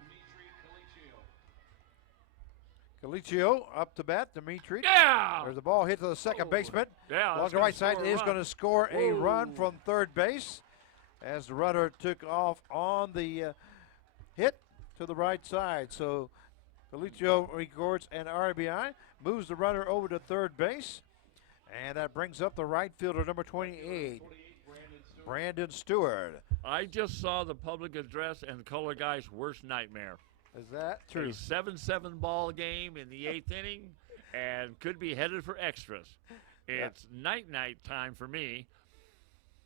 Colicchio up to bat. Dimitri. Yeah! There's the ball hit to the second baseman. Yeah, along the right side. It is going to score a run from third base as the runner took off on the hit to the right side. So Colicchio records an RBI, moves the runner over to third base, and that brings up the right fielder, number 28, Brandon Stewart. I just saw the public address and color guy's worst nightmare. Is that true? A 7-7 ball game in the 8th inning and could be headed for extras. It's night-night time for me.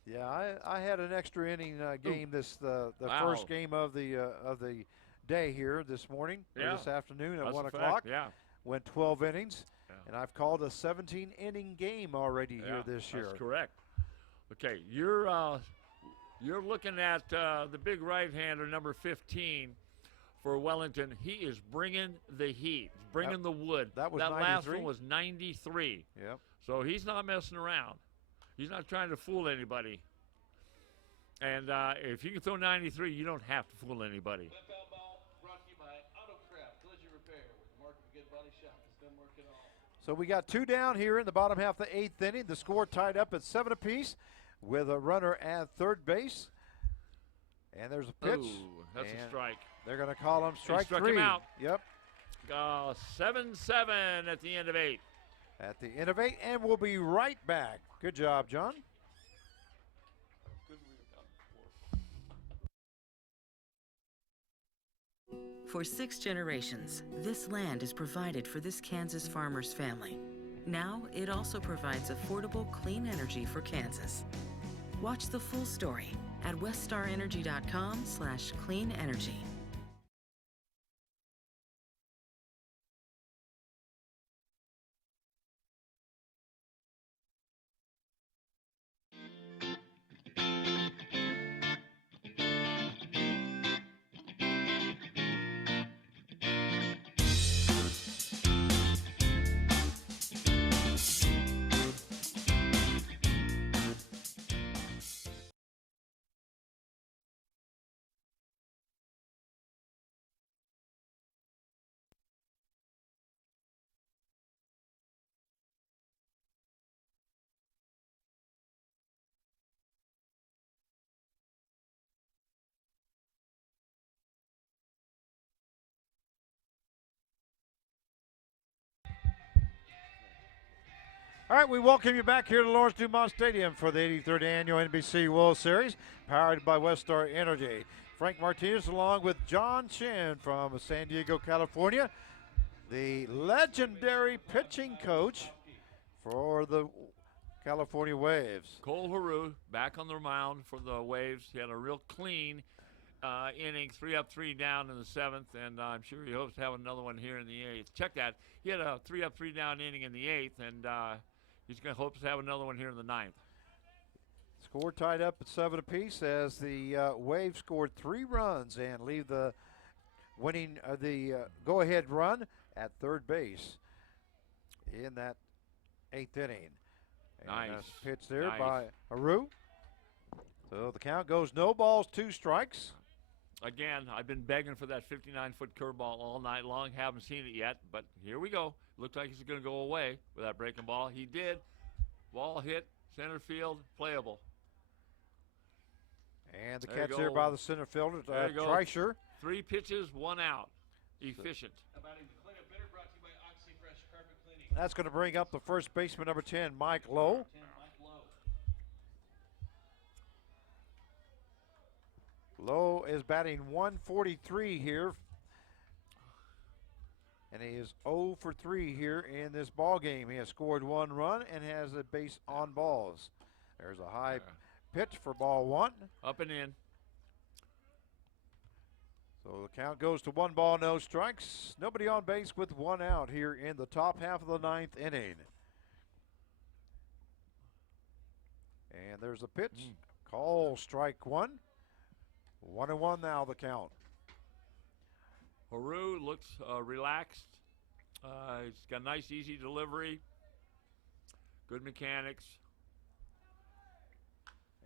Yeah, I had an extra inning game the first game of the day here this morning, or this afternoon at 1 o'clock. Yeah. Went 12 innings, and I've called a 17-inning game already here this year. That's correct. Okay, you're looking at the big right-hander, number 15, for Wellington. He is bringing the heat, bringing the wood. That last one was 93. Yep. So he's not messing around. He's not trying to fool anybody. And if you can throw 93, you don't have to fool anybody. That foul ball brought to you by Autocraft Collision Repair, with the mark of a good body shop that's done work at all. So we got 2 down here in the bottom half of the 8th inning. The score tied up at 7 apiece with a runner at third base. And there's a pitch. Ooh, that's a strike. They're going to call him strike 3. Struck him out. Yep. 7-7 at the end of 8. At the end of 8, and we'll be right back. Good job, John. For 6 generations, this land is provided for this Kansas farmer's family. Now, it also provides affordable, clean energy for Kansas. Watch the full story at weststarenergy.com/clean energy. All right, we welcome you back here to Lawrence Dumont Stadium for the 83rd Annual NBC World Series, powered by Westar Energy. Frank Martinez along with John Chin from San Diego, California, the legendary pitching coach for the California Waves. Cole Haru back on the mound for the Waves. He had a real clean inning, 3 up, 3 down in the 7th, and I'm sure he hopes to have another one here in the 8th. Check that. He had a 3 up, 3 down inning in the 8th, and he's going to hope to have another one here in the 9th. Score tied up at 7 apiece as the Waves scored 3 runs and leave the winning go-ahead run at third base in that 8th inning. And Nice. a pitch there by Haru. So the count goes no balls, 2 strikes. Again, I've been begging for that 59-foot curveball all night long. Haven't seen it yet, but here we go. Looks like he's going to go away with that breaking ball. He did. Ball hit, center field, playable. And the catch there by the center fielder, Treischer. 3 pitches, 1 out. Efficient. That's going to bring up the first baseman, number 10, Mike Lowe. Lowe is batting 143 here. And he is 0 for 3 here in this ball game. He has scored 1 run and has a base on balls. There's a high pitch for ball 1. Up and in. So the count goes to 1 ball, no strikes. Nobody on base with 1 out here in the top half of the 9th inning. And there's a pitch. Call strike 1. 1-1 now the count. Haru looks relaxed. He's got a nice, easy delivery. Good mechanics.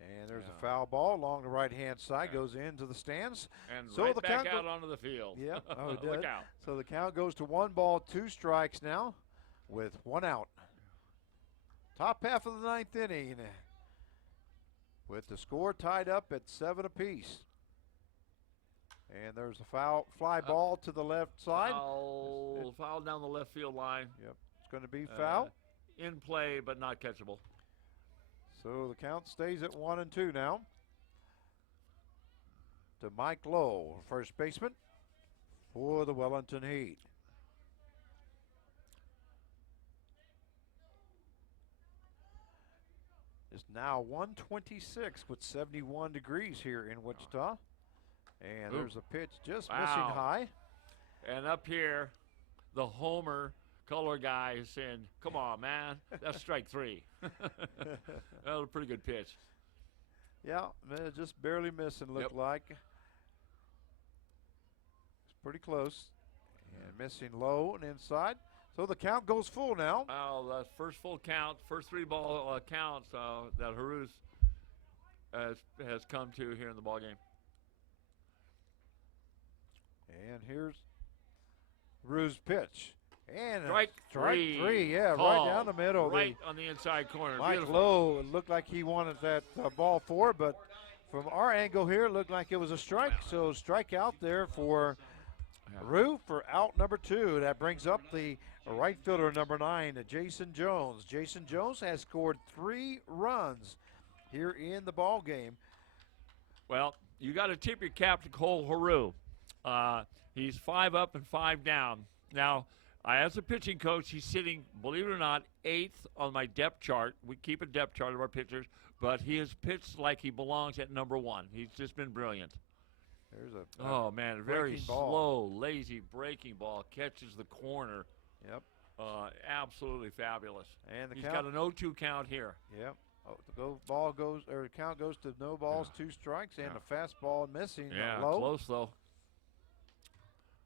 And there's a foul ball along the right-hand side, goes into the stands. And so right the back count out onto the field. Yeah, oh, it Look did. out. So the count goes to 1 ball, 2 strikes now with 1 out. Top half of the 9th inning with the score tied up at 7 apiece. And there's a fly ball to the left side. Foul down the left field line. Yep, it's going to be foul. In play, but not catchable. So the count stays at 1-2 now. To Mike Lowe, first baseman for the Wellington Heat. It's now 126 with 71 degrees here in Wichita. And there's a pitch just missing high. And up here, the homer color guy is saying, come on, man, that's strike 3. That was a pretty good pitch. Yeah, just barely missing, looked like. It's pretty close. And missing low and inside. So the count goes full now. The first full count, first 3 ball counts that Haru's has come to here in the ball game. And here's Rue's pitch. And strike 3. Yeah, right down the middle. Right on the inside corner. Mike Beautiful. Lowe looked like he wanted that ball forward, but from our angle here, it looked like it was a strike. So strike out there for Rue for out number 2. That brings up the right fielder, number 9, Jason Jones. Jason Jones has scored 3 runs here in the ball game. Well, you got to tip your cap to Cole Haru. He's 5 up and 5 down. Now, as a pitching coach, he's sitting, believe it or not, 8th on my depth chart. We keep a depth chart of our pitchers, but he has pitched like he belongs at number 1. He's just been brilliant. There's a oh man, very breaking ball. slow, lazy breaking ball, catches the corner. Yep. Absolutely fabulous. And he's got an 0-2 count here. Yep. The count goes to no balls, 2 strikes, and a fastball missing. Low. Close though.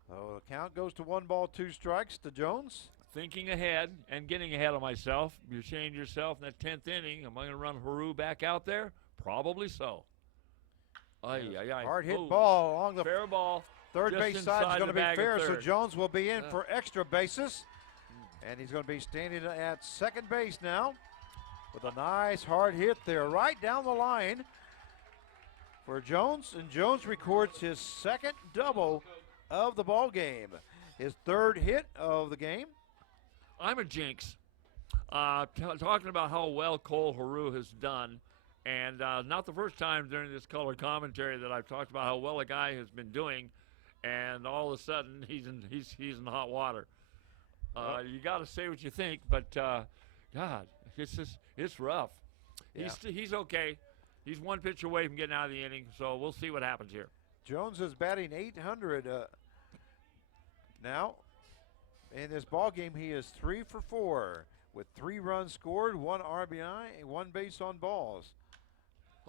So the count goes to 1 ball, 2 strikes to Jones. Thinking ahead and getting ahead of myself. You're saying to yourself in that 10th inning, am I going to run Haru back out there? Probably so. Hard hit ball along the fair ball. Third base side is going to be fair, so Jones will be in for extra bases. And he's going to be standing at second base now with a nice hard hit there right down the line for Jones. And Jones records his second double of the ball game, his 3rd hit of the game. I'm a jinx. Talking about how well Cole Haru has done, and not the first time during this color commentary that I've talked about how well a guy has been doing, and all of a sudden he's in hot water. You got to say what you think, but God, it's rough. Yeah. He's okay. He's 1 pitch away from getting out of the inning, so we'll see what happens here. Jones is batting .800 now. In this ball game, he is 3 for 4 with 3 runs scored, 1 RBI, and 1 base on balls.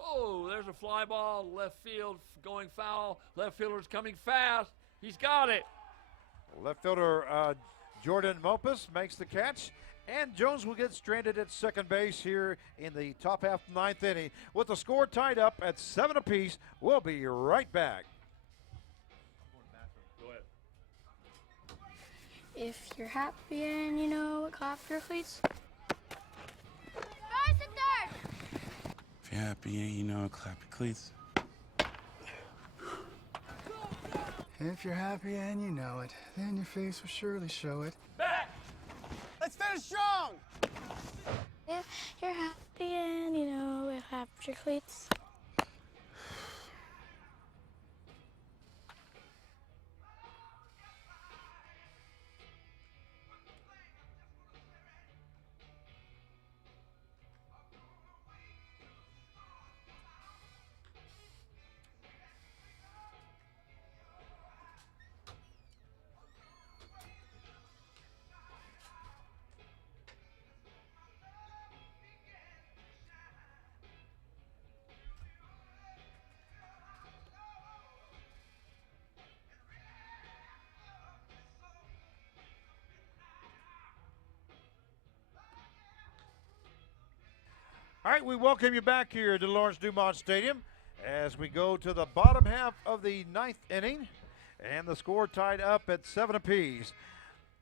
Oh, there's a fly ball, left field going foul. Left fielder's coming fast. He's got it. Left fielder Jordan Mopus makes the catch, and Jones will get stranded at second base here in the top half of the 9th inning. With the score tied up at 7 apiece, we'll be right back. Go ahead. If you're happy and you know it, clap your cleats. Guys, sit there! If you're happy and you know it, clap your cleats. If you're happy and you know it, then your face will surely show it. Back! Let's finish strong! If you're happy and you know it, clap your cleats. All right, we welcome you back here to Lawrence Dumont Stadium as we go to the bottom half of the 9th inning, and the score tied up at 7 apiece.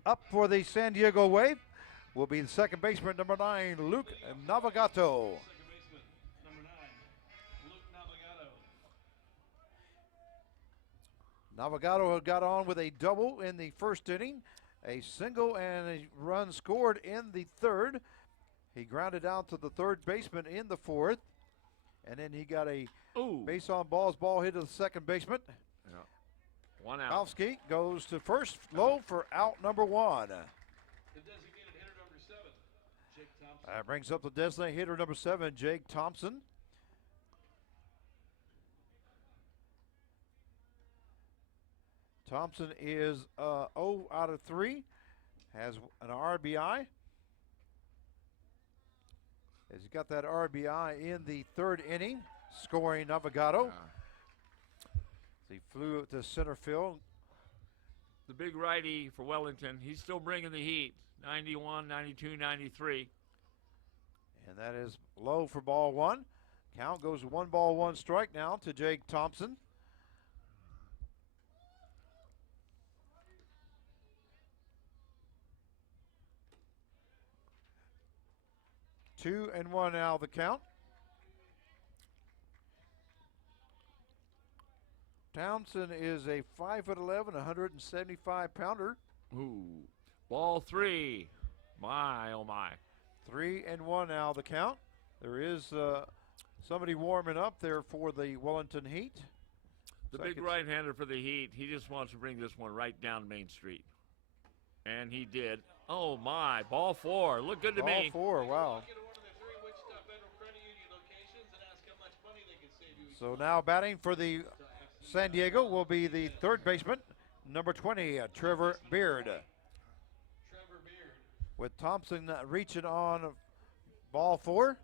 Up for the San Diego Wave will be the second baseman, number 9, Luke Navigato. Navigato got on with a double in the first inning, a single and a run scored in the 3rd. He grounded out to the 3rd baseman in the 4th, and then he got a base on balls ball hit to the second baseman. Yeah. 1 out. Palski goes to first, low for out number 1. The designated hitter number 7, Jake Thompson. That brings up the designated hitter number 7, Jake Thompson. Thompson is 0 out of 3, has an RBI. As he got that RBI in the 3rd inning, scoring Navigato. He flew to center field. The big righty for Wellington, he's still bringing the heat. 91, 92, 93. And that is low for ball 1. Count goes to 1 ball, 1 strike now to Jake Thompson. Two and 1 now the count. Townsend is a 5'11", 175-pounder. Ooh, ball 3. My, oh my. 3 and 1 now the count. There is somebody warming up there for the Wellington Heat. The big right-hander for the Heat, he just wants to bring this one right down Main Street. And he did. Oh, my. Ball 4. Look good to me. Ball 4, wow. So now batting for the San Diego will be the third baseman, number 20, Trevor Beard. With Thompson reaching on ball 4.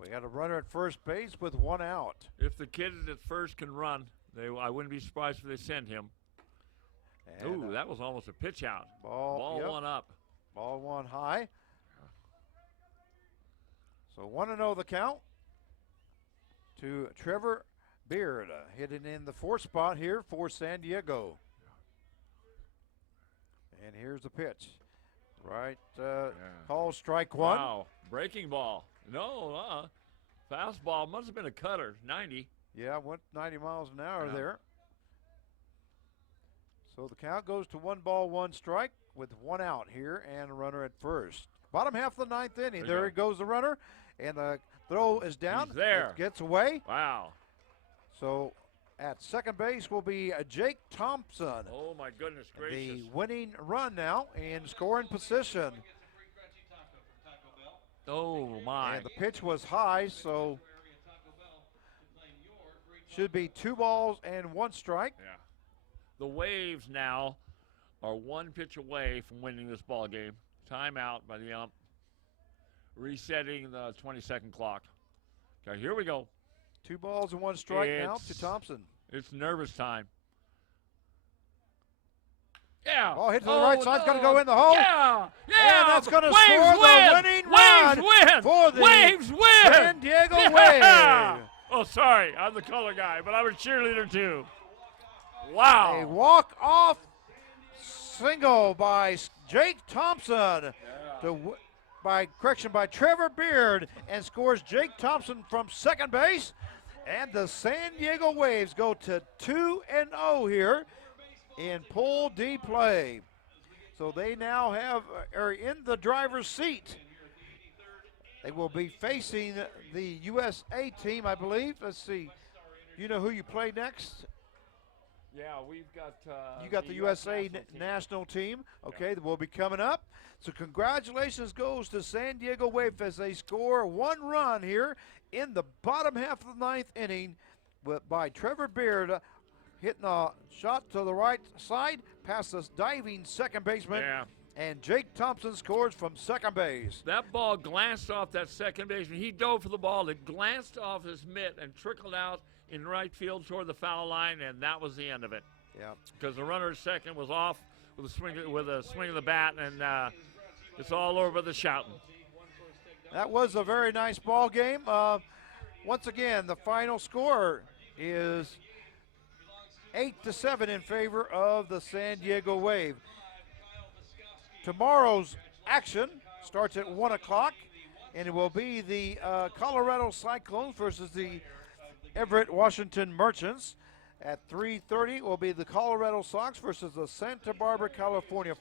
We got a runner at first base with 1 out. If the kid at first can run, I wouldn't be surprised if they send him. Ooh, that was almost a pitch out. Ball 1 up. Ball 1 high. So 1-0 the count to Trevor Beard, hitting in the 4th spot here for San Diego. And here's the pitch. Right, call strike 1. Wow, breaking ball. No, fastball. Must have been a cutter, 90. Yeah, went 90 miles an hour there. So the count goes to 1 ball, 1 strike with 1 out here and a runner at first. Bottom half of the 9th inning. There goes the runner, and the throw is down. He's there. It gets away. Wow. So at second base will be Jake Thompson. Oh, my goodness gracious. The winning run now in scoring position. Oh, my. And the pitch was high, so should be 2 balls and 1 strike. Yeah. The Waves now are 1 pitch away from winning this ball game. Timeout by the ump. Resetting the 20-second clock. Okay, here we go. 2 balls and 1 strike now to Thompson. It's nervous time. Yeah. Ball hit to the right side. It's going to go in the hole. Yeah. And that's going to score the winning run for the Waves win. San Diego Waves. Oh, sorry. I'm the color guy, but I'm a cheerleader too. Wow. A walk-off single by Jake Thompson by Trevor Beard, and scores Jake Thompson from second base. And the San Diego Waves go to 2-0 here in Pool D play. So they now are in the driver's seat. They will be facing the USA team, I believe. Let's see. You know who you play next? Yeah, we've got you got the USA national team. Okay, that will be coming up. So congratulations goes to San Diego Waves as they score 1 run here in the bottom half of the 9th inning by Trevor Beard, hitting a shot to the right side past this diving second baseman. Yeah. And Jake Thompson scores from second base. That ball glanced off that second baseman. He dove for the ball. It glanced off his mitt and trickled out in right field toward the foul line, and that was the end of it. Yeah. Because the runner at second was off with a swing of the bat, and it's all over the shouting. That was a very nice ball game. Once again, the final score is 8-7 in favor of the San Diego Wave. Tomorrow's action starts at 1 o'clock, and it will be the Colorado Cyclones versus the Everett Washington Merchants. At 3:30 will be the Colorado Sox versus the Santa Barbara, California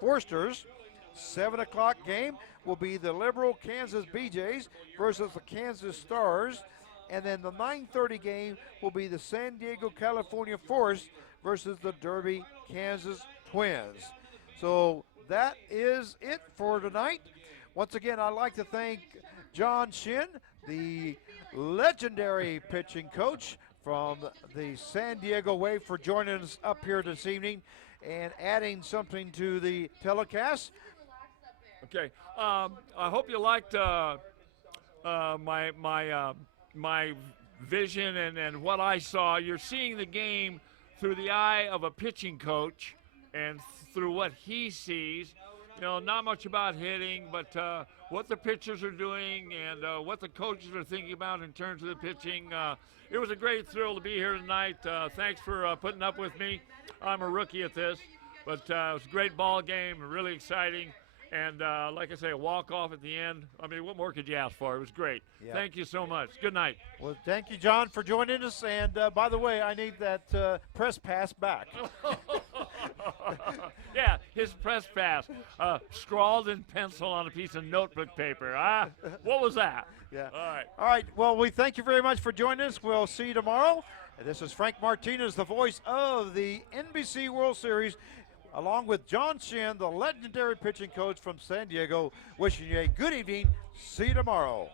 Forsters. 7 o'clock game will be the Liberal Kansas BJs versus the Kansas Stars. And then the 9:30 game will be the San Diego, California Force versus the Derby, Kansas Twins. So that is it for tonight. Once again, I'd like to thank John Shin, the legendary pitching coach from the San Diego Wave, for joining us up here this evening and adding something to the telecast. Okay, I hope you liked my vision and what I saw. You're seeing the game through the eye of a pitching coach and through what he sees. You know, not much about hitting, but what the pitchers are doing and what the coaches are thinking about in terms of the pitching. It was a great thrill to be here tonight. Thanks for putting up with me. I'm a rookie at this, but it was a great ball game, really exciting. And like I say, a walk-off at the end. I mean, what more could you ask for? It was great. Yeah. Thank you so much. Good night. Well, thank you, John, for joining us. And by the way, I need that press pass back. Yeah, his press pass, scrawled in pencil on a piece of notebook paper. What was that? Yeah. All right. All right. Well, we thank you very much for joining us. We'll see you tomorrow. This is Frank Martinez, the voice of the NBC World Series, along with John Shin, the legendary pitching coach from San Diego, wishing you a good evening. See you tomorrow.